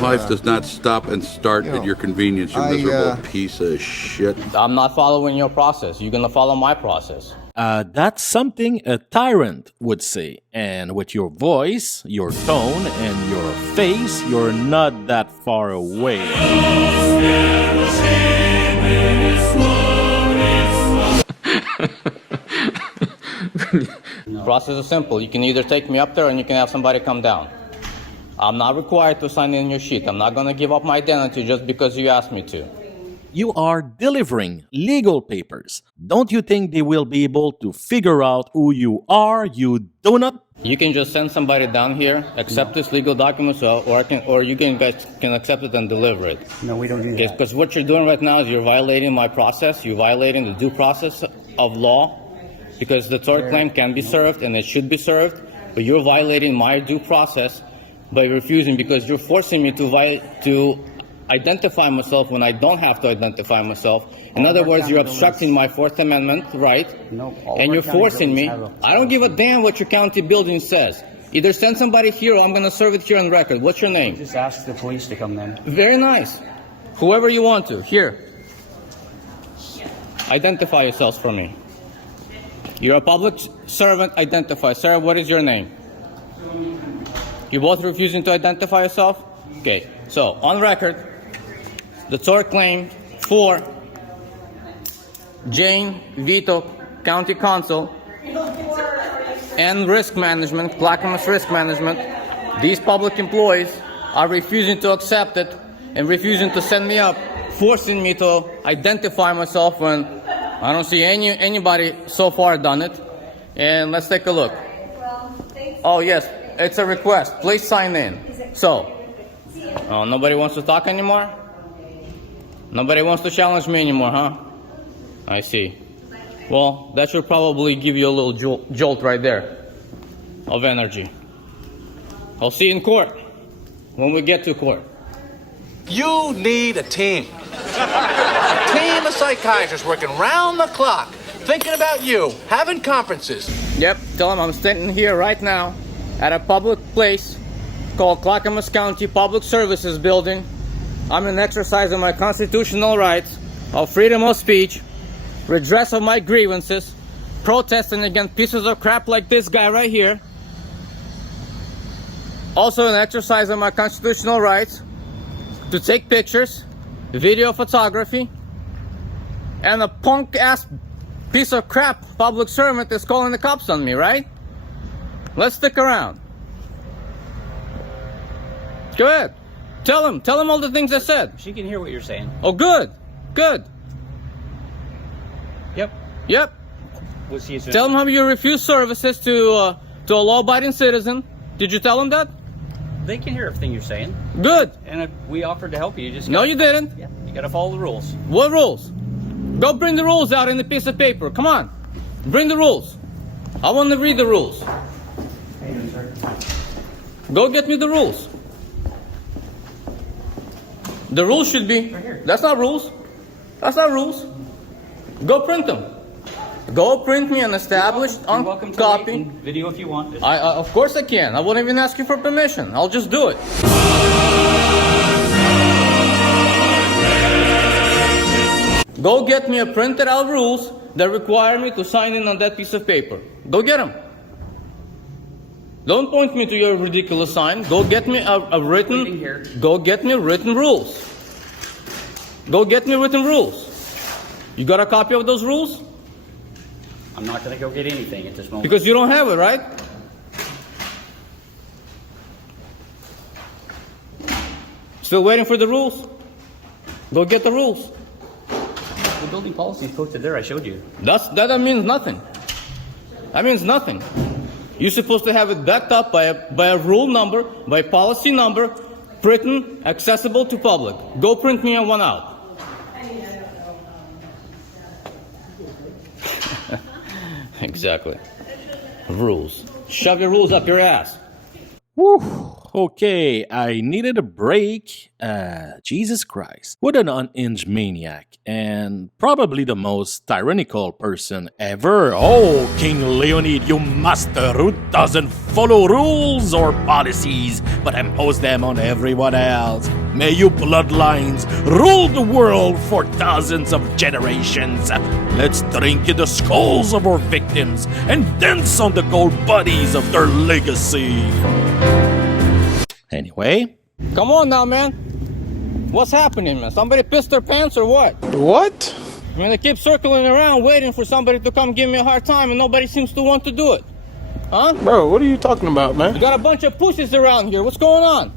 Life does not stop and start at your convenience, you miserable piece of shit. I'm not following your process. You're going to follow my process. That's something a tyrant would say. And with your voice, your tone, and your face, you're not that far away. Process is simple. You can either take me up there and you can have somebody come down. I'm not required to sign in your sheet. I'm not going to give up my identity just because you asked me to. You are delivering legal papers. Don't you think they will be able to figure out who you are, you donut? You can just send somebody down here, accept this legal document, or you guys can accept it and deliver it. No, we don't do that. Because what you're doing right now is you're violating my process. You're violating the due process of law. Because the tort claim can be served and it should be served, but you're violating my due process by refusing, because you're forcing me to identify myself when I don't have to identify myself. In other words, you're obstructing my Fourth Amendment right, and you're forcing me. I don't give a damn what your county building says. Either send somebody here or I'm going to serve it here on record. What's your name? Just ask the police to come then. Very nice. Whoever you want to. Here. Identify yourselves for me. You're a public servant. Identify. Sir, what is your name? You both refusing to identify yourself? Okay. So, on record, the tort claim for Jane Vito, County Council, and Risk Management, Clackamas Risk Management, these public employees are refusing to accept it and refusing to send me up, forcing me to identify myself when I don't see anybody so far done it. And let's take a look. Oh yes, it's a request. Please sign in. So, nobody wants to talk anymore? Nobody wants to challenge me anymore, huh? I see. Well, that should probably give you a little jolt right there of energy. I'll see you in court when we get to court. You need a team. A team of psychiatrists working round the clock, thinking about you, having conferences. Yep, tell them I'm standing here right now at a public place called Clackamas County Public Services Building. I'm in exercise of my constitutional rights of freedom of speech, redress of my grievances, protesting against pieces of crap like this guy right here. Also in exercise of my constitutional rights to take pictures, video photography, and a punk-ass piece of crap public servant is calling the cops on me, right? Let's stick around. Go ahead. Tell him all the things I said. She can hear what you're saying. Oh, good. Yep. What's she Tell him how you refuse services to a law-abiding citizen. Did you tell him that? They can hear everything you're saying. Good. And we offered to help you. No, you didn't. Yeah, you gotta follow the rules. What rules? Go bring the rules out in a piece of paper. Come on. Bring the rules. I want to read the rules. Go get me the rules. The rules should be... Right here. That's not rules. Go print them. Go print me an established You're welcome to copy. wait and video if you want. Of course I can. I won't even ask you for permission. I'll just do it. Go get me a printed out rules that require me to sign in on that piece of paper. Go get them. Don't point me to your ridiculous sign. Go get me a written. Go get me written rules. Go get me written rules. You got a copy of those rules? I'm not gonna go get anything at this moment. Because you don't have it, right? Still waiting for the rules? Go get the rules. The building policy is posted there. I showed you. That means nothing. That means nothing. You're supposed to have it backed up by a rule number, by policy number, written, accessible to public. Go print me one out. Exactly. Rules. Shove your rules up your ass. Whew. Okay, I needed a break. Jesus Christ. What an unhinged maniac. And probably the most tyrannical person ever. Oh, King Leonid, you master who doesn't follow rules or policies, but impose them on everyone else. May you bloodlines rule the world for thousands of generations. Let's drink in the skulls of our victims and dance on the cold bodies of their legacy. Anyway. Come on now, man. What's happening, man? Somebody pissed their pants or what? What? I mean, they keep circling around waiting for somebody to come give me a hard time and nobody seems to want to do it. Huh? Bro, what are you talking about, man? You got a bunch of pussies around here. What's going on?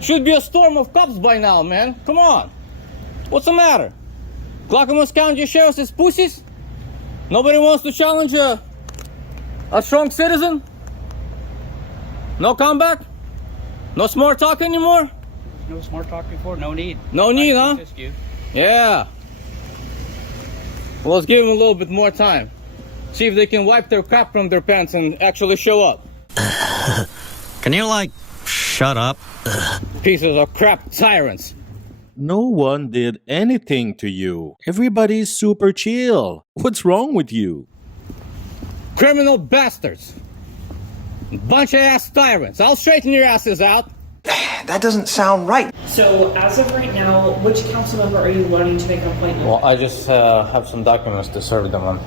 Should be a storm of cops by now, man. Come on. What's the matter? Clackamas County Sheriff is pussies? Nobody wants to challenge a strong citizen? No comeback? No smart talk anymore? No smart talk before. No need. No need, huh? Yeah. Well, let's give them a little bit more time. See if they can wipe their crap from their pants and actually show up. Can you, shut up? Pieces of crap tyrants. No one did anything to you. Everybody's super chill. What's wrong with you? Criminal bastards. Bunch of ass tyrants. I'll straighten your asses out. That doesn't sound right. So, as of right now, which council member are you wanting to make an appointment? Well, I just have some documents to serve them on.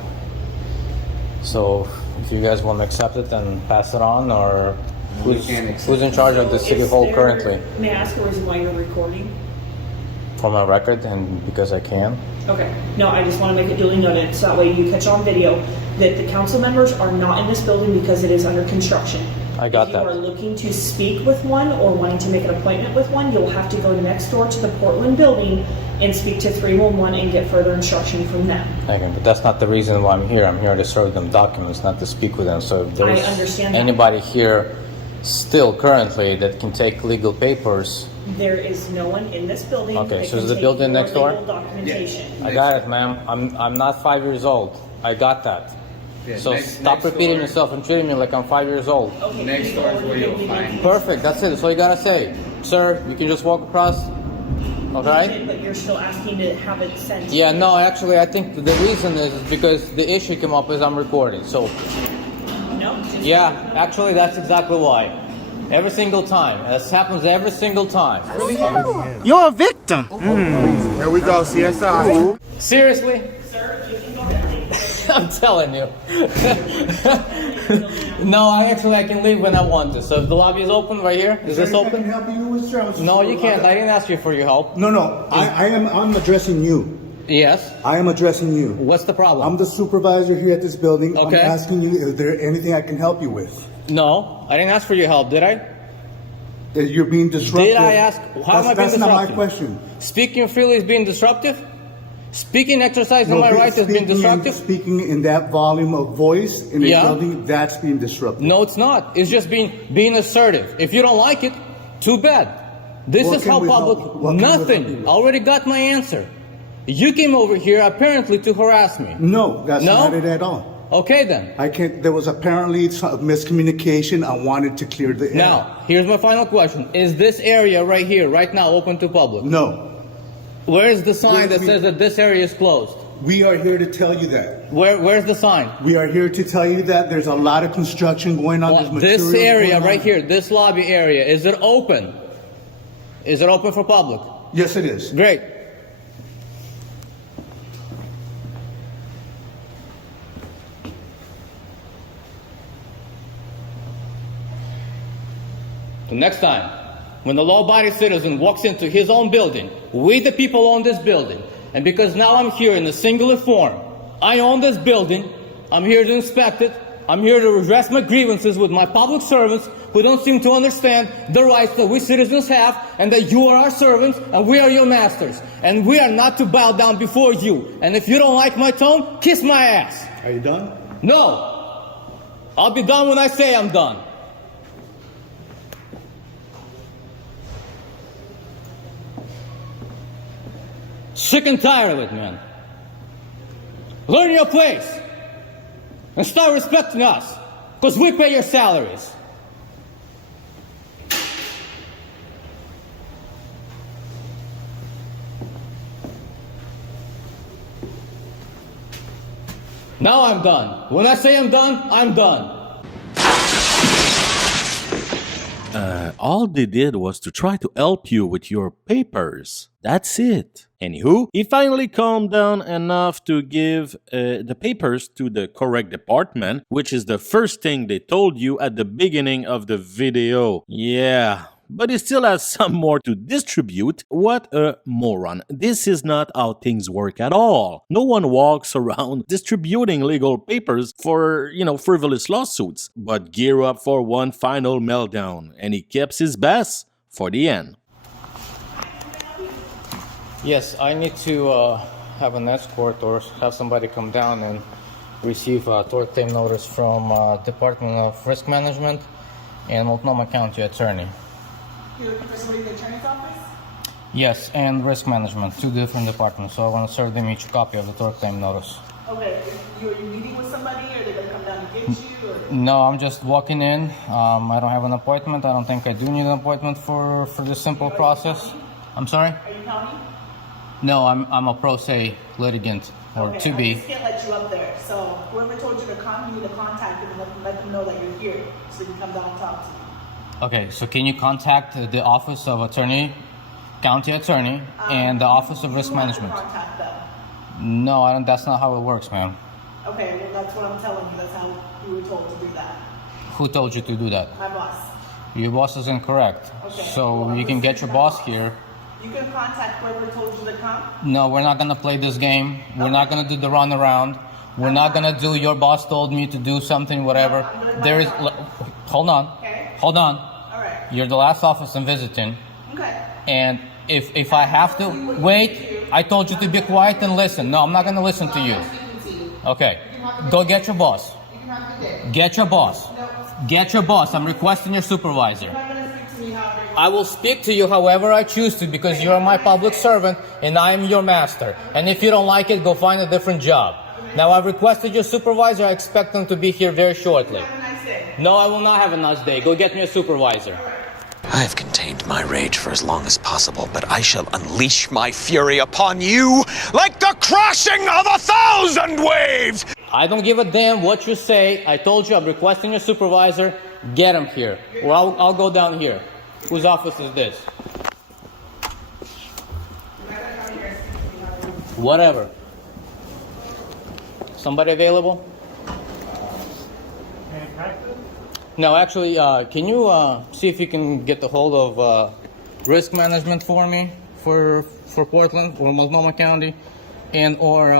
So, if you guys want to accept it and pass it on, or who's in charge of the city hall currently? May I ask a reason why you're recording? For my record, and because I can. Okay. No, I just want to make it duly noted, so that way you catch on video that the council members are not in this building because it is under construction. I got that. that. If you are looking to speak with one or wanting to make an appointment with one, you'll have to go next door to the Portland building and speak to 311 and get further instruction from them. Okay, but that's not the reason why I'm here. I'm here to serve them documents, not to speak with them. So if there's anybody here still currently that can take legal papers. There is no one in this building. Okay, so is the building next door? Documentation. I got it, ma'am. I'm not 5 years old. I got that. So stop repeating yourself and treating me like I'm 5 years old. Okay, next door is where you'll find. Perfect. That's it. That's all you gotta say, sir. You can just walk across. Okay. But you're still asking to have it sent. Yeah. No. Actually, I think the reason is because the issue came up as I'm recording. So. No. Yeah. Actually, that's exactly why. Every single time. This happens every single time. You're a victim. Here we go, CSI. Seriously? I'm telling you. No, I can leave when I want to. So if the lobby is open right here, is this open? I can help you with services. No, you can't. I didn't ask you for your help. No. I'm addressing you. Yes. I am addressing you. What's the problem? I'm the supervisor here at this building. Okay. I'm asking you, is there anything I can help you with? No, I didn't ask for your help, did I? You're being disruptive. Did I ask? How am I being disruptive? That's not my question. Speaking freely is being disruptive? Speaking, exercising my right is being disruptive? Speaking in that volume of voice in a building, that's being disruptive. No, it's not. It's just being assertive. If you don't like it, too bad. This is how public... Nothing. I already got my answer. You came over here apparently to harass me. No, that's not it at all. Okay then. There was apparently some miscommunication. I wanted to clear the air. Now, here's my final question. Is this area right here, right now, open to public? No. Where is the sign that says that this area is closed? We are here to tell you that. Where's the sign? We are here to tell you that there's a lot of construction going on. This area right here, this lobby area, is it open? Is it open for public? Yes, it is. Great. The next time, when the law-abiding citizen walks into his own building, we the people own this building, and because now I'm here in a singular form, I own this building, I'm here to inspect it, I'm here to redress my grievances with my public servants who don't seem to understand the rights that we citizens have, and that you are our servants and we are your masters, and we are not to bow down before you. And if you don't like my tone, kiss my ass. Are you done? No. I'll be done when I say I'm done. Sick and tired of it, man. Learn your place and start respecting us, because we pay your salaries. Now I'm done. When I say I'm done, I'm done. All they did was to try to help you with your papers. That's it. Anywho, he finally calmed down enough to give the papers to the correct department, which is the first thing they told you at the beginning of the video. Yeah, but he still has some more to distribute. What a moron. This is not how things work at all. No one walks around distributing legal papers for, frivolous lawsuits. But gear up for one final meltdown, and he keeps his best for the end. Yes, I need to have an escort or have somebody come down and receive a tort claim notice from Department of Risk Management and Multnomah County Attorney. You're looking for somebody in the attorney's office? Yes, and Risk Management, two different departments. So I want to serve them each a copy of the tort claim notice. Okay, you're meeting with somebody, or they're going to come down and get you? Or? No, I'm just walking in. I don't have an appointment. I don't think I do need an appointment for this simple process. I'm sorry? Are you county? No, I'm a pro se litigant, or okay, to be. I just can't let you up there. So whoever told you to come, you need to contact them and let them know that you're here, so you can come down and talk to you. Okay, so can you contact the Office of County Attorney, and the Office of Risk Management? Contact them. No, I don't. That's not how it works, ma'am. Okay, well that's what I'm telling you. That's how you were told to do that. Who told you to do that? My boss. Your boss is incorrect. Okay. So well, you can get your boss here. You can contact whoever told you to come? No, we're not going to play this game. We're not going to do the runaround. We're not going to do your boss told me to do something, whatever. There is... Hold on. Okay. Hold on. All right. You're the last office I'm visiting. Okay. And if I have to... Wait. I told you to be quiet and listen. No, I'm not going to listen to you. Okay. Go get your boss. Get your boss. Get your boss. I'm requesting your supervisor. I will speak to you however I choose to, because you are my public servant and I am your master. And if you don't like it, go find a different job. Now, I've requested your supervisor. I expect them to be here very shortly. Have a nice day. No, I will not have a nice day. Go get me a supervisor. I have contained my rage for as long as possible, but I shall unleash my fury upon you like the crashing of 1,000 waves! I don't give a damn what you say. I told you I'm requesting your supervisor. Get him here, or I'll go down here. Whose office is this? Whatever. Somebody available? No, actually, can you see if you can get the hold of risk management for me for Portland or Multnomah County, and or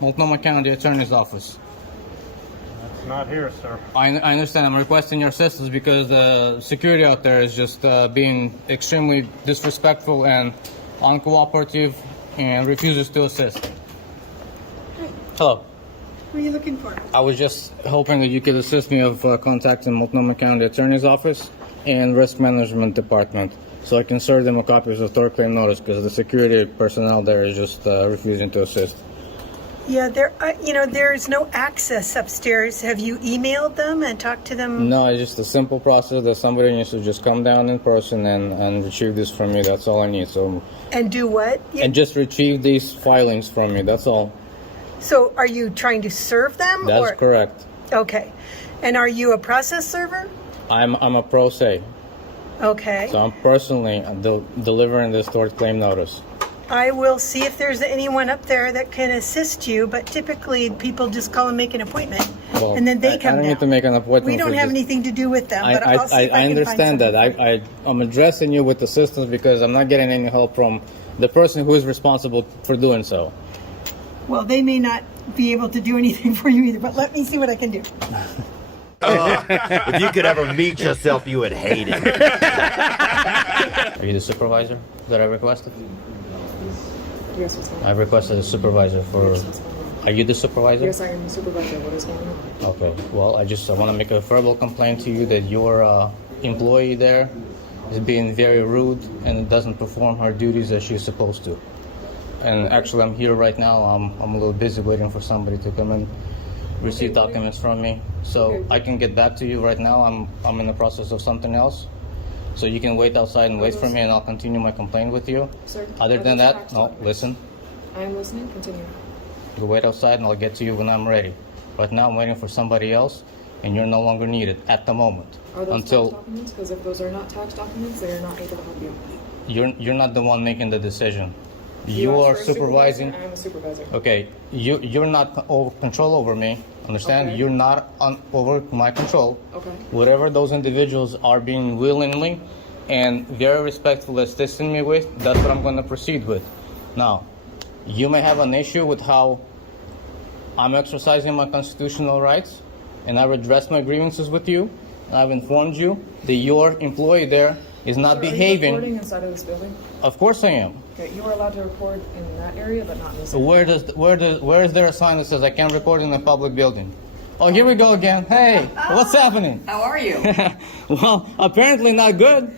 Multnomah County Attorney's Office? That's not here, sir. I understand. I'm requesting your assistance because the security out there is just being extremely disrespectful and uncooperative and refuses to assist. Hello. What are you looking for? I was just hoping that you could assist me of contacting Multnomah County Attorney's Office and Risk Management Department so I can serve them a copy of the tort claim notice because the security personnel there is just refusing to assist. Yeah, there's no access upstairs. Have you emailed them and talked to them? No, it's just a simple process that somebody needs to just come down in person and retrieve this from me. That's all I need. So. And do what? And just retrieve these filings from me. That's all. So are you trying to serve them? That's correct. Okay. And are you a process server? I'm a pro se. Okay. So I'm personally delivering this tort claim notice. I will see if there's anyone up there that can assist you, but typically people just call and make an appointment, and then they come down. I don't need to make an appointment. We don't have anything to do with them, but I'll see if I can understand find that. I'm addressing you with assistance because I'm not getting any help from the person who is responsible for doing so. Well, they may not be able to do anything for you either, but let me see what I can do. If you could ever meet yourself, you would hate it. Are you the supervisor that I requested? Yes, what's going on? I requested a supervisor for... Are you the supervisor? Yes, I am the supervisor. What is going on? Okay, well, I want to make a verbal complaint to you that your employee there is being very rude and doesn't perform her duties as she's supposed to. And actually, I'm here right now. I'm a little busy waiting for somebody to come and receive documents from me. So I can get back to you right now. I'm in the process of something else. So you can wait outside and wait for me, and I'll continue my complaint with you. Sir, other than that, no, listen. I am listening. Continue. You wait outside, and I'll get to you when I'm ready. Right now, I'm waiting for somebody else, and you're no longer needed at the moment. Are those tax documents? Because if those are not tax documents, they are not able to help you. You're not the one making the decision. You are supervising. I am a supervisor. Okay, you're not over control over me. Understand? Okay. You're not over my control. Okay. Whatever those individuals are being willingly and very respectful assisting me with, that's what I'm going to proceed with. Now, you may have an issue with how I'm exercising my constitutional rights, and I've addressed my grievances with you, and I've informed you that your employee there is not behaving. Are you recording inside of this building? Of course I am. Okay, you are allowed to record in that area, but not in this So area. where is there a sign that says I can't record in a public building? Oh, here we go again. Hey, what's happening? How are you? Well, apparently not good.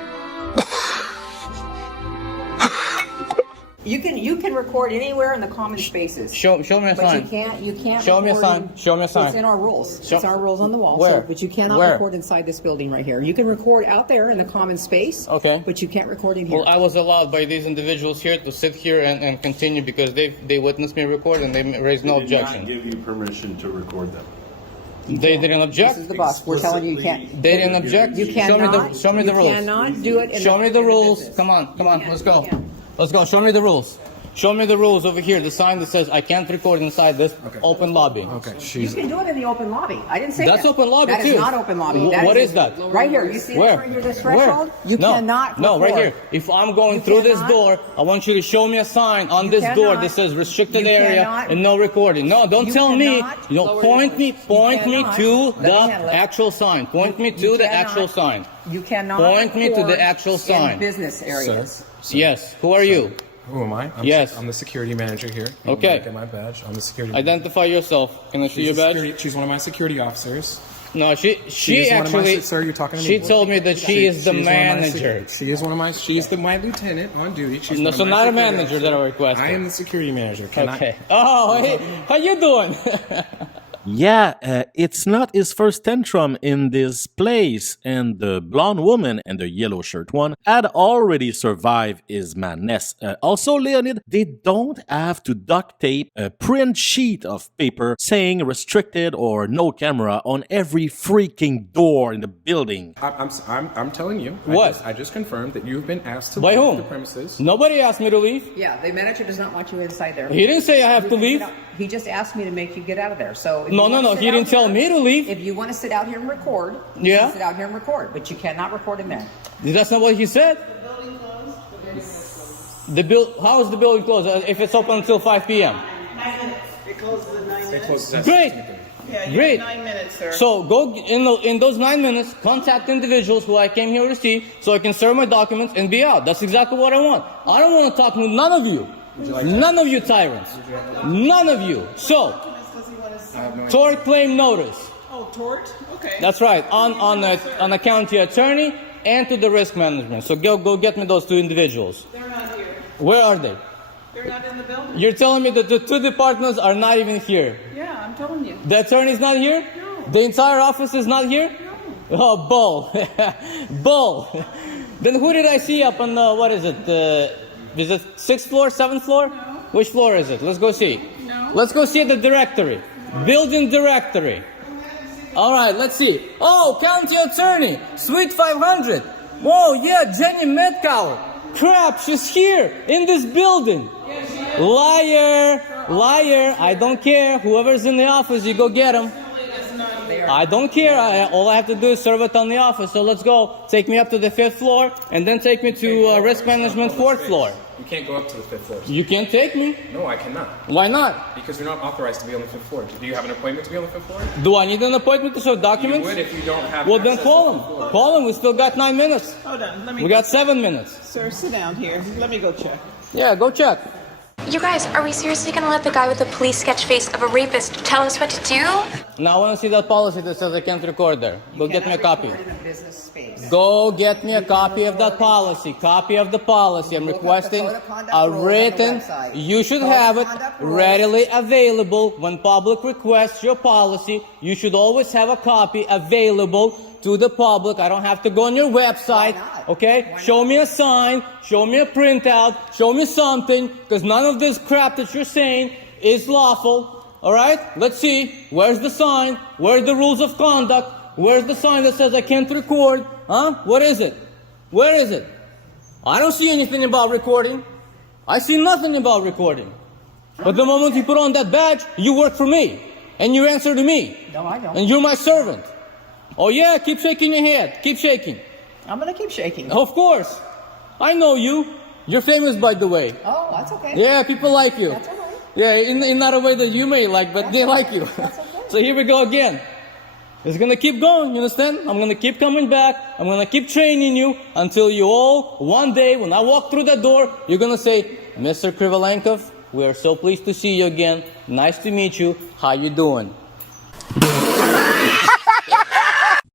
You can record anywhere in the common spaces. Show me a sign. But you can't. Show me a record sign. Show me a sign. It's in our rules. Show- It's our rules on the wall. Where? So, but you cannot Where? record inside this building right here. You can record out there in the common space. Okay. But you can't record in here. Well, I was allowed by these individuals here to sit here and continue because they witnessed me record and they raised no objection. They did not give you permission to record them. They didn't object. This is the boss. We're telling you you can't. They didn't object. You cannot. Show me the rules. You cannot do it. Show me the rules. Come on. Let's go. Let's go. Show me the rules. Show me the rules over here. The sign that says I can't record inside this open lobby. Okay. You can do it in the open lobby. I didn't say That's that. open lobby That too. is not open lobby. What is that? Right here. You see Where? right here, this threshold? You no. cannot No, right record. here. If I'm going through this door, I want you to show me a sign on this door that says restricted area and no recording. No, don't tell me. Point me to the actual sign. Point me to the actual sign. You cannot Point me to the record actual in sign. business areas. Yes. Who are you? Who am I? I'm the security manager here. You Okay. Look at my badge. I'm the security. Identify yourself. Can I see your badge? She's one of my security officers. No, she is one of actually. my, sir, you're talking to me. She told me that she is the manager. She is one of my. She is my lieutenant on duty. She's No, one of so my not a security manager officers. that I requested. I am the security manager. Okay. Oh, hey, how you doing? Yeah, it's not his first tantrum in this place, and the blonde woman and the yellow shirt one had already survived his madness. Also, Leonid, they don't have to duct tape a print sheet of paper saying restricted or no camera on every freaking door in the building. I'm telling you. What? I just confirmed that you've been asked to By leave whom? the premises. Nobody asked me to leave. Yeah, the manager does not want you inside there. He didn't say I have to leave. He just asked me to make you get out of there. So No, he didn't tell me to leave. If you want to sit out here and record, you can sit out here and record, but you cannot record in there. That's not what he said. How is the building closed if it's open until 5 p.m.? It closes at 9 minutes. Great. Yeah, you Great. have 9 minutes, sir. So go in those 9 minutes, contact individuals who I came here to see, so I can serve my documents and be out. That's exactly what I want. I don't want to talk to none of you, none of you tyrants, none of you. So, tort claim notice. Oh, tort? Okay. That's right. On a county attorney and to the risk management. So go get me those two individuals. They're not here. Where are they? They're not in the building. You're telling me that the two departments are not even here. Yeah, I'm telling you. The attorney's not here? No. The entire office is not here? No. Oh, bull. Bull. Then who did I see up on the, what is it? Is it 6th floor, 7th floor? No. Which floor is it? Let's go see. No. Let's go see the directory. Building directory. All right, let's see. Oh, county attorney, suite 500. Whoa, yeah, Jenny Metcalf. Crap, she's here in this building. Liar, liar. I don't care. Whoever's in the office, you go get him. I don't care. All I have to do is serve it on the office. So let's go. Take me up to the 5th floor and then take me to risk management 4th floor. You can't go up to the 5th floor. You can't take me. No, I cannot. Why not? Because you're not authorized to be on the 5th floor. Do you have an appointment to be on the 5th floor? Do I need an appointment to show documents? You would if you don't have. Well, then access call to the him. floor. Call him. We still got 9 minutes. Hold on. Let me We got 7 minutes. Sir, sit down here. Let me go check. Yeah, go check. You guys, are we seriously gonna let the guy with the police sketch face of a rapist tell us what to do? Now I want to see that policy that says I can't record there. Go get me a copy. Go get me a copy of that policy. Copy of the policy. I'm requesting a written. You should have it readily available when public requests your policy. You should always have a copy available to the public. I don't have to go on your website. Okay? Show me a sign. Show me a printout. Show me something. Because none of this crap that you're saying is lawful. Alright? Let's see. Where's the sign? Where's the rules of conduct? Where's the sign that says I can't record? Huh? What is it? Where is it? I don't see anything about recording. I see nothing about recording. But the moment you put on that badge, you work for me. And you answer to me. No, I don't. And you're my servant. Oh yeah, keep shaking your head. Keep shaking. I'm gonna keep shaking. Of course. I know you. You're famous, by the way. Oh, that's okay. Yeah, people like you. That's all right. Yeah, in not a way that you may like, but they like you. So here we go again. It's gonna keep going, you understand? I'm gonna keep coming back. I'm gonna keep training you until you all, one day, when I walk through the door, you're gonna say, Mr. Krivolenkov, we are so pleased to see you again. Nice to meet you. How you doing?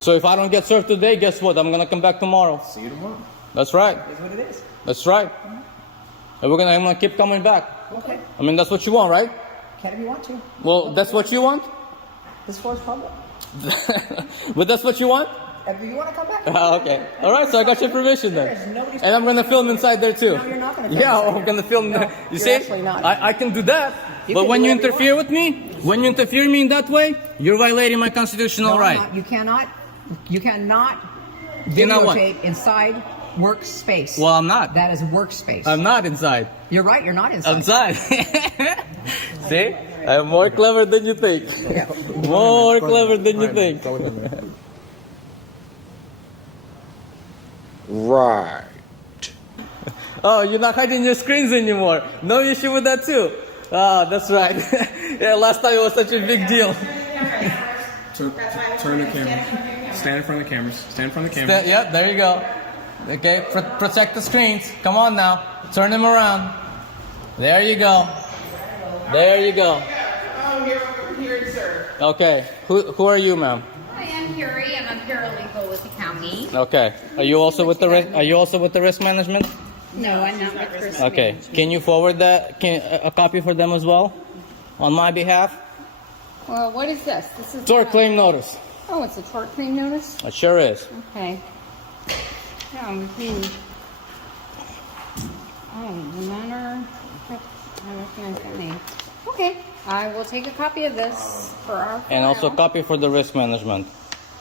So if I don't get served today, guess what? I'm gonna come back tomorrow. See you tomorrow. That's right. That's what it is. That's right. And I'm gonna keep coming back. Okay. I mean, that's what you want, right? Can if you want to. Well, that's what you want? This floor's public. But that's what you want? If you want to come back. Okay. All right, so I got your permission then. And I'm gonna film inside there too. No, you're not gonna film Yeah, inside I'm gonna film. No, You you're see? actually not. I can do that. You But can when do you whatever you interfere with me, when you interfere me in that way, you're violating my constitutional No, right. You cannot Then I what? videotape inside workspace. Well, I'm not. That is workspace. I'm not inside. You're right, you're not inside. I'm inside. See? I'm more clever than you think. More clever than you think. Right. Oh, you're not hiding your screens anymore. No issue with that too. Ah, that's right. Yeah, last time it was such a big deal. Turn the camera. Stand in front of the cameras. Stand in front of the cameras. Yep, there you go. Okay, protect the screens. Come on now. Turn them around. There you go. There you go. Oh, here, sir. Okay, who are you, ma'am? Hi, I'm Yuri. I'm a paralegal with the county. Okay. Are you also with the risk management? No, I'm not with risk Okay. management. Can you forward a copy for them as well, on my behalf? Well, what is this? This is Tort claim notice. Oh, it's a tort claim notice? It sure is. Okay. Oh, the manner. I recognize that name. Okay. I will take a copy of this for our And also a file. copy for the risk management.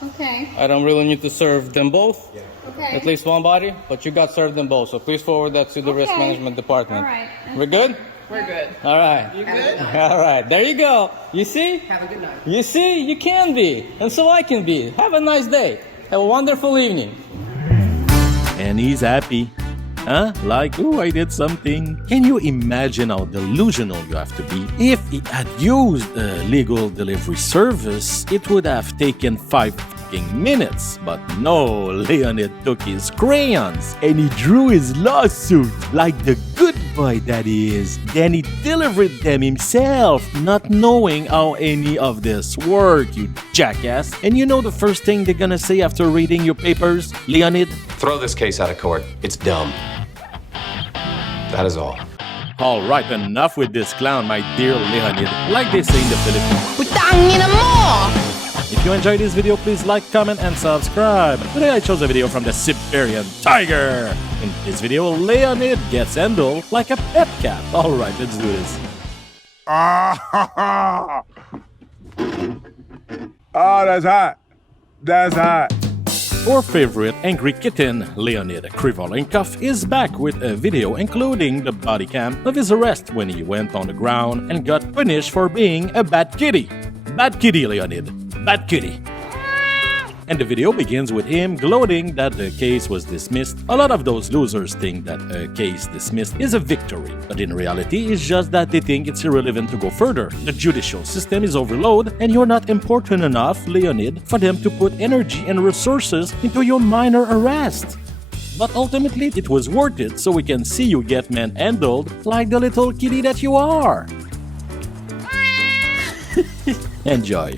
Okay. I don't really need to serve them both. Okay. At least one body, but you got served them both. So please forward that to the risk Okay. management department. All right. We're good? We're good. All right. You good? All right. There you go. You see? Have a good night. You see? You can be. And so I can be. Have a nice day. Have a wonderful evening. And he's happy. Huh? Like, oh, I did something. Can you imagine how delusional you have to be? If he had used a legal delivery service, it would have taken 5 minutes. But no, Leonid took his crayons and he drew his lawsuit like the good boy that he is. Then he delivered them himself, not knowing how any of this worked, you jackass. And you know the first thing they're gonna say after reading your papers, Leonid? Throw this case out of court. It's dumb. That is all. Alright, enough with this clown, my dear Leonid. Like they say in the Philippines. If you enjoyed this video, please like, comment, and subscribe. Today I chose a video from the Siberian tiger. In this video, Leonid gets handled like a pet cat. Alright, let's do this. Oh, that's hot. That's hot. Our favorite angry kitten, Leonid Krivolenkov, is back with a video including the body cam of his arrest when he went on the ground and got punished for being a bad kitty. Bad kitty, Leonid. Bad kitty. And the video begins with him gloating that the case was dismissed. A lot of those losers think that a case dismissed is a victory, but in reality it's just that they think it's irrelevant to go further. The judicial system is overloaded and you're not important enough, Leonid, for them to put energy and resources into your minor arrest. But ultimately it was worth it so we can see you get manhandled like the little kitty that you are. Enjoy.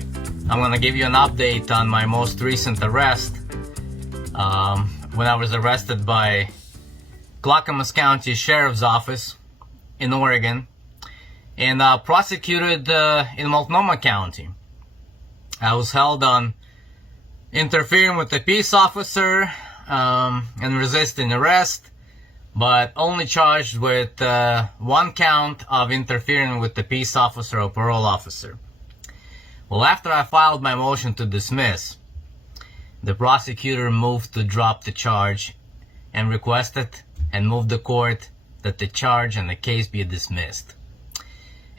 I'm gonna give you an update on my most recent arrest. When I was arrested by Clackamas County Sheriff's Office in Oregon and prosecuted in Multnomah County. I was held on interfering with a peace officer and resisting arrest, but only charged with 1 count of interfering with the peace officer or parole officer. Well, after I filed my motion to dismiss, the prosecutor moved to drop the charge and requested and moved the court that the charge and the case be dismissed.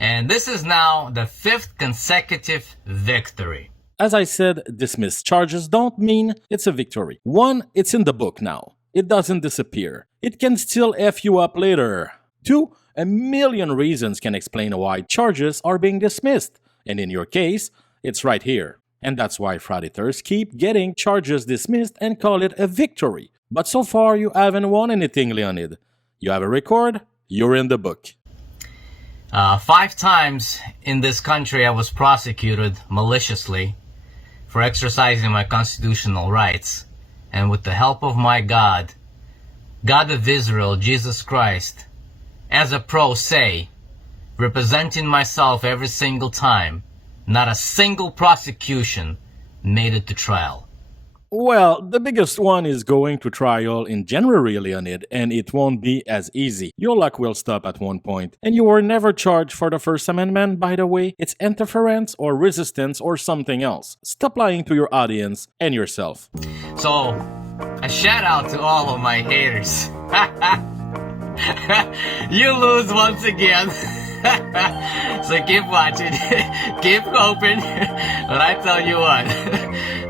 And this is now the 5th consecutive victory. As I said, dismissed charges don't mean it's a victory. 1, it's in the book now. It doesn't disappear. It can still F you up later. 2, a million reasons can explain why charges are being dismissed. And in your case, it's right here. And that's why frauditors keep getting charges dismissed and call it a victory. But so far, you haven't won anything, Leonid. You have a record, you're in the book. 5 times in this country I was prosecuted maliciously for exercising my constitutional rights. And with the help of my God, God of Israel, Jesus Christ, as a pro se, representing myself every single time, not a single prosecution made it to trial. Well, the biggest one is going to trial in January, Leonid, and it won't be as easy. Your luck will stop at one point. And you were never charged for the First Amendment, by the way. It's interference or resistance or something else. Stop lying to your audience and yourself. So, a shout out to all of my haters. You lose once again. So keep watching, keep hoping, but I tell you what,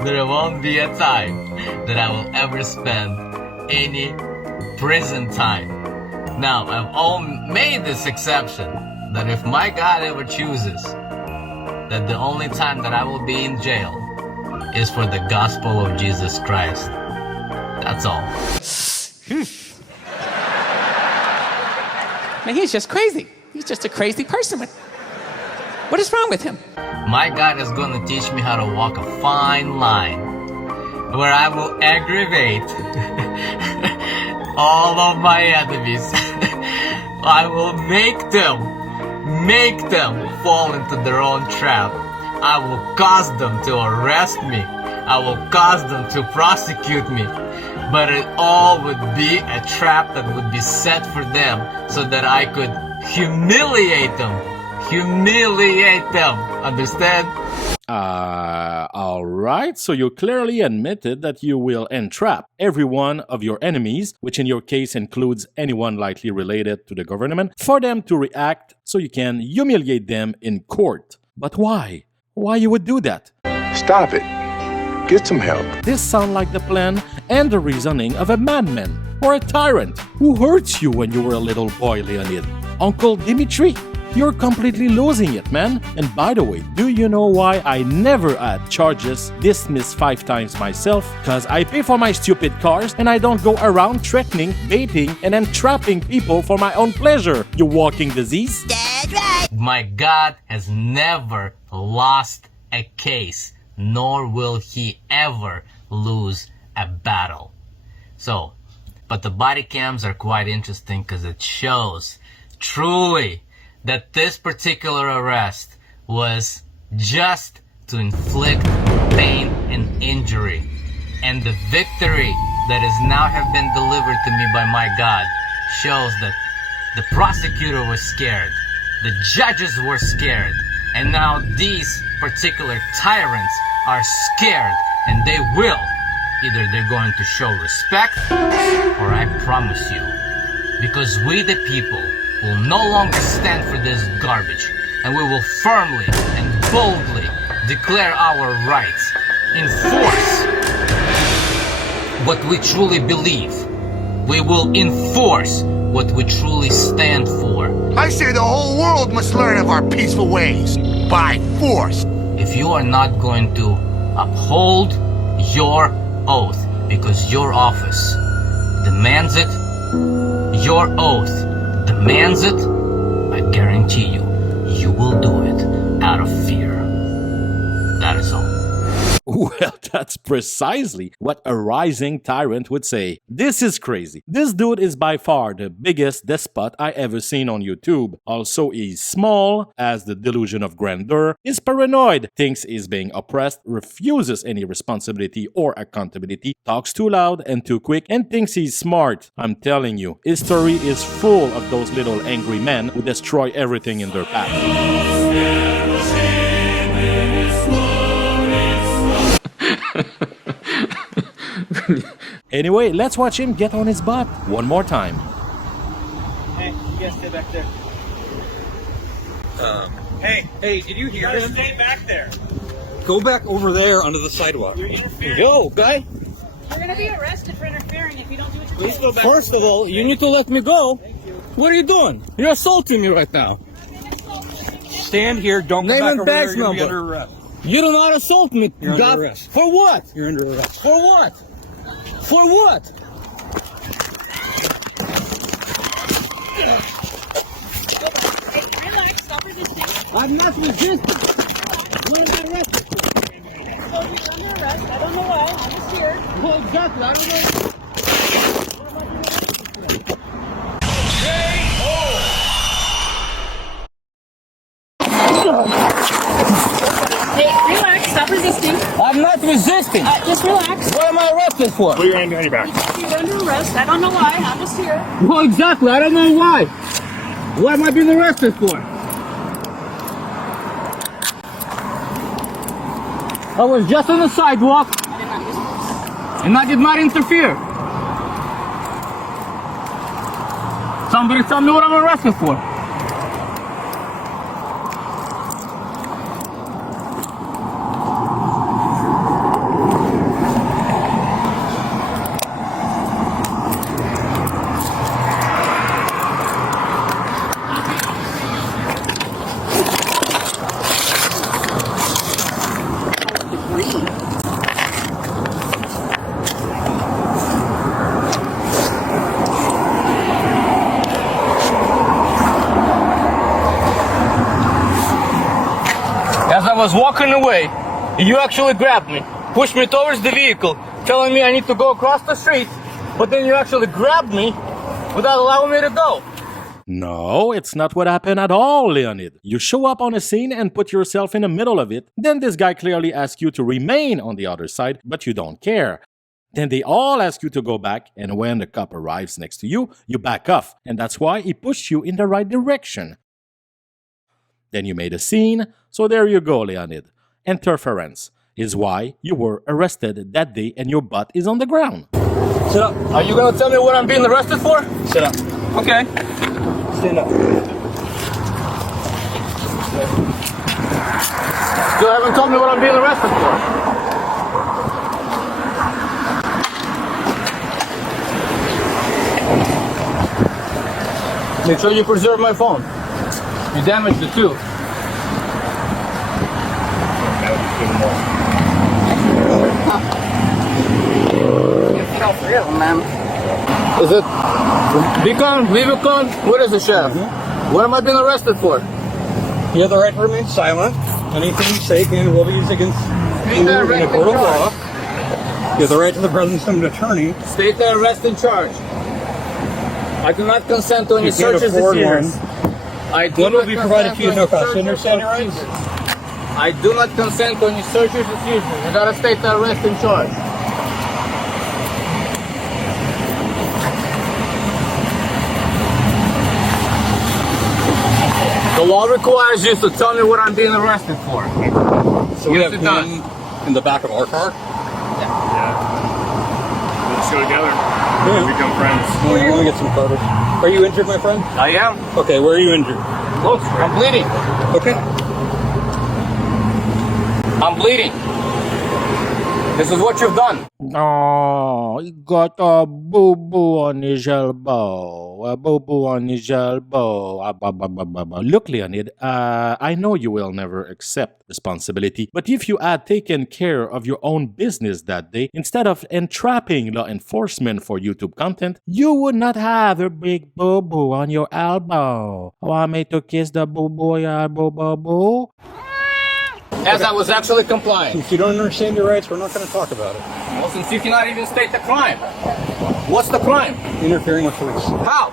there won't be a time that I will ever spend any prison time. Now, I've all made this exception that if my God ever chooses that the only time that I will be in jail is for the gospel of Jesus Christ. That's all. Man, he's just crazy. He's just a crazy person. What is wrong with him? My God is going to teach me how to walk a fine line where I will aggravate all of my enemies. I will make them fall into their own trap. I will cause them to arrest me. I will cause them to prosecute me. But it all would be a trap that would be set for them so that I could humiliate them. Understand? Alright, so you clearly admitted that you will entrap every one of your enemies, which in your case includes anyone likely related to the government, for them to react so you can humiliate them in court. But why? Why you would do that? Stop it. Get some help. This sounds like the plan and the reasoning of a madman or a tyrant who hurts you when you were a little boy, Leonid. Uncle Dimitri, you're completely losing it, man. And by the way, do you know why I never had charges dismissed 5 times myself? Cause I pay for my stupid cars and I don't go around threatening, baiting, and entrapping people for my own pleasure, you walking disease. That's right. My God has never lost a case, nor will he ever lose a battle. So, but the body cams are quite interesting because it shows truly that this particular arrest was just to inflict pain and injury. And the victory that is now have been delivered to me by my God shows that the prosecutor was scared, the judges were scared, and now these particular tyrants are scared, and they will. Either they're going to show respect, or I promise you, because we the people will no longer stand for this garbage, and we will firmly and boldly declare our rights, enforce what we truly believe. We will enforce what we truly stand for. I say the whole world must learn of our peaceful ways, by force. If you are not going to uphold your oath because your office demands it, your oath demands it, I guarantee you, you will do it out of fear. That is all. Well, that's precisely what a rising tyrant would say. This is crazy. This dude is by far the biggest despot I ever seen on YouTube. Also, he's small, has the delusion of grandeur, is paranoid, thinks he's being oppressed, refuses any responsibility or accountability, talks too loud and too quick, and thinks he's smart. I'm telling you, history is full of those little angry men who destroy everything in their path. Anyway, let's watch him get on his butt one more time. Hey, you guys stay back there. Hey, did you hear him? Stay back there. Go back over there onto the sidewalk. You're interfering. Go, guy. You're gonna be arrested for interfering if you don't do what you're Please go back. First of all, you need to let me go. What are you doing? You're assaulting me right now. Stand here. Don't Name go back and over there. badge You're gonna be number. under arrest. You do not assault me. You're under God. arrest. For what? You're under arrest. For what? For what? Relax, stop resisting. I'm not resisting. What am I arrested for? So you're under arrest. I don't know why. I'm just here. Well, exactly. I don't know. Hey, relax, stop resisting. I'm not resisting. Just relax. What am I arrested for? Put your hand behind your back. You're under arrest. I don't know why. I'm just here. Well, exactly. I don't know why. What am I being arrested for? I was just on the sidewalk. And I did not interfere. Somebody tell me what I'm arrested for. As I was walking away, you actually grabbed me, pushed me towards the vehicle, telling me I need to go across the street, but then you actually grabbed me without allowing me to go. No, it's not what happened at all, Leonid. You show up on a scene and put yourself in the middle of it. Then this guy clearly asks you to remain on the other side, but you don't care. Then they all ask you to go back, and when the cop arrives next to you, you back off, and that's why he pushed you in the right direction. Then you made a scene, so there you go, Leonid. Interference is why you were arrested that day and your butt is on the ground. Sit up. Are you gonna tell me what I'm being arrested for? Sit up. Okay. Stand up. Still haven't told me what I'm being arrested for. Make sure you preserve my phone. You damaged it too. Man. Is it Beacon? Beacon? What is it, Chef? What am I being arrested for? You have the right to remain silent. Anything you say can and will be used against you in a court of law. You have the right to the presence of an attorney. State the arrest in charge. I do not consent to any You can't searches afford and one. seizures. One will be provided to you at no cost. You understand your rights? I do not consent to any searches and seizures. You gotta state the arrest in charge. The law requires you to tell me what I'm being arrested for. So we Yes, have it does. him in the back of our car. Let's go together. Yeah. Become friends. Let me get some photos. Are you injured, my friend? I am. Okay, where are you injured? Look, I'm bleeding. Okay. I'm bleeding. This is what you've done. Oh, he got a boo-boo on his elbow. A boo-boo on his elbow. Look, Leonid, I know you will never accept responsibility, but if you had taken care of your own business that day, instead of entrapping law enforcement for YouTube content, you would not have a big boo-boo on your elbow. Want me to kiss the boo-boo, yeah, boo-boo-boo? As I was actually complying. If you don't understand your rights, we're not going to talk about it. Well, since you cannot even state the crime. What's the crime? Interfering with police. How?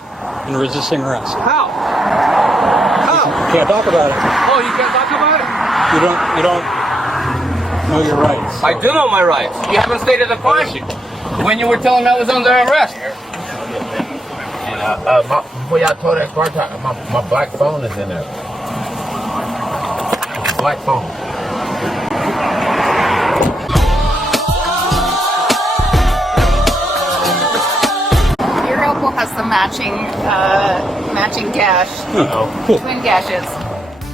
And resisting arrest. How? How? You can't talk about it. Oh, you can't talk about it? You don't know your rights. I do know my rights. You haven't stated the crime when you were telling me I was under arrest. Before y'all told that car talk, my black phone is in there. Black phone. Your elbow has the matching gash. Twin gashes.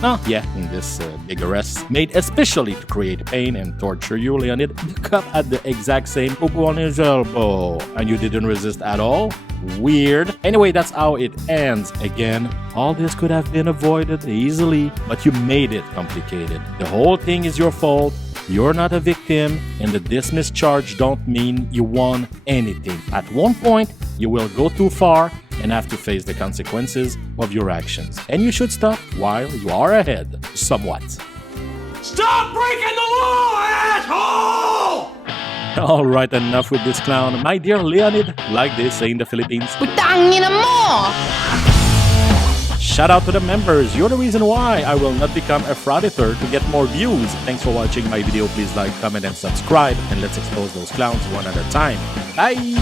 Oh, yeah, in this big arrest, made especially to create pain and torture you, Leonid, the cop had the exact same boo-boo on his elbow, and you didn't resist at all? Weird. Anyway, that's how it ends. Again, all this could have been avoided easily, but you made it complicated. The whole thing is your fault. You're not a victim, and the dismissed charge don't mean you won anything. At one point, you will go too far and have to face the consequences of your actions. And you should stop while you are ahead, somewhat. Stop breaking the law, asshole! Alright, enough with this clown. My dear Leonid, like they say in the Philippines, shout out to the members. You're the reason why I will not become a Frauditor to get more views. Thanks for watching my video. Please like, comment, and subscribe. And let's expose those clowns one at a time. Bye!